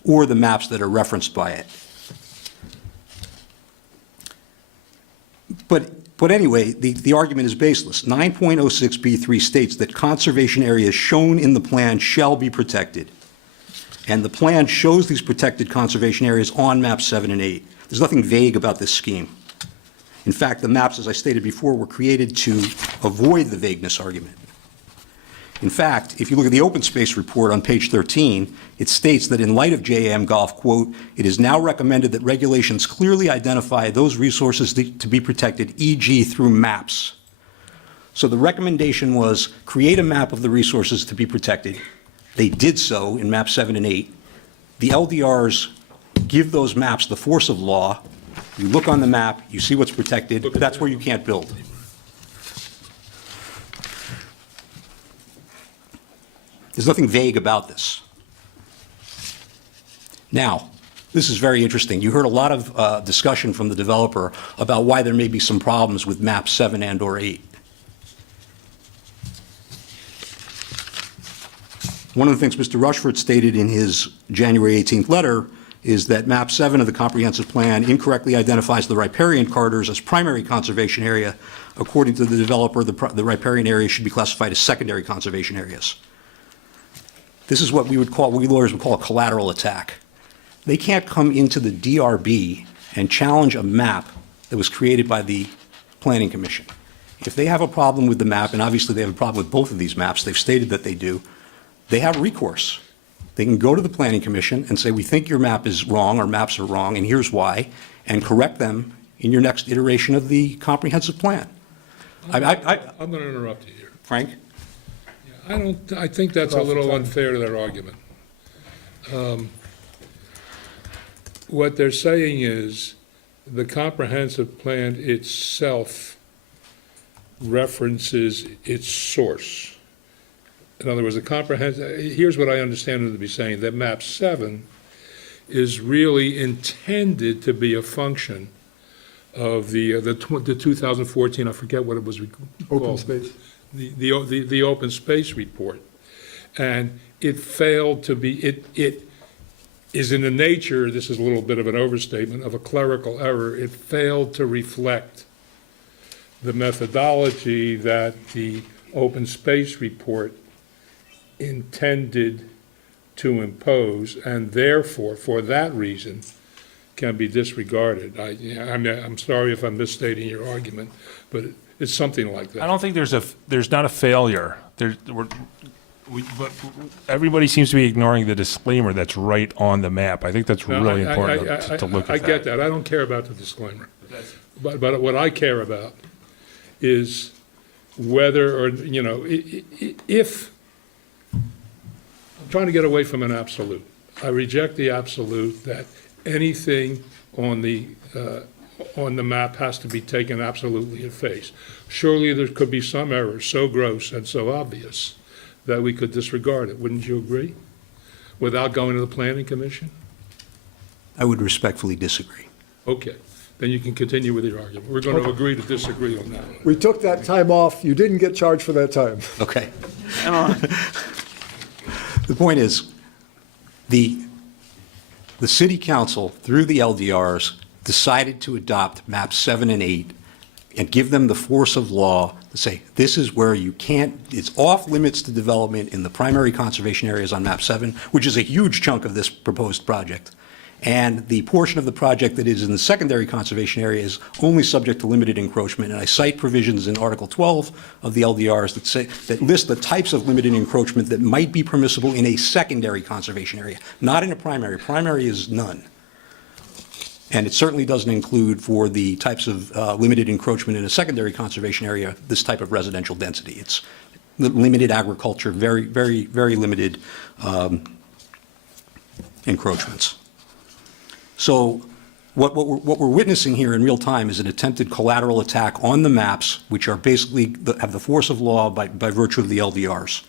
or the maps that are referenced by it. But anyway, the argument is baseless. 9.06B3 states that conservation areas shown in the plan shall be protected. And the plan shows these protected conservation areas on maps 7 and 8. There's nothing vague about this scheme. In fact, the maps, as I stated before, were created to avoid the vagueness argument. In fact, if you look at the open space report on page 13, it states that in light of JAM Golf, quote, it is now recommended that regulations clearly identify those resources to be protected, e.g. through maps. So the recommendation was create a map of the resources to be protected. They did so in map 7 and 8. The LDRs give those maps the force of law. You look on the map, you see what's protected, that's where you can't build. There's nothing vague about this. Now, this is very interesting. You heard a lot of discussion from the developer about why there may be some problems with map 7 and or 8. One of the things Mr. Rushford stated in his January 18th letter is that map 7 of the comprehensive plan incorrectly identifies the riparian corridors as primary conservation area. According to the developer, the riparian area should be classified as secondary conservation areas. This is what we lawyers would call a collateral attack. They can't come into the DRB and challenge a map that was created by the Planning Commission. If they have a problem with the map, and obviously they have a problem with both of these maps, they've stated that they do, they have recourse. They can go to the Planning Commission and say, we think your map is wrong, our maps are wrong, and here's why, and correct them in your next iteration of the comprehensive plan. I'm going to interrupt you here. Frank? I think that's a little unfair to their argument. What they're saying is the comprehensive plan itself references its source. In other words, here's what I understand them to be saying, that map 7 is really intended to be a function of the 2014, I forget what it was called. Open space. The open space report. And it failed to be, it is in the nature, this is a little bit of an overstatement, of a clerical error. It failed to reflect the methodology that the open space report intended to impose, and therefore, for that reason, can be disregarded. I'm sorry if I'm misstating your argument, but it's something like that. I don't think there's not a failure. But everybody seems to be ignoring the disclaimer that's right on the map. I think that's really important to look at. I get that. I don't care about the disclaimer. But what I care about is whether, or, if, I'm trying to get away from an absolute. I reject the absolute that anything on the map has to be taken absolutely at face. Surely there could be some error so gross and so obvious that we could disregard it. Wouldn't you agree? Without going to the Planning Commission? I would respectfully disagree. Okay, then you can continue with your argument. We're going to agree to disagree on that one. We took that time off. You didn't get charged for that time. Okay. The point is, the city council, through the LDRs, decided to adopt maps 7 and 8 and give them the force of law to say, this is where you can't, it's off limits to development in the primary conservation areas on map 7, which is a huge chunk of this proposed project. And the portion of the project that is in the secondary conservation area is only subject to limited encroachment. And I cite provisions in Article 12 of the LDRs that list the types of limited encroachment that might be permissible in a secondary conservation area, not in a primary. Primary is none. And it certainly doesn't include for the types of limited encroachment in a secondary conservation area, this type of residential density. It's limited agriculture, very, very, very limited encroachments. So what we're witnessing here in real time is an attempted collateral attack on the maps, which are basically have the force of law by virtue of the LDRs.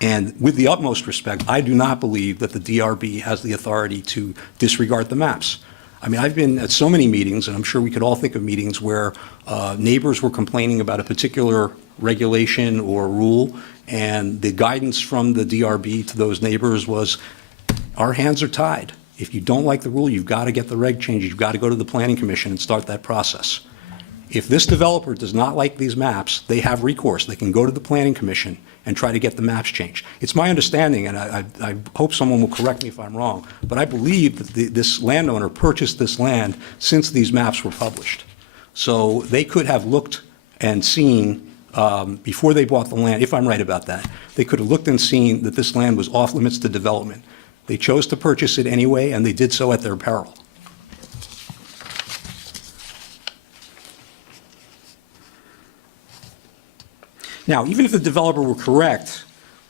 And with the utmost respect, I do not believe that the DRB has the authority to disregard the maps. I mean, I've been at so many meetings, and I'm sure we could all think of meetings where neighbors were complaining about a particular regulation or rule, and the guidance from the DRB to those neighbors was, our hands are tied. If you don't like the rule, you've got to get the reg changes. You've got to go to the Planning Commission and start that process. If this developer does not like these maps, they have recourse. They can go to the Planning Commission and try to get the maps changed. It's my understanding, and I hope someone will correct me if I'm wrong, but I believe that this landowner purchased this land since these maps were published. So they could have looked and seen, before they bought the land, if I'm right about that, they could have looked and seen that this land was off limits to development. They chose to purchase it anyway, and they did so at their peril. Now, even if the developer were correct,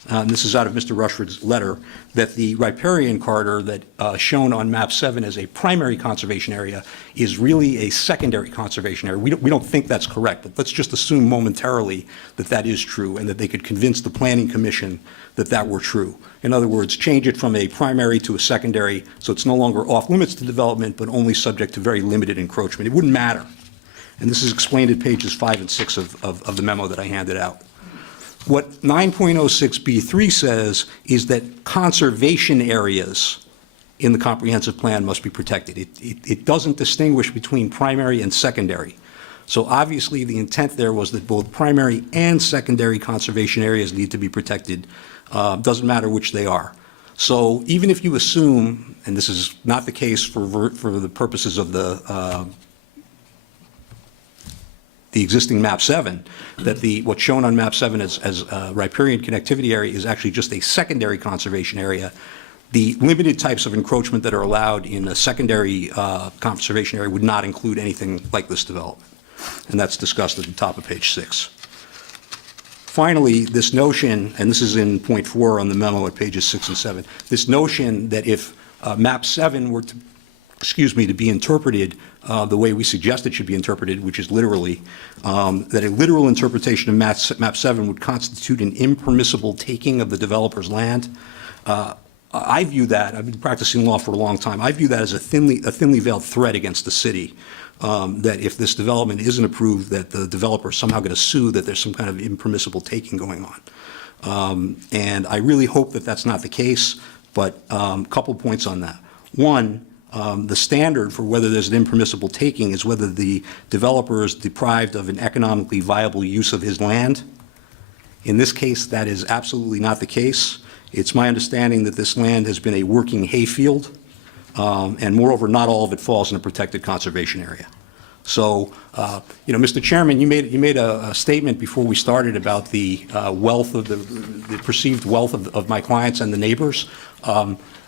and this is out of Mr. Rushford's letter, that the riparian corridor that shown on map 7 as a primary conservation area is really a secondary conservation area. We don't think that's correct, but let's just assume momentarily that that is true and that they could convince the Planning Commission that that were true. In other words, change it from a primary to a secondary, so it's no longer off limits to development, but only subject to very limited encroachment. It wouldn't matter. And this is explained at pages 5 and 6 of the memo that I handed out. What 9.06B3 says is that conservation areas in the comprehensive plan must be protected. It doesn't distinguish between primary and secondary. So obviously the intent there was that both primary and secondary conservation areas need to be protected. Doesn't matter which they are. So even if you assume, and this is not the case for the purposes of the existing map 7, that what's shown on map 7 as riparian connectivity area is actually just a secondary conservation area. The limited types of encroachment that are allowed in a secondary conservation area would not include anything like this development. And that's discussed at the top of page 6. Finally, this notion, and this is in point 4 on the memo at pages 6 and 7, this notion that if map 7 were to, to be interpreted the way we suggest it should be interpreted, which is literally, that a literal interpretation of map 7 would constitute an impermissible taking of the developer's land. I view that, I've been practicing law for a long time, I view that as a thinly veiled threat against the city, that if this development isn't approved, that the developer is somehow going to sue that there's some kind of impermissible taking going on. And I really hope that that's not the case, but a couple points on that. One, the standard for whether there's an impermissible taking is whether the developer is deprived of an economically viable use of his land. In this case, that is absolutely not the case. It's my understanding that this land has been a working hayfield, and moreover, not all of it falls in a protected conservation area. So, Mr. Chairman, you made a statement before we started about the wealth of the perceived wealth of my clients and the neighbors.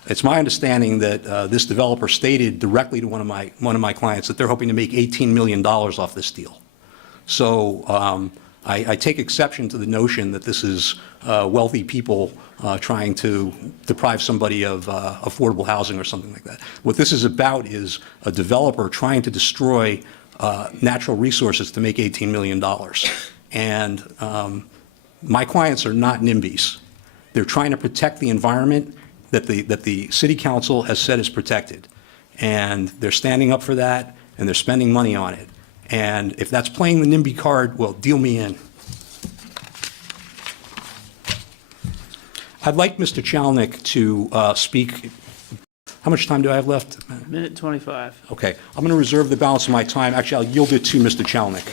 It's my understanding that this developer stated directly to one of my clients that they're hoping to make $18 million off this deal. So I take exception to the notion that this is wealthy people trying to deprive somebody of affordable housing or something like that. What this is about is a developer trying to destroy natural resources to make $18 million. And my clients are not NIMBYs. They're trying to protect the environment that the city council has said is protected. And they're standing up for that, and they're spending money on it. And if that's playing the NIMBY card, well, deal me in. I'd like Mr. Chalnick to speak. How much time do I have left? Minute 25. Okay. I'm going to reserve the balance of my time. Actually, I'll yield it to Mr. Chalnick.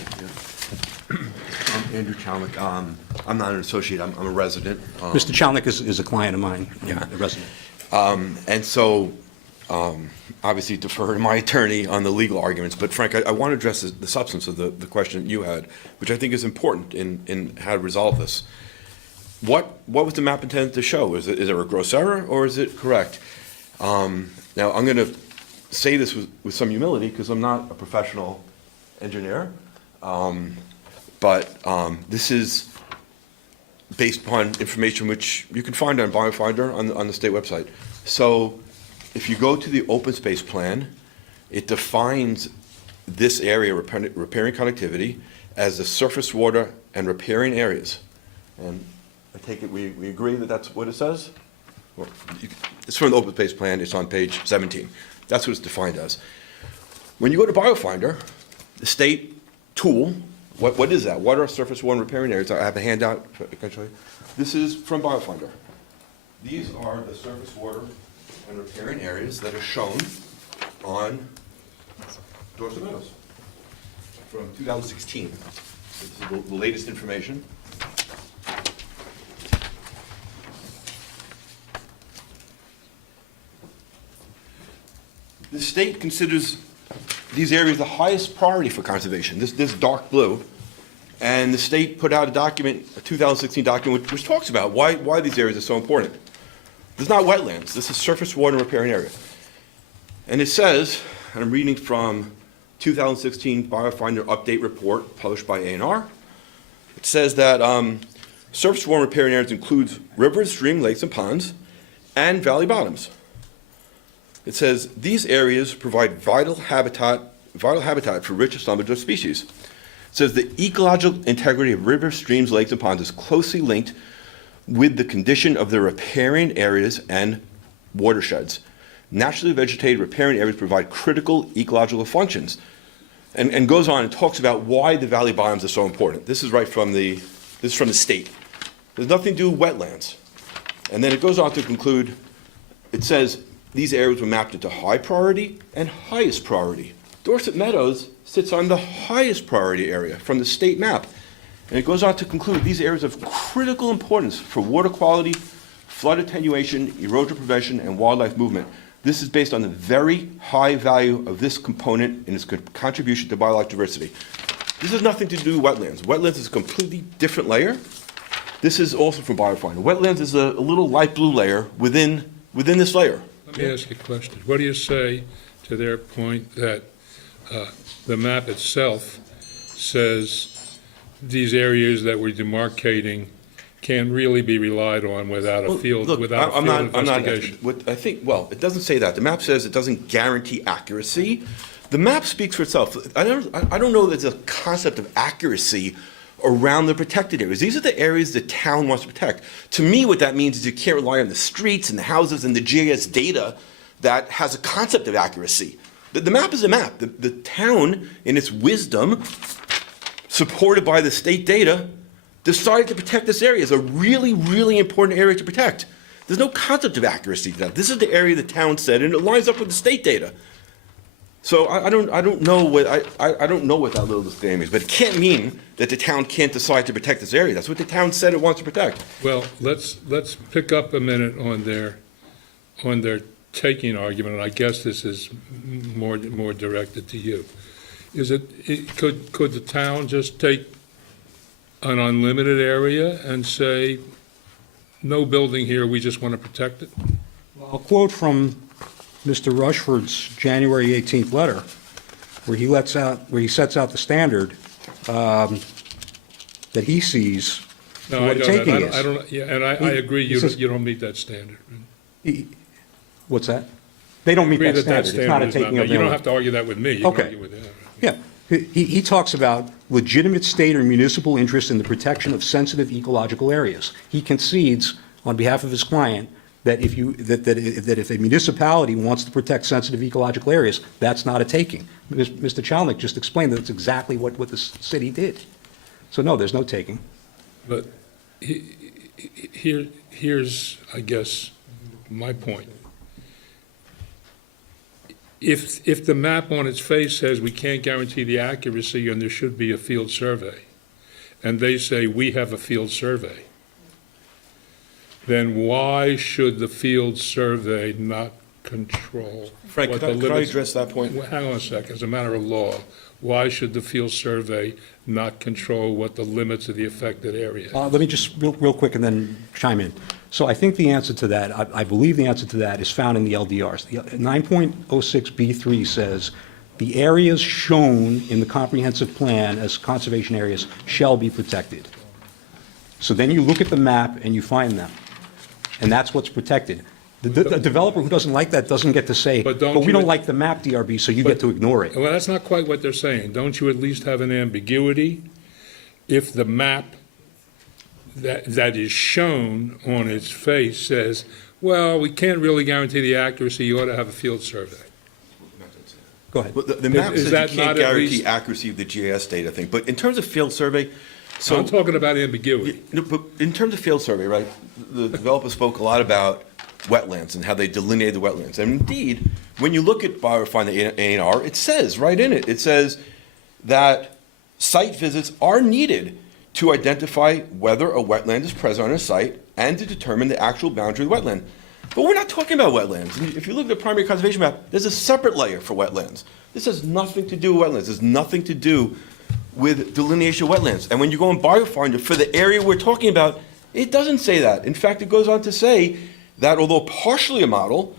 Andrew Chalmik. I'm not an associate, I'm a resident. Mr. Chalmik is a client of mine, yeah, a resident. And so, obviously defer to my attorney on the legal arguments, but Frank, I want to address the substance of the question you had, which I think is important in how to resolve this. What was the map intended to show? Is there a gross error or is it correct? Now, I'm going to say this with some humility because I'm not a professional engineer, but this is based upon information which you can find on BioFinder on the state website. So if you go to the open space plan, it defines this area, repairing connectivity, as the surface water and riparian areas. And I take it we agree that that's what it says? Well, it's from the open space plan, it's on page 17. That's what it's defined as. When you go to BioFinder, the state tool, what is that? What are surface water and riparian areas? I have a handout, actually. This is from BioFinder. These are the surface water and riparian areas that are shown on Dorset Meadows from 2016. This is the latest information. The state considers these areas the highest priority for conservation, this dark blue. And the state put out a document, a 2016 document, which talks about why these areas are so important. This is not wetlands, this is surface water and riparian area. And it says, and I'm reading from 2016 BioFinder Update Report published by A&R. It says that surface water and riparian areas includes rivers, streams, lakes, and ponds, and valley bottoms. It says these areas provide vital habitat for rich assemblage of species. It says the ecological integrity of rivers, streams, lakes, and ponds is closely linked with the condition of the riparian areas and watersheds. Naturally vegetated riparian areas provide critical ecological functions. And goes on and talks about why the valley bottoms are so important. This is from the state. There's nothing to do with wetlands. And then it goes on to conclude, it says these areas were mapped into high priority and highest priority. Dorset Meadows sits on the highest priority area from the state map. And it goes on to conclude these areas of critical importance for water quality, flood attenuation, erosion prevention, and wildlife movement. This is based on the very high value of this component and its contribution to biological diversity. This has nothing to do with wetlands. Wetlands is a completely different layer. This is also from BioFinder. Wetlands is a little light blue layer within this layer. Let me ask you a question. What do you say to their point that the map itself says these areas that we're demarcating can't really be relied on without a field investigation? It doesn't say that. The map says it doesn't guarantee accuracy. The map speaks for itself. I don't know that there's a concept of accuracy around the protected areas. These are the areas the town wants to protect. To me, what that means is you can't rely on the streets and the houses and the GIS data that has a concept of accuracy. The map is a map. The town, in its wisdom, supported by the state data, decided to protect this area as a really, really important area to protect. There's no concept of accuracy to that. This is the area the town said, and it lines up with the state data. So I don't know what that little disclaimer is, but it can't mean that the town can't decide to protect this area. That's what the town said it wants to protect. Well, let's pick up a minute on their taking argument, and I guess this is more directed to you. Could the town just take an unlimited area and say, no building here, we just want to protect it? Well, a quote from Mr. Rushford's January 18th letter, where he sets out the standard that he sees for what taking is. I agree. You don't meet that standard. What's that? They don't meet that standard. It's not a taking of. You don't have to argue that with me. You can argue with him. Yeah. He talks about legitimate state or municipal interest in the protection of sensitive ecological areas. He concedes on behalf of his client that if a municipality wants to protect sensitive ecological areas, that's not a taking. Mr. Chalmik just explained that that's exactly what the city did. So no, there's no taking. But here's, I guess, my point. If the map on its face says we can't guarantee the accuracy and there should be a field survey, and they say, we have a field survey, then why should the field survey not control Frank, what could the I limits? address that point? Well, hang on a second. As a matter of law, why should the field survey not control what the limits of the affected area? Let me just real quick and then chime in. So I think the answer to that, I believe the answer to that is found in the LDRs. The 9.06B3 says, the areas shown in the comprehensive plan as conservation areas shall be protected. So then you look at the map and you find them, and that's what's protected. The developer who doesn't like that doesn't get to say, but we don't like the map, DRB, so you get to ignore it. Well, that's not quite what they're saying. Don't you at least have an ambiguity if the map that is shown on its face says, well, we can't really guarantee the accuracy, you ought to have a field survey? Go ahead. Well, the map Is says that you not can't at guarantee least- accuracy of the GIS data thing, but in terms of field survey, so. I'm talking about ambiguity. No, but in terms of field survey, right, the developer spoke a lot about wetlands and how they delineate the wetlands. And indeed, when you look at Biofind the A&R, it says right in it, it says that site visits are needed to identify whether a wetland is present on a site and to determine the actual boundary of the wetland. But we're not talking about wetlands. And if you look at the primary conservation map, there's a separate layer for wetlands. This has nothing to do with wetlands. There's nothing to do with delineation of wetlands. And when you go in Biofinder for the area we're talking about, it doesn't say that. In fact, it goes on to say that although partially a model,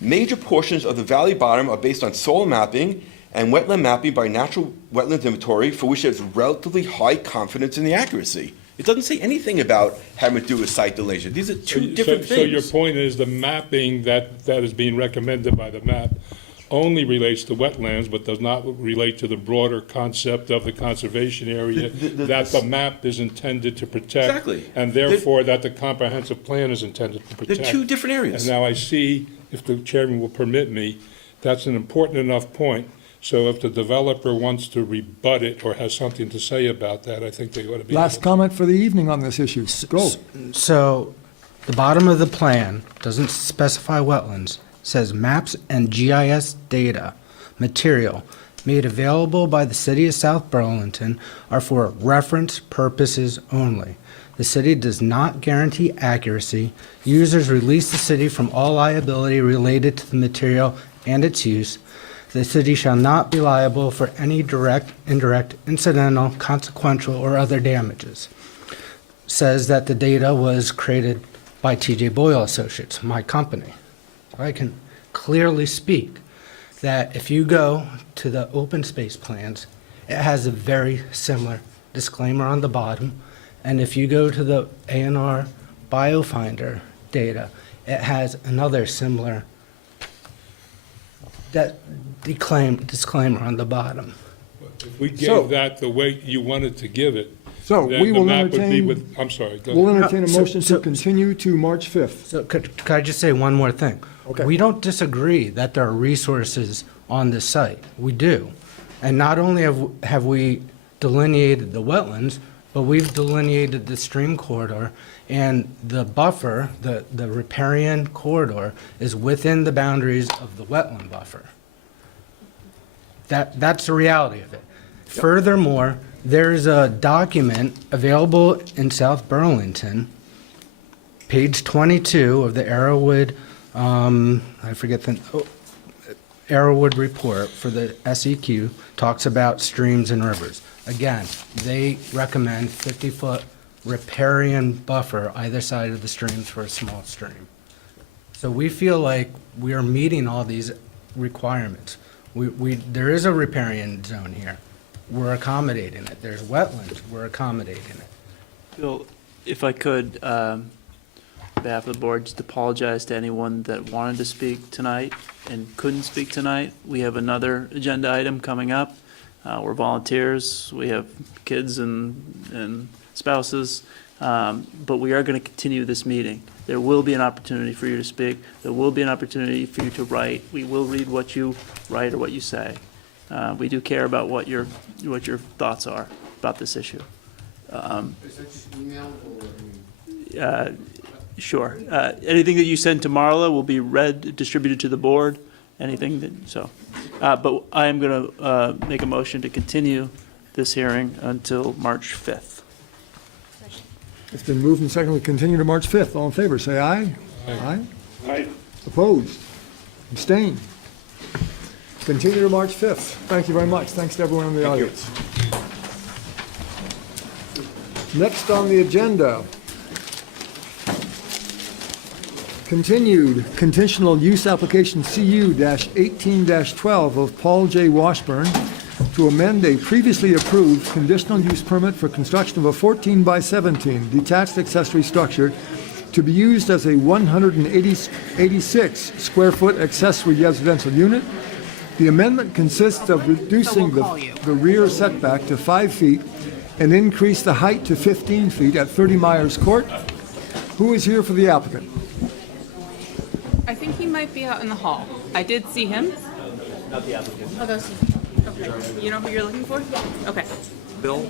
major portions of the valley bottom are based on soil mapping and wetland mapping by natural wetlands inventory, for which there's relatively high confidence in the accuracy. It doesn't say anything about having to do with site delineation. These are two different So things. your point is the mapping that is being recommended by the map only relates to wetlands, but does not relate to the broader concept of the conservation area that the map is intended to protect. Exactly. And therefore, that the comprehensive plan is intended to protect. They're two different areas. And now I see, if the chairman will permit me, that's an important enough point. So if the developer wants to rebut it or has something to say about that, I think they ought to be. Last comment for the evening on this issue. Go. So, the bottom of the plan doesn't specify wetlands, says maps and GIS data material made available by the City of South Burlington are for reference purposes only. The city does not guarantee accuracy. Users release the city from all liability related to the material and its use. The city shall not be liable for any direct, indirect, incidental, consequential, or other damages. Says that the data was created by T.J. Boyle Associates, my company. I can clearly speak that if you go to the open space plans, it has a very similar disclaimer on the bottom. And if you go to the A&R Biofinder data, it has another similar disclaimer on the bottom. If we So- gave that the way you wanted to give it, So then we the will map would be entertain, with, I'm sorry, go we'll ahead. entertain a motion to continue to March 5th. So could I just say one more thing? Okay. We don't disagree that there are resources on this site. We do. And not only have we delineated the wetlands, but we've delineated the stream corridor, and the buffer, the riparian corridor, is within the boundaries of the wetland buffer. That's the reality of it. Furthermore, there's a document available in South Burlington, page 22 of the Arrowwood, Arrowwood report for the SEQ, talks about streams and rivers. Again, they recommend 50-foot riparian buffer either side of the streams for a small stream. So we feel like we are meeting all these requirements. There is a riparian zone here. We're accommodating it. There's wetlands. We're accommodating it. Bill, if I could, on behalf of the board, just apologize to anyone that wanted to speak tonight and couldn't speak tonight. We have another agenda item coming up. We're volunteers. We have kids and spouses, but we are going to continue this meeting. There will be an opportunity for you to speak. There will be an opportunity for you to write. We will read what you write or what you say. We do care about what your thoughts are about this issue. Is that just email or? Sure. Anything that you send to Marla will be read, distributed to the board. Anything that, so. But I am going to make a motion to continue this hearing until March 5th. It's been moved and seconded to continue to March 5th. All in favor, say aye. Aye. Aye. Opposed? Abstained? Continue to March 5th. Thank you very much. Thanks to everyone in the audience. Next on the agenda, continued conditional use application CU-18-12 of Paul J. Washburn to amend a previously approved conditional use permit for construction of a 14 by 17 detached accessory structure to be used as a 186 square foot accessory residential unit. The amendment consists of reducing the rear setback to 5 feet and increase the height to 15 feet at 30 Myers Court. Who is here for the applicant? I think he might be out in the hall. I did see him. Not the applicant. I'll go see. Okay. You know who you're looking for? Okay. Bill,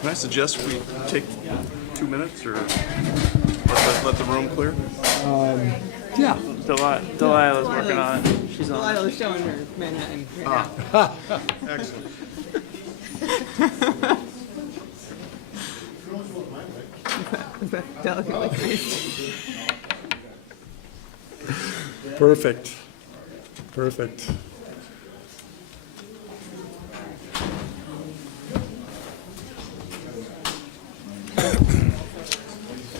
can I suggest we take 2 minutes or let the room clear? Yeah. Delilah's working on it. She's on it. Delilah's showing her Manhattan right now. Excellent. Is that delicately phrased? Perfect. Perfect.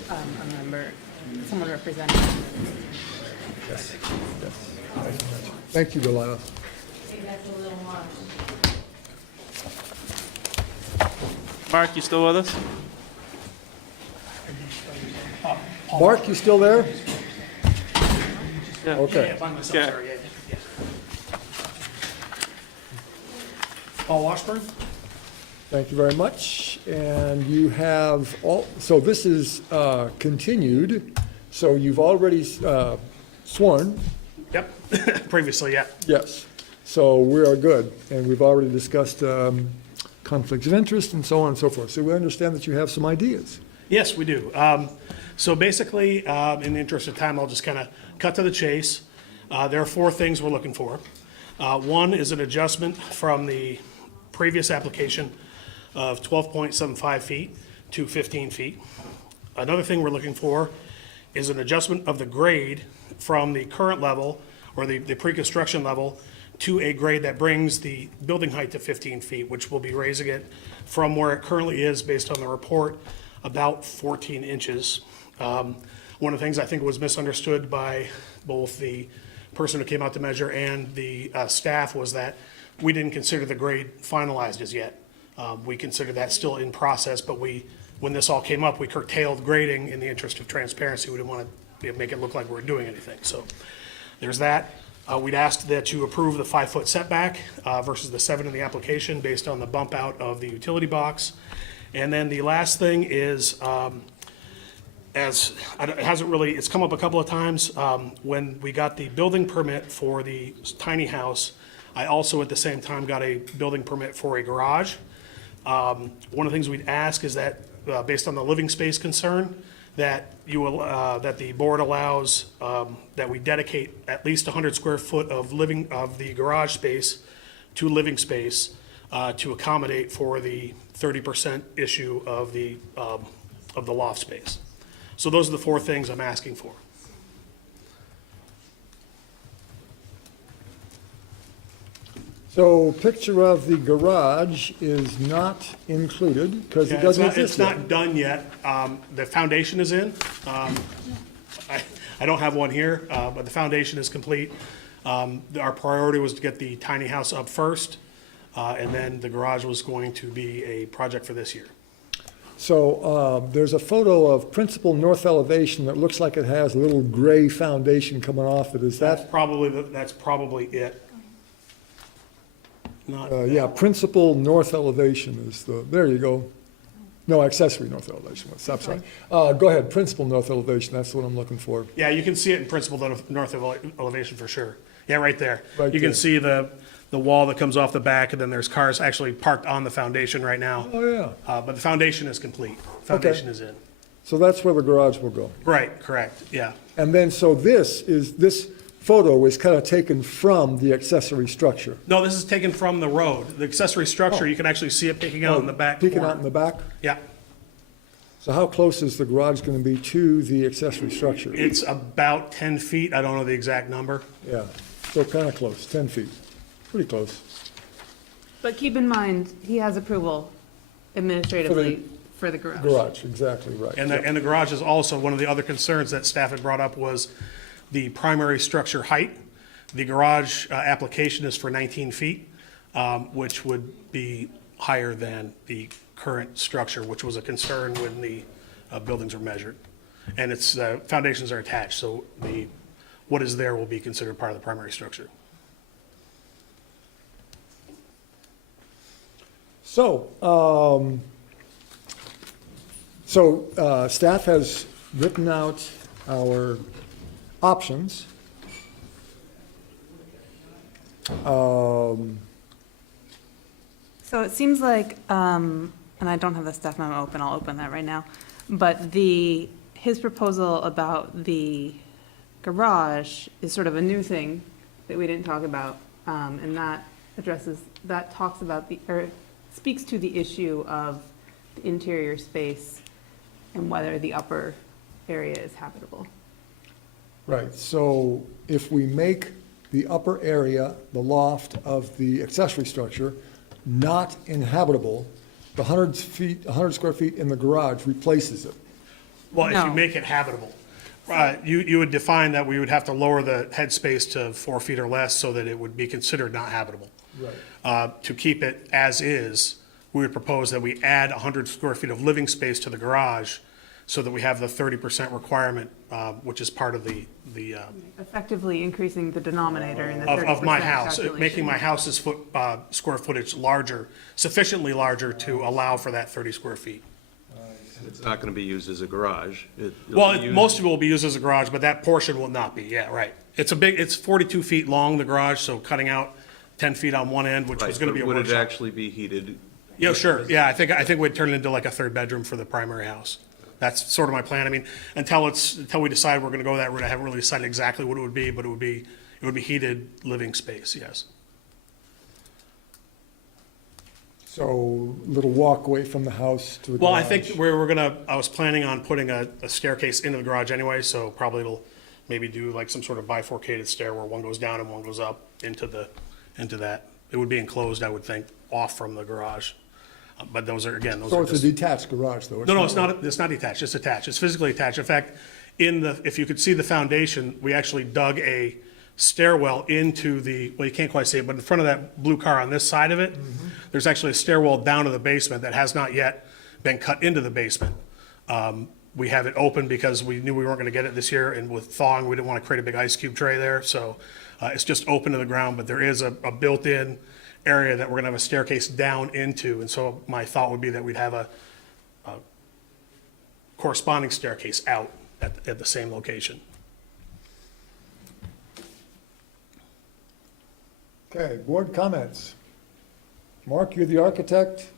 A member, someone representing. Yes. Thank you, Delilah. Mark, you still with us? Mark, you still there? Yeah. Okay. Paul Washburn? Thank you very much. And you have all, so this is continued, so you've already sworn. Yep, previously, yeah. Yes. So we are good, and we've already discussed conflicts of interest and so on and so forth. So we understand that you have some ideas. Yes, we do. So basically, in the interest of time, I'll just kind of cut to the chase. There are 4 things we're looking for. One is an adjustment from the previous application of 12.75 feet to 15 feet. Another thing we're looking for is an adjustment of the grade from the current level, or the pre-construction level, to a grade that brings the building height to 15 feet, which will be raising it from where it currently is, based on the report, about 14 inches. One of the things I think was misunderstood by both the person who came out to measure and the staff was that we didn't consider the grade finalized as yet. We consider that still in process, but when this all came up, we curtailed grading in the interest of transparency. We didn't want to make it look like we were doing anything. So there's that. We'd asked that you approve the 5-foot setback versus the 7 in the application based on the bump out of the utility box. And then the last thing is, it's come up a couple of times. When we got the building permit for the tiny house, I also at the same time got a building permit for a garage. One of the things we'd ask is that, based on the living space concern, that the board allows, that we dedicate at least 100 square foot of the garage space to living space, to accommodate for the 30% issue of the loft space. So those are the 4 things I'm asking for. So picture of the garage is not included because it doesn't exist It's yet. not done yet. The foundation is in. I don't have one here, but the foundation is complete. Our priority was to get the tiny house up first, and then the garage was going to be a project for this year. So there's a photo of principal north elevation that looks like it has a little gray foundation coming off it. Is That's that? probably it. Yeah, principal north elevation is there you go. No, accessory north elevation. I'm sorry. Go ahead, principal north elevation, that's what I'm looking for. Yeah, you can see it in principal north elevation for sure. Yeah, right there. Right You can there. see the wall that comes off the back, and then there's cars actually parked on the foundation right now. Oh, yeah. But the foundation is complete. Foundation is in. So that's where the garage will go. Right, correct, yeah. And then, so this photo is kind of taken from the accessory structure. No, this is taken from the road. The accessory structure, you can actually see it peeking out in the back Peeking corner. out in the back? Yeah. So how close is the garage going to be to the accessory structure? It's about 10 feet, I don't know the exact number. Yeah, so kind of close, 10 feet, pretty close. But keep in mind, he has approval administratively for the garage. Garage, exactly, right. And the garage is also, one of the other concerns that staff had brought up was the primary structure height. The garage application is for 19 feet, which would be higher than the current structure, which was a concern when the buildings were measured. And its foundations are attached, so what is there will be considered part of the primary structure. So, staff has written out our options. So it seems like, and I don't have the staff memo open, I'll open that right now, but his proposal about the garage is sort of a new thing that we didn't talk about, and that talks about or speaks to the issue of the interior space and whether the upper area is habitable. Right, so if we make the upper area, the loft of the accessory structure, not inhabitable, the 100 square feet in the garage replaces it. Well, if you No. make it habitable, you would define that we would have to lower the headspace to 4 feet or less so that it would be considered not habitable. Right. To keep it as is, we would propose that we add 100 square feet of living space to the garage so that we have the 30% requirement, which is part of the Effectively increasing the denominator in the 30% of my house, calculation. making my house's square footage larger, sufficiently larger to allow for that 30 square feet. It's not going to be used as a garage. Most of it will be used as a garage, but that portion will not be, yeah, right. It's 42 feet long, the garage, so cutting out 10 feet on one end, which was going to be a Would it workshop. actually be heated? Yeah, sure, yeah, I think we'd turn it into like a third bedroom for the primary house. That's sort of my plan. I mean, until we decide we're gonna go that route, I haven't really decided exactly what it would be, but it would be heated living space, yes. So, little walkway from the house to the garage. Well, I think I was planning on putting a staircase into the garage anyway, so probably it'll maybe do like some sort of bifurcated stair where one goes down and one goes up into that. It would be enclosed, I would think, off from the garage. But those are So it's a detached garage, though? No, it's not detached, it's attached, it's physically attached. In fact, if you could see the foundation, we actually dug a stairwell into well, you can't quite see it, but in front of that blue car on this side of it, there's actually a stairwell down to the basement that has not yet been cut into the basement. We have it open because we knew we weren't gonna get it this year, and with thawing, we didn't wanna create a big ice cube tray there, so it's just open to the ground, but there is a built-in area that we're gonna have a staircase down into, and so my thought would be that we'd have a corresponding staircase out at the same location. Okay, board comments. Mark, you're the architect?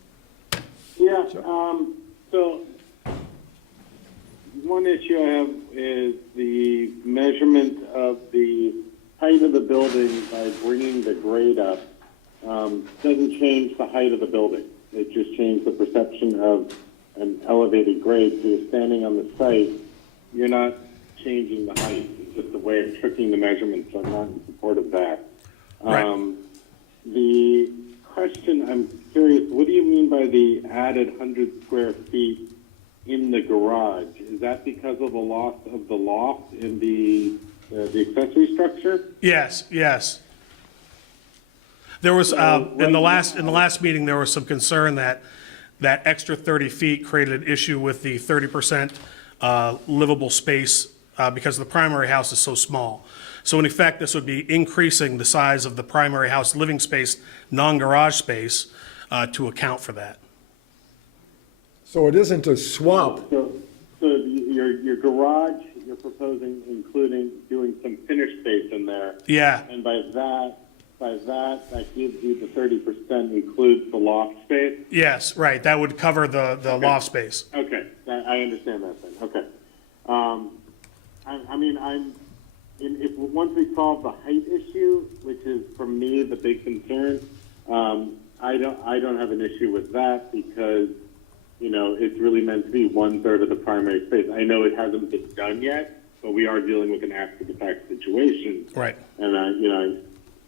Yeah, so one issue I have is the measurement of the height of the building by bringing the grade up. Doesn't change the height of the building. It just changed the perception of an elevated grade. So you're standing on the site, you're not changing the height. It's just a way of tricking the measurements. So I'm not in support of that. Right. The question, I'm curious, what do you mean by the added 100 square feet in the garage? Is that because of the loss of the loft in the accessory structure? Yes. There was, in the last meeting, there was some concern that extra 30 feet created an issue with the 30% livable space because the primary house is so small. So in effect, this would be increasing the size of the primary house living space, non-garage space, to account for that. So it isn't a swap? So your garage, you're proposing doing some finished space in there. Yeah. And by that gives you the 30% includes the loft space? Yes, right, that would cover the Okay. loft space. Okay, I understand that then, okay. Once we solve the height issue, which is for me the big concern, I don't have an issue with that because you know, it's really meant to be 1/3 of the primary space. I know it hasn't been done yet, but we are dealing with an after-the-fact situation. Right. And, you know,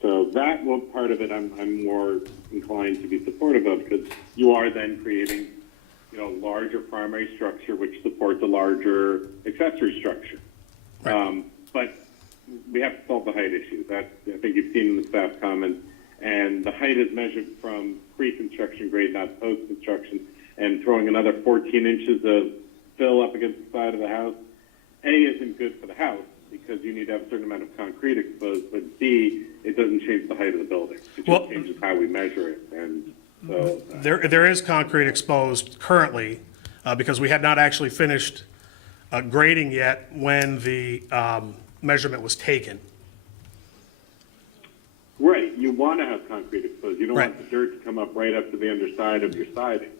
so that one part of it, I'm more inclined to be supportive of, because you are then creating, you know, larger primary structure, which supports a larger accessory structure. But we have to solve the height issue. That, I think you've seen in the staff comments, and the height is measured from pre-construction grade, not post-construction, and throwing another 14 inches of fill up against the side of the house, A, isn't good for the house, because you need to have a certain amount of concrete exposed, but B, it doesn't change the height of the building. It just changes how we measure it, and so. There is concrete exposed currently, because we had not actually finished grading yet when the measurement was taken. Right, you want to have concrete exposed. You don't Right. want the dirt to come up right up to the underside of your siding.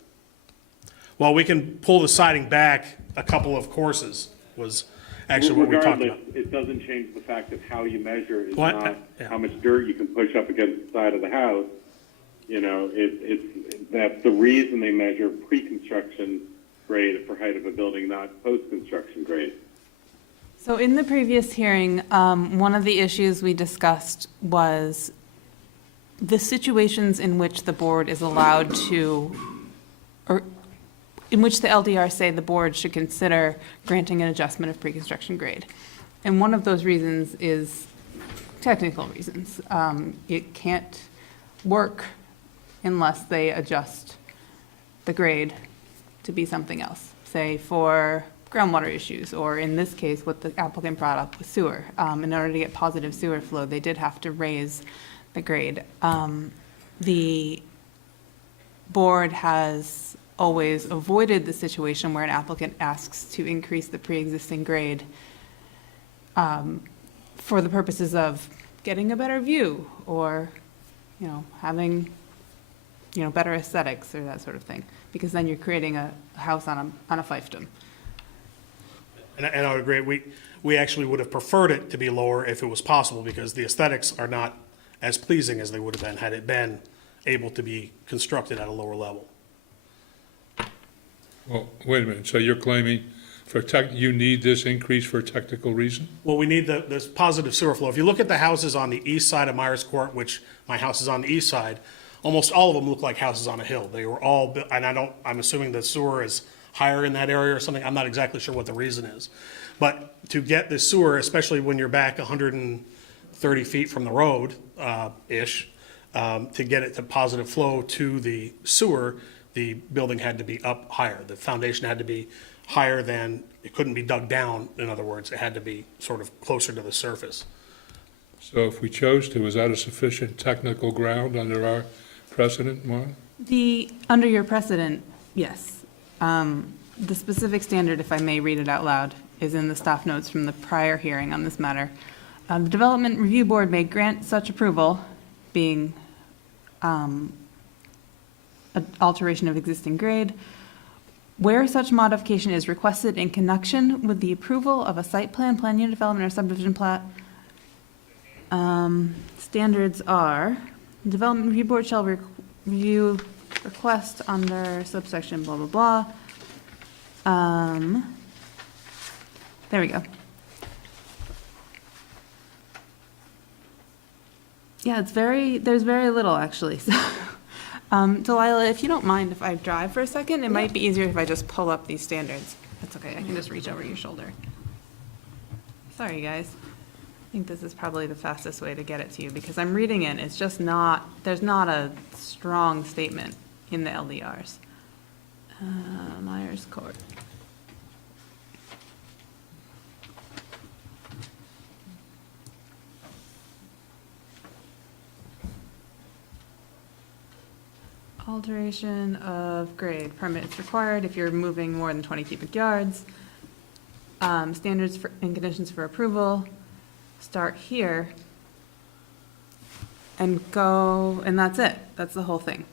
Well, we can pull the siding back a couple of courses, was actually what we talked about. Regardless, it doesn't change the fact of how you measure is Well, not yeah. how much dirt you can push up against the side of the house. You know, that's the reason they measure pre-construction grade for height of a building, not post-construction grade. So in the previous hearing, one of the issues we discussed was the situations in which the board is allowed to, or in which the LDR say the board should consider granting an adjustment of pre-construction grade. And one of those reasons is technical reasons. It can't work unless they adjust the grade to be something else, say for groundwater issues, or in this case, what the applicant brought up with sewer. In order to get positive sewer flow, they did have to raise the grade. The board has always avoided the situation where an applicant asks to increase the pre-existing grade for the purposes of getting a better view, or, you know, having, you know, better aesthetics or that sort of thing, because then you're creating a house on a fiefdom. And I would agree, we actually would have preferred it to be lower if it was possible, because the aesthetics are not as pleasing as they would have been had it been able to be constructed at a lower level. Well, wait a minute, so you're claiming you need this increase for a technical reason? Well, we need this positive sewer flow. If you look at the houses on the east side of Myers Court, which my house is on the east side, almost all of them look like houses on a hill. They were all, and I'm assuming the sewer is higher in that area or something. I'm not exactly sure what the reason is. But to get the sewer, especially when you're back 130 feet from the road, ish, to get it to positive flow to the sewer, the building had to be up higher. The foundation had to be higher than, it couldn't be dug down, in other words. It had to be sort of closer to the surface. So if we chose to, is that a sufficient technical ground under our precedent, Mark? Under your precedent, yes. The specific standard, if I may read it out loud, is in the staff notes from the prior hearing on this matter. The Development Review Board may grant such approval, being an alteration of existing grade, where such modification is requested in connection with the approval of a site plan, plan unit development, or subdivision plat. Standards are, the Development Review Board shall review request under subsection blah, blah, blah. There we go. Yeah, there's very little actually. So, Delilah, if you don't mind if I drive for a second, it might be easier if I just pull up these standards. That's okay, I can just reach over your shoulder. Sorry, guys. I think this is probably the fastest way to get it to you, because I'm reading it, it's just not, there's not a strong statement in the LDRs. Myers Court. Alteration of grade, permit is required if you're moving more than 20 cubic yards. Standards and conditions for approval, start here and go, and that's it. That's the whole thing.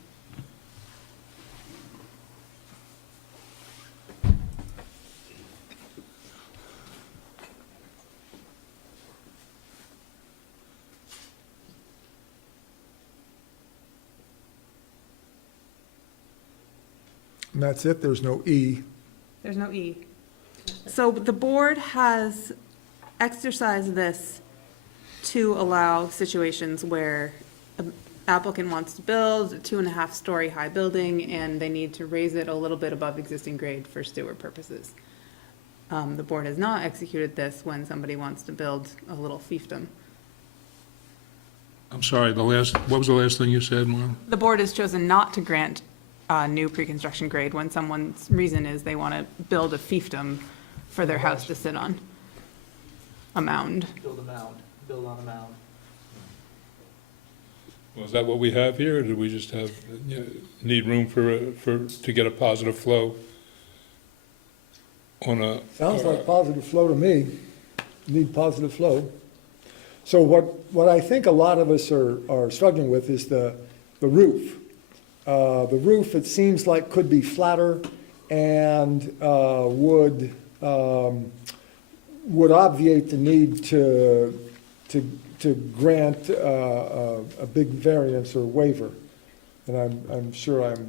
And that's it, there's no E. There's no E. So the board has exercised this to allow situations where an applicant wants to build a 2.5-story high building and they need to raise it a little bit above existing grade for sewer purposes. The board has not executed this when somebody wants to build a little fiefdom. I'm sorry, what was the last thing you said, Marlon? The board has chosen not to grant a new pre-construction grade when someone's reason is they want to build a fiefdom for their house to sit on. A mound. Build a mound, build on a mound. Was that what we have here, or did we just have, need room to get a positive flow on a? Sounds like positive flow to me. Need positive flow. So what I think a lot of us are struggling with is the roof. The roof, it seems like, could be flatter and would obviate the need to grant a big variance or waiver. And I'm sure I'm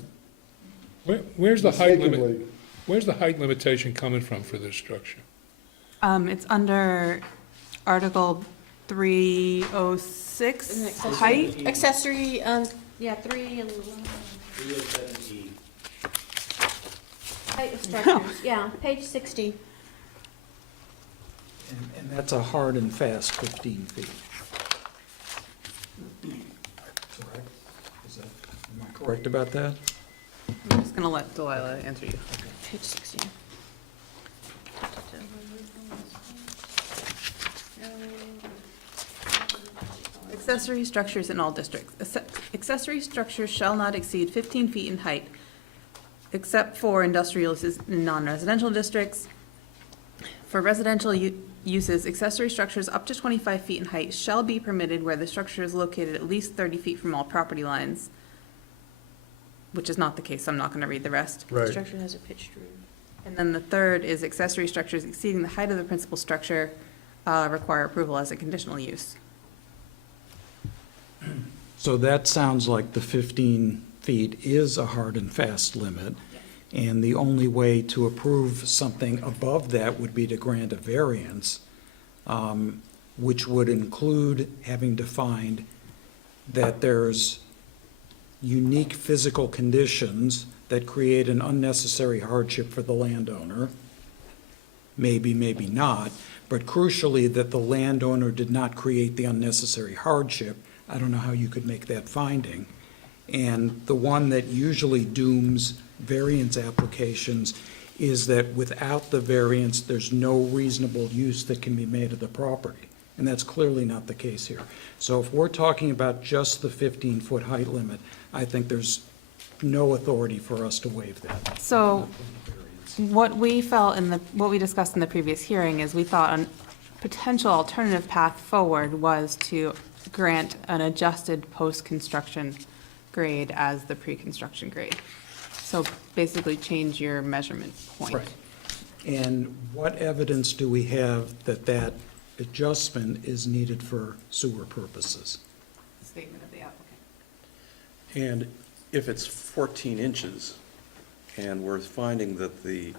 Where's the height mistakenly. limit? Where's the height limitation coming from for this structure? It's under Article 306, height. Accessory, yeah, 3 and. Height of structures, yeah, page 60. And that's a hard and fast 15 feet. Correct? Am I correct about that? I'm just gonna let Delilah answer you. Page 60. Accessory structures in all districts. Accessory structures shall not exceed 15 feet in height, except for industrial uses in non-residential districts. For residential uses, accessory structures up to 25 feet in height shall be permitted where the structure is located at least 30 feet from all property lines, which is not the case, so I'm not going to read the rest. Right. Structure has a pitched roof. And then the third is accessory structures exceeding the height of the principal structure require approval as a conditional use. So that sounds like the 15 feet is a hard and fast limit, and the only way to approve something above that would be to grant a variance, which would include having defined that there's unique physical conditions that create an unnecessary hardship for the landowner. Maybe, maybe not, but crucially that the landowner did not create the unnecessary hardship. I don't know how you could make that finding. And the one that usually dooms variance applications is that without the variance, there's no reasonable use that can be made of the property. And that's clearly not the case here. So if we're talking about just the 15-foot height limit, I think there's no authority for us to waive that. So what we felt what we discussed in the previous hearing is we thought a potential alternative path forward was to grant an adjusted post-construction grade as the pre-construction grade. So basically change your measurement point. Right. And what evidence do we have that that adjustment is needed for sewer purposes? Statement of the applicant. And if it's 14 inches, and we're finding that the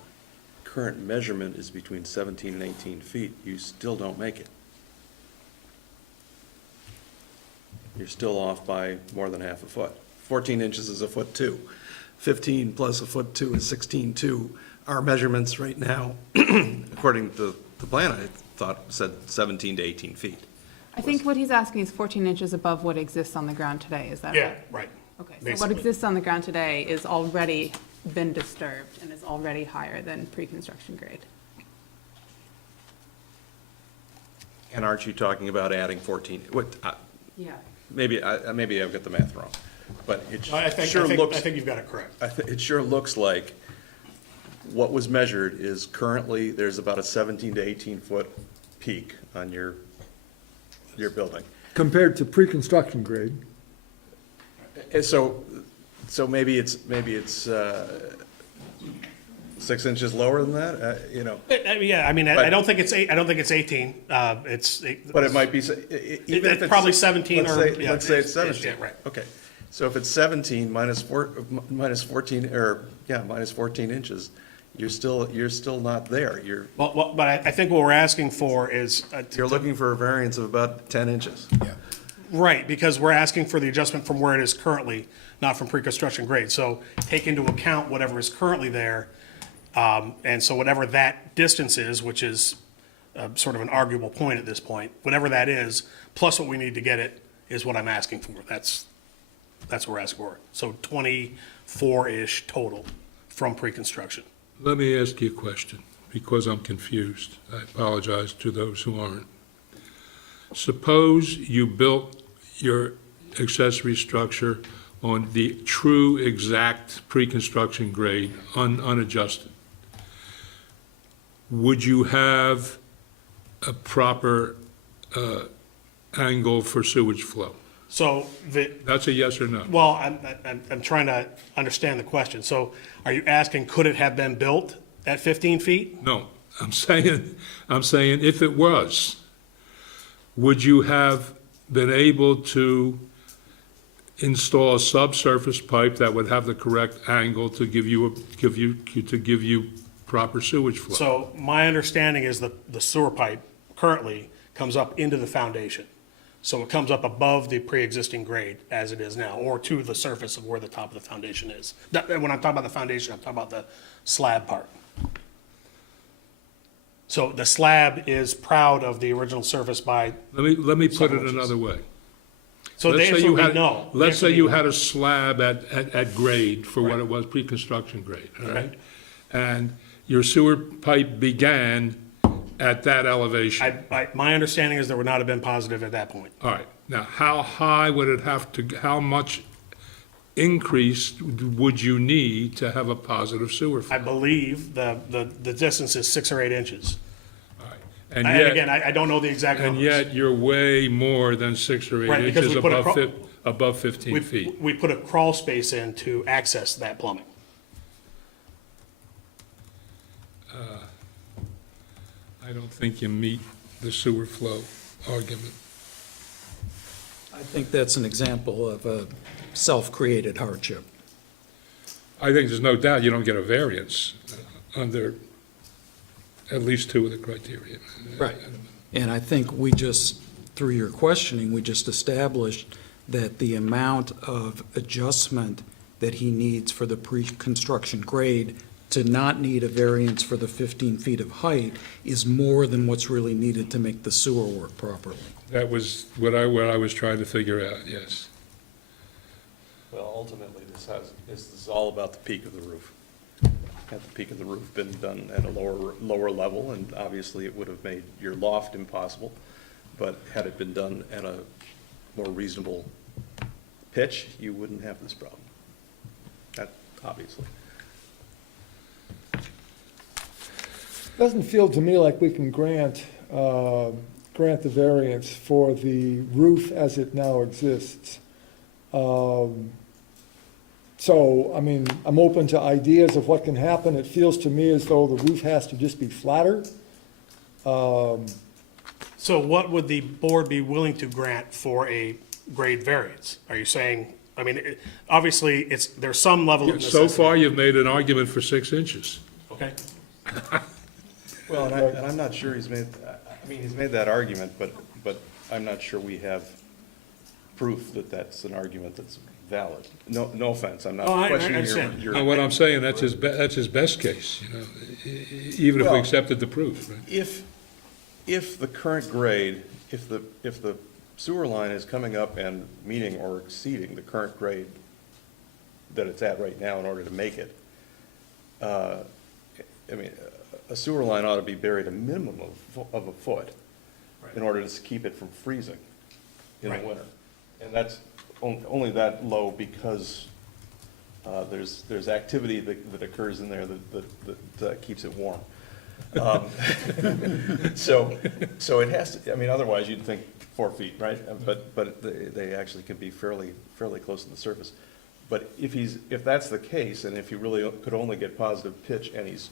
current measurement is between 17 and 18 feet, you still don't make it. You're still off by more than half a foot. 14 inches is a foot 2. 15 plus a foot 2 is 16.2. Our measurements right now, according to the plan, I thought said 17 to 18 feet. I think what he's asking is 14 inches above what exists on the ground today, is that right? Yeah, right. Okay, so Basically. what exists on the ground today is already been disturbed and is already higher than pre-construction grade. And aren't you talking about adding 14? Yeah. Maybe I've got the math wrong, but it I sure looks. I think you've got it correct. It sure looks like what was measured is currently, there's about a 17 to 18 foot peak on your building. Compared to pre-construction grade. And so maybe it's 6 inches lower than that, Yeah, I mean, I don't think it's 18. But it might be, even if it's probably 17 let's or. say it's 17. Yeah, right. Okay, So if it's 17 minus 14, minus 14 inches, you're still not there. But I think what we're asking for is. You're looking for a variance of about 10 inches. Right, because we're asking for the adjustment from where it is currently, not from pre-construction grade. So take into account whatever is currently there. And so whatever that distance is, which is sort of an arguable point at this point, whatever that is, plus what we need to get it, is what I'm asking for. That's what we're asking for. So 24-ish total from pre-construction. Let me ask you a question, because I'm confused. I apologize to those who aren't. Suppose you built your accessory structure on the true exact pre-construction grade, unadjusted. Would you have a proper angle for sewage flow? So That's a yes or no? well, I'm trying to understand the question. So are you asking, could it have been built at 15 feet? No, I'm saying if it was, would you have been able to install a subsurface pipe that would have the correct angle to give you proper sewage flow? So my understanding is that the sewer pipe currently comes up into the foundation. So it comes up above the pre-existing grade as it is now, or to the surface of where the top of the foundation is. When I'm talking about the foundation, I'm talking about the slab part. So the slab is proud of the original surface by. Let me put it inches. another way. So the answer would be no. Let's say you had a slab at grade for what it was, pre-construction grade, all right? And your sewer pipe began at that elevation. My understanding is there would not have been positive at that point. All right. Now, how high would it have to, how much increase would you need to have a positive sewer flow? I believe the distance is 6 or 8 inches. And And yet, again, I don't know the exact numbers. and yet you're way more than 6 or 8 Right, because inches we put a above 15 feet. We put a crawl space in to access that plumbing. I don't think you meet the sewer flow argument. I think that's an example of a self-created hardship. I think there's no doubt you don't get a variance under at least 2 of the criteria. Right. And I think we just, through your questioning, we just established that the amount of adjustment that he needs for the pre-construction grade to not need a variance for the 15 feet of height is more than what's really needed to make the sewer work properly. That was what I was trying to figure out, yes. Well, ultimately, this is all about the peak of the roof. Had the peak of the roof been done at a lower level, and obviously it would have made your loft impossible, but had it been done at a more reasonable pitch, you wouldn't have this problem. That, obviously. Doesn't feel to me like we can grant the variance for the roof as it now exists. So, I mean, I'm open to ideas of what can happen. It feels to me as though the roof has to just be flatter. So what would the board be willing to grant for a grade variance? Are you saying, I mean, obviously, there's some level of necessity. So far, you've made an argument for 6 inches. Okay. Well, and I'm not sure he's made that argument, but I'm not sure we have proof that that's an argument that's valid. No offense, I'm not questioning your. No, what I'm saying, that's his best case, you know, even if we accepted the proof, right? If the current grade, if the sewer line is coming up and meeting or exceeding the current grade that it's at right now in order to make it, I mean, a sewer line ought to be buried a minimum of a foot in order to keep it from freezing in the winter. And that's only that low because there's activity that occurs in there that keeps it warm. So it has to, I mean, otherwise you'd think 4 feet, right? But they actually can be fairly close to the surface. But if that's the case, and if you really could only get positive pitch and he's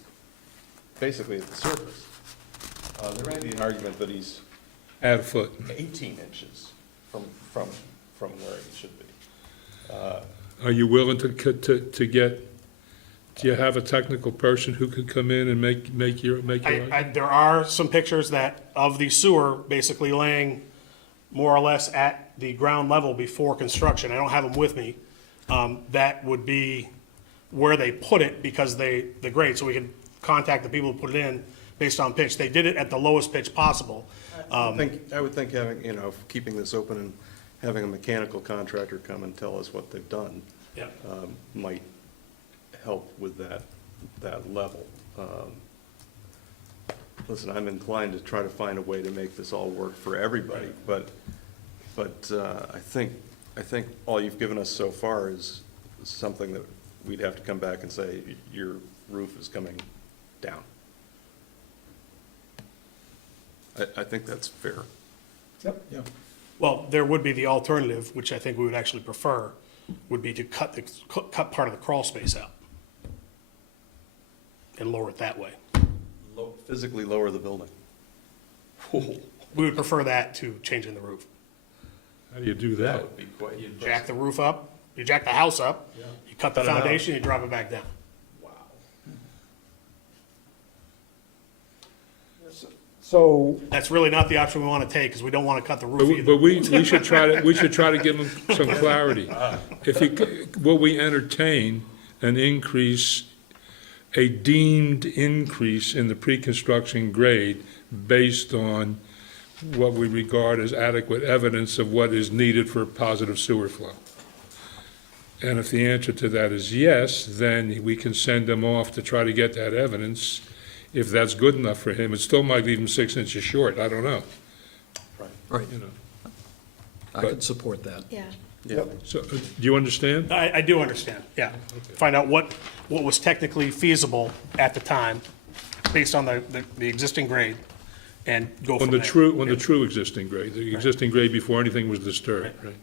basically at the surface, there may be an argument that he's at a foot, 18 inches from where he should be. Are you willing to get, do you have a technical person who could come in and make your There are some pictures of the sewer basically laying more or less at the ground level before construction. I don't have them with me. That would be where they put it because the grade, so we can contact the people who put it in based on pitch. They did it at the lowest pitch possible. I would think having, keeping this open and having a mechanical contractor come and tell us what they've done Yeah. might help with that level. Listen, I'm inclined to try to find a way to make this all work for everybody, but I think all you've given us so far is something that we'd have to come back and say, your roof is coming down. I think that's fair. Yep. Yeah. Well, there would be the alternative, which I think we would actually prefer, would be to cut part of the crawl space out and lower it that way. Physically lower the building. We would prefer that to changing the roof. How do you do that? Would be quite You jack the roof up, you jack the house up, you cut the Cut it out. foundation, you drop it back down. So, That's really not the option we want to take, because we don't want to cut the roof either. But we should try to give them some clarity. Will we entertain an increase, a deemed increase in the pre-construction grade based on what we regard as adequate evidence of what is needed for positive sewer flow? And if the answer to that is yes, then we can send them off to try to get that evidence. If that's good enough for him, it still might leave him 6 inches short, I don't know. Right. You know. I could support that. Yeah. So, do you understand? I do understand, yeah. Find out what was technically feasible at the time, based on the existing grade, and go from On there. the true existing grade, the existing grade before anything was disturbed, right?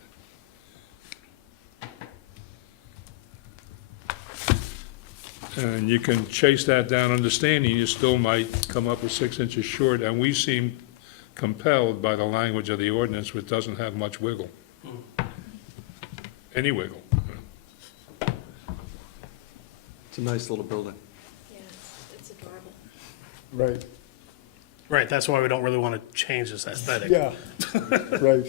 And you can chase that down understanding, you still might come up with 6 inches short, and we seem compelled by the language of the ordinance, which doesn't have much wiggle. Any wiggle. It's a nice little building. Yes, it's adorable. right, Right, that's why we don't really want to change this aesthetic. yeah, right.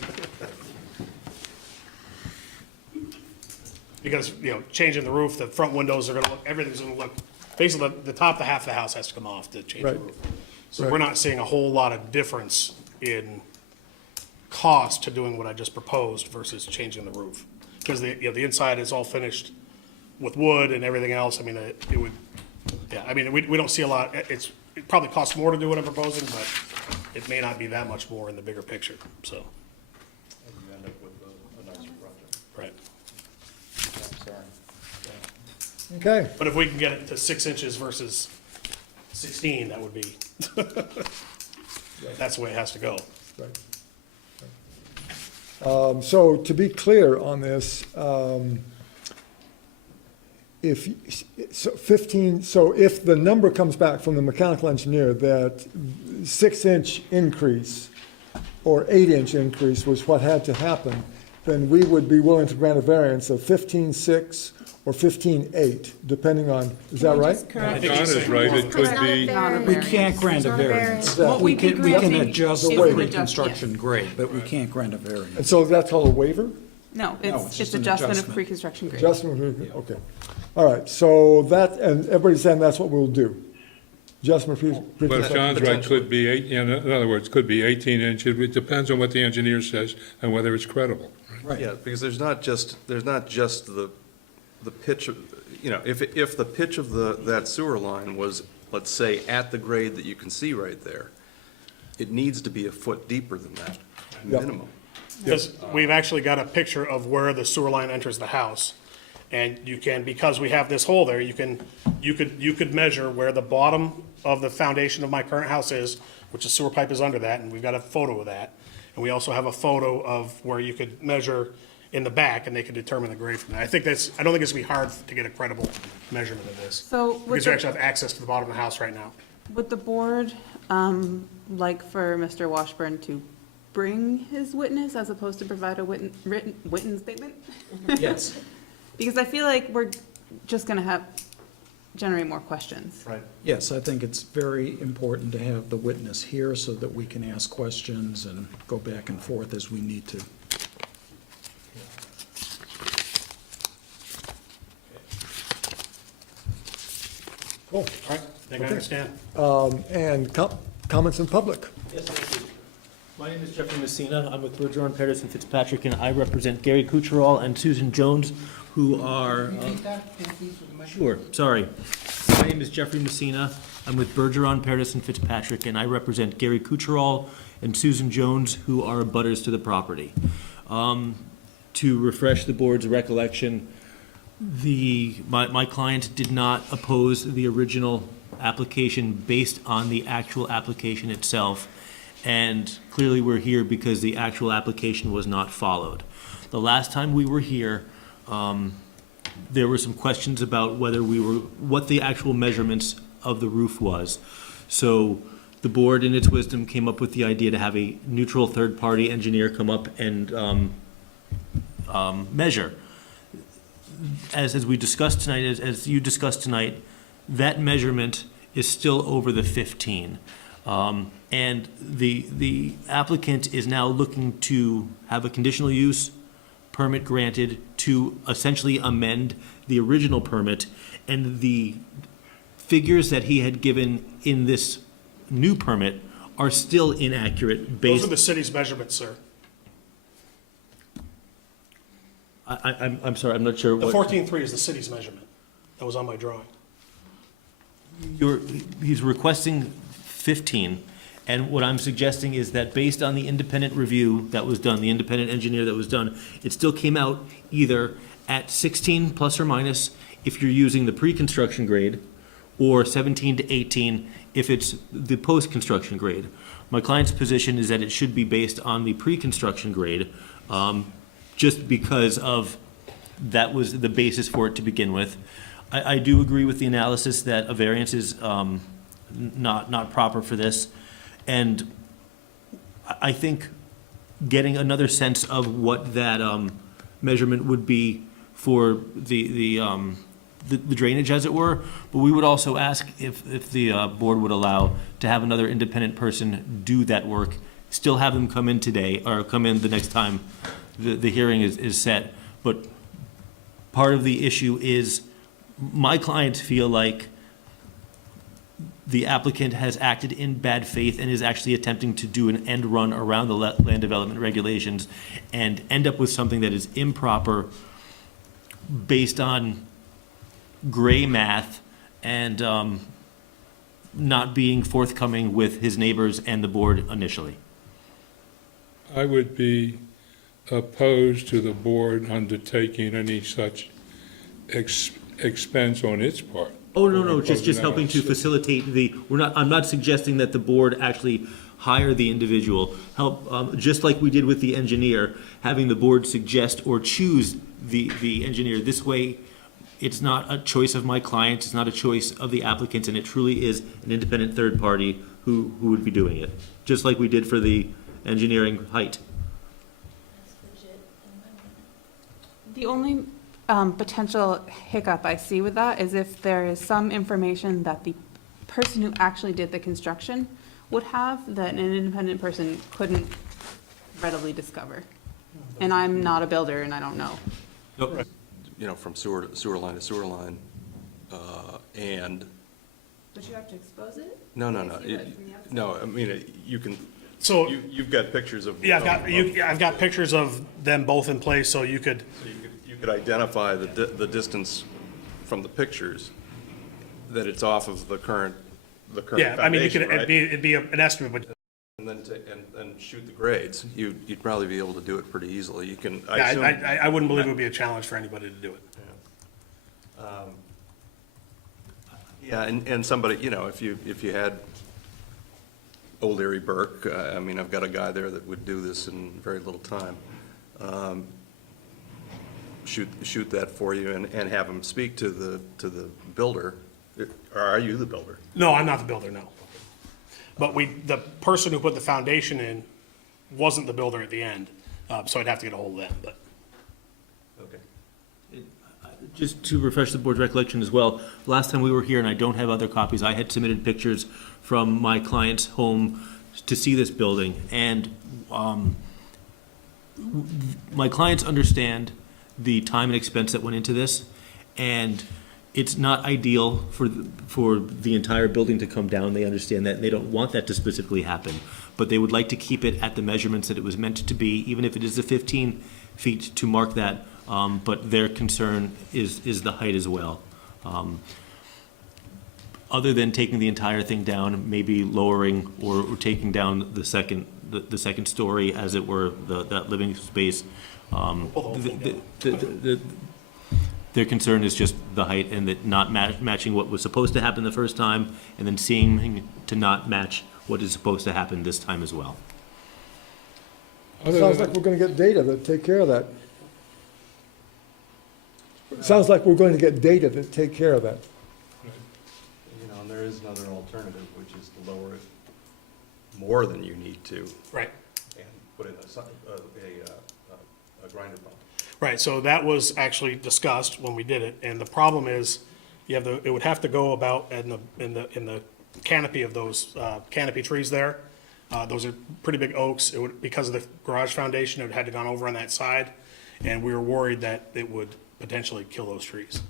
Because, changing the roof, the front windows are gonna look, everything's gonna look, basically, the top of half the house has to come off to change the Right. roof. So we're not seeing a whole lot of difference in cost to doing what I just proposed versus changing the roof. Because the inside is all finished with wood and everything else, I mean, it would, we don't see a lot, it probably costs more to do what I'm proposing, but it may not be that much more in the bigger picture, so. And you end up with a nicer project. Right. I'm sorry. Okay, But if we can get it to 6 inches versus 16, that would be, that's the way it has to go. right. So to be clear on this, if the number comes back from the mechanical engineer that 6-inch increase or 8-inch increase was what had to happen, then we would be willing to grant a variance of 15.6 or 15.8, depending on, is that right? John is right, it could be, We can't grant a variance. Well, We can granting adjust is the an adjust- pre-construction grade, but we can't grant a And variance. so that's called a waiver? No, it's it's just an adjustment of adjustment. pre-construction grade. Adjustment, okay. All right, so that, and everybody's saying that's what we'll do? Adjustment but if John's right, could be in other words, could be 18 inches, it depends on what the engineer says and whether it's credible. Right. Yeah, because there's not just the pitch of, if the pitch of that sewer line was, let's say, at the grade that you can see right there, it needs to be a foot deeper than that, minimum. Because we've actually got a picture of where the sewer line enters the house. And you can, because we have this hole there, you could measure where the bottom of the foundation of my current house is, which the sewer pipe is under that, and we've got a photo of that. And we also have a photo of where you could measure in the back, and they could determine the grade from that. I don't think it's gonna be hard to get a credible measurement of this. So would Because we the- actually have access to the bottom of the house right now. Would the board like for Mr. Washburn to bring his witness as opposed to provide a written statement? Yes. Because I feel like we're just gonna generate more questions. Right. Yes, I think it's very important to have the witness here so that we can ask questions and go back and forth as we need to. Cool. All right, I think I Okay. understand. And comments in public? Yes, thank you. My name is Jeffrey Messina. I'm with Bergeron, Patterson, Fitzpatrick, and I represent Gary Kucherall and Susan Jones, who are... Sure, sorry. My name is Jeffrey Messina. I'm with Bergeron, Patterson, Fitzpatrick, and I represent Gary Kucherall and Susan Jones, who are abutters to the property. To refresh the board's recollection, my client did not oppose the original application based on the actual application itself, and clearly we're here because the actual application was not followed. The last time we were here, there were some questions about what the actual measurements of the roof was. So the board, in its wisdom, came up with the idea to have a neutral third-party engineer come up and measure. As we discussed tonight, as you discussed tonight, that measurement is still over the 15. And the applicant is now looking to have a conditional use permit granted to essentially amend the original permit, and the figures that he had given in this new permit are still inaccurate based... Those are the city's measurements, sir. I'm sorry, I'm not sure The what... 14.3 is the city's measurement. That was on my drawing. He's requesting 15, and what I'm suggesting is that based on the independent review that was done, the independent engineer that was done, it still came out either at 16 plus or minus if you're using the pre-construction grade, or 17 to 18 if it's the post-construction grade. My client's position is that it should be based on the pre-construction grade, just because of that was the basis for it to begin with. I do agree with the analysis that a variance is not proper for this, and I think getting another sense of what that measurement would be for the drainage, as it were, but we would also ask if the board would allow to have another independent person do that work, still have them come in today, or come in the next time the hearing is set. But part of the issue is my clients feel like the applicant has acted in bad faith and is actually attempting to do an end run around the land development regulations and end up with something that is improper based on gray math and not being forthcoming with his neighbors and the board initially. I would be opposed to the board undertaking any such expense on its part. Oh, no, just helping to facilitate I'm not suggesting that the board actually hire the individual. Help, just like we did with the engineer, having the board suggest or choose the engineer. This way, it's not a choice of my client, it's not a choice of the applicant, and it truly is an independent third party who would be doing it, just like we did for the engineering height. The only potential hiccup I see with that is if there is some information that the person who actually did the construction would have that an independent person couldn't readily discover. And I'm not a builder and I don't know. You know, from sewer line to sewer line, and... But you have to expose it? No. No, I mean, you can, So you've got pictures of... yeah, I've got pictures of them both in place, so you could. You could identify the distance from the pictures, that it's off of the current Yeah, I mean, you could, foundation, right? it'd be an estimate, but. And then and shoot the grades. You'd probably be able to do it pretty easily. You can, I Yeah, assume... I wouldn't believe it would be a challenge for anybody to do it. Yeah, and somebody, you know, if you had Old Erie Burke, I mean, I've got a guy there that would do this in very little time. Shoot that for you and have him speak to the builder. Or are you the builder? No, I'm not the builder, no. But the person who put the foundation in wasn't the builder at the end, so I'd have to get a hold of them, but. Okay. Just to refresh the board's recollection as well, last time we were here, and I don't have other copies, I had submitted pictures from my client's home to see this building, and my clients understand the time and expense that went into this, and it's not ideal for the entire building to come down. They understand that, and they don't want that to specifically happen, but they would like to keep it at the measurements that it was meant to be, even if it is the 15 feet to mark that, but their concern is the height as well. Other than taking the entire thing down, maybe lowering or taking down the second story, as it were, that living space. Their concern is just the height, and that not matching what was supposed to happen the first time, and then seeing to not match what is supposed to happen this time as well. Sounds like we're going to get data that take care of that. Sounds like we're going to get data that take care of that. You know, and there is another alternative, which is to lower it more than you need to. Right. And put in a grinder pump. Right, so that was actually discussed when we did it, and the problem is, it would have to go about in the canopy of those canopy trees there. Those are pretty big oaks. It would, because of the garage foundation, it would have to gone over on that side, and we were worried that it would potentially kill those trees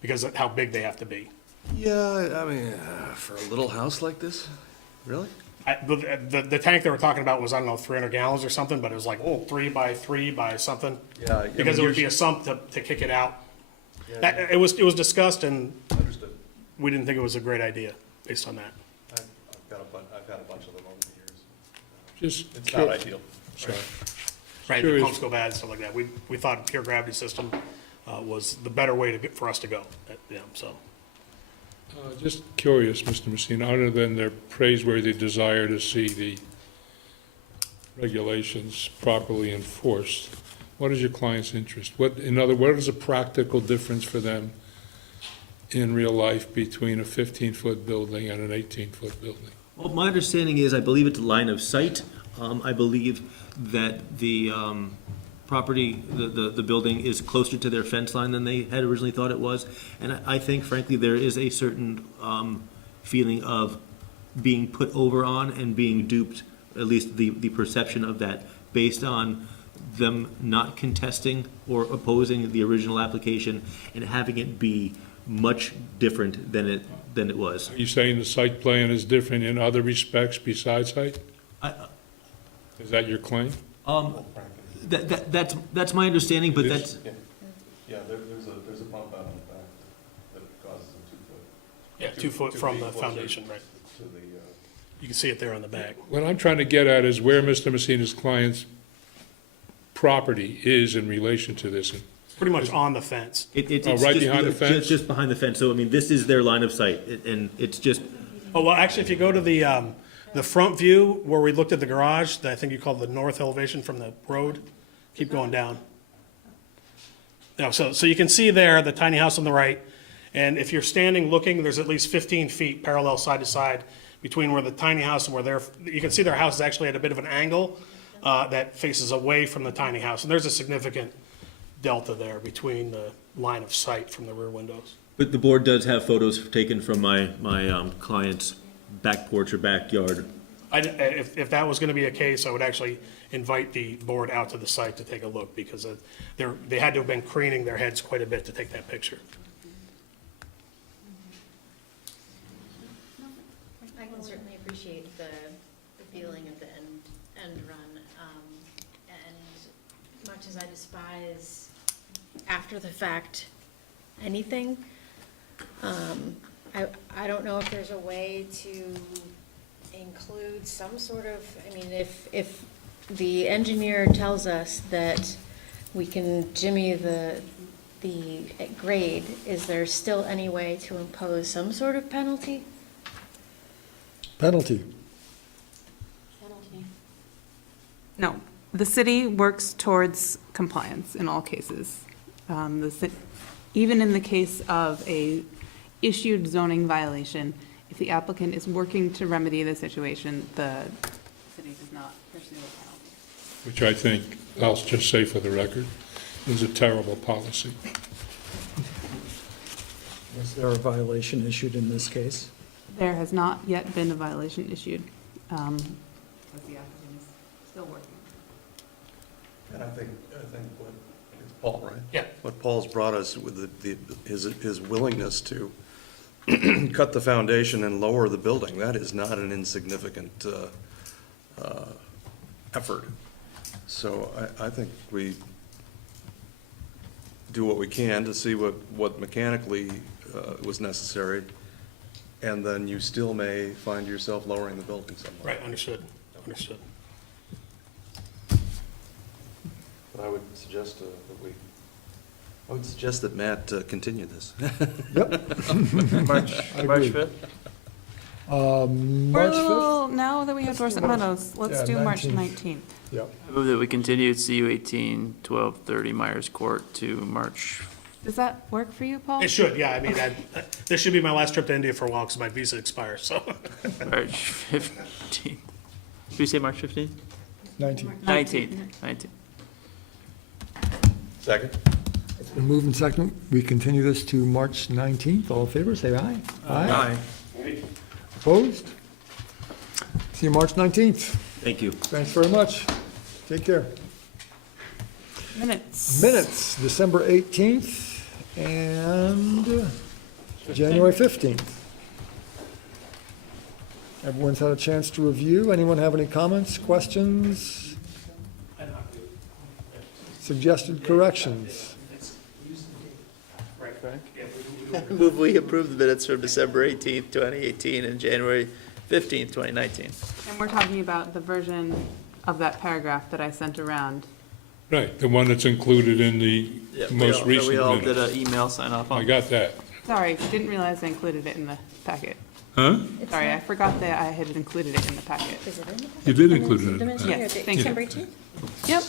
because of how big they have to be. Yeah, I mean, for a little house like this, really? The tank they were talking about was, I don't know, 300 gallons or something, but it was like 3 by 3 by something. Yeah. I Because mean, it would be a sump to kick it out. Yeah. It was discussed, and Understood. we didn't think it was a great idea based on that. I've had a bunch of them over the years. Just It's not ideal. Sorry. Right, the Curious. pumps go bad and stuff like that. We thought pure gravity system was the better way for us to go. So. Just curious, Mr. Messina, other than their praiseworthy desire to see the regulations properly enforced, what is your client's interest? What is a practical difference for them in real life between a 15-foot building and an 18-foot building? Well, my understanding is, I believe it's line of sight. I believe that the property, the building is closer to their fence line than they had originally thought it was. And I think, frankly, there is a certain feeling of being put over on and being duped, at least the perception of that, based on them not contesting or opposing the original application and having it be much different than it was. Are you saying the site plan is different in other respects besides height? Is that your claim? That's my understanding, but that's. Yeah, there's a bump out on the back that causes a 2 foot. Yeah, 2 foot from the foundation, right. To the, You can see it there on the back. What I'm trying to get at is where Mr. Messina's client's property is in relation to this. Pretty much on the fence. It's right just- behind the fence? Just behind the fence. So, I mean, this is their line of sight, and it's just. Oh, well, actually, if you go to the front view where we looked at the garage, that I think you call the north elevation from the road, keep going down. Now, so you can see there the tiny house on the right, and if you're standing looking, there's at least 15 feet parallel side to side between where the tiny house and where you can see their house is actually at a bit of an angle that faces away from the tiny house, and there's a significant delta there between the line of sight from the rear windows. But the board does have photos taken from my client's back porch or backyard. If that was going to be a case, I would actually invite the board out to the site to take a look, because they had to have been craning their heads quite a bit to take that picture. I can certainly appreciate the feeling of the end run, and much as I despise after the fact anything, I don't know if there's a way to include some sort of, I mean, if the engineer tells us that we can jimmy the grade, is there still any way to impose some sort of penalty? Penalty. No, the city works towards compliance in all cases. Even in the case of a issued zoning violation, if the applicant is working to remedy the situation, the city does not pursue a penalty. which I think, I'll just say for the record, is a terrible policy. Was there a violation issued in this case? There has not yet been a violation issued. But the applicant is still working. And I think what, it's Paul, right? Yeah. What Paul's brought us with his willingness to cut the foundation and lower the building, that is not an insignificant effort. So I think we do what we can to see what mechanically was necessary, and then you still may find yourself lowering the building somewhere. Right, understood, understood. But I would suggest that Matt continue this. March I agree. 5th? We're a March 5th? little, now that we have Dorset Meadows, let's Yeah, do March 19th. 19th. Yep. I move that we continue CU 18, 1230 Myers Court to March. Does that work for you, Paul? It should, yeah, I mean, this should be my last trip to India for a while, because my visa expires, so. March 15th. Did we say March 15th? 19th. 19th. Second? It's been moved and second. We continue this to March 19th. All in favor, say aye. Aye. Opposed? See you March 19th. Thank you. Thanks very much. Take care. Minutes. Minutes, December 18th and January 15th. Everyone's had a chance to review. Anyone have any comments, questions, suggested corrections? Move we approve the minutes from December 18th, 2018 and January 15th, 2019. And we're talking about the version of that paragraph that I sent around. Right, the one that's included in the most recent We all did minutes. an email sign off on. I got that. Sorry, didn't realize I included it in the packet. Huh? Sorry, I forgot that I had included it in the packet. Is it in the packet? You did include it in The the minutes packet. here, Yes, the thank you. December 18th? Yep,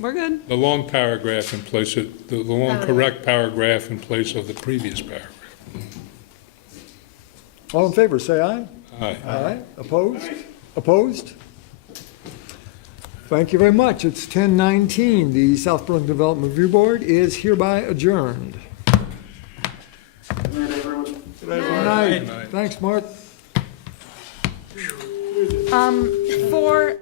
we're good. The long paragraph in place of, the long correct paragraph in place of the previous paragraph. All in favor, say aye. Aye. Aye. Opposed? Opposed? Thank you very much. It's 10:19. The South Burlington Development Review Board is hereby adjourned. Good night. Thanks, Mark. For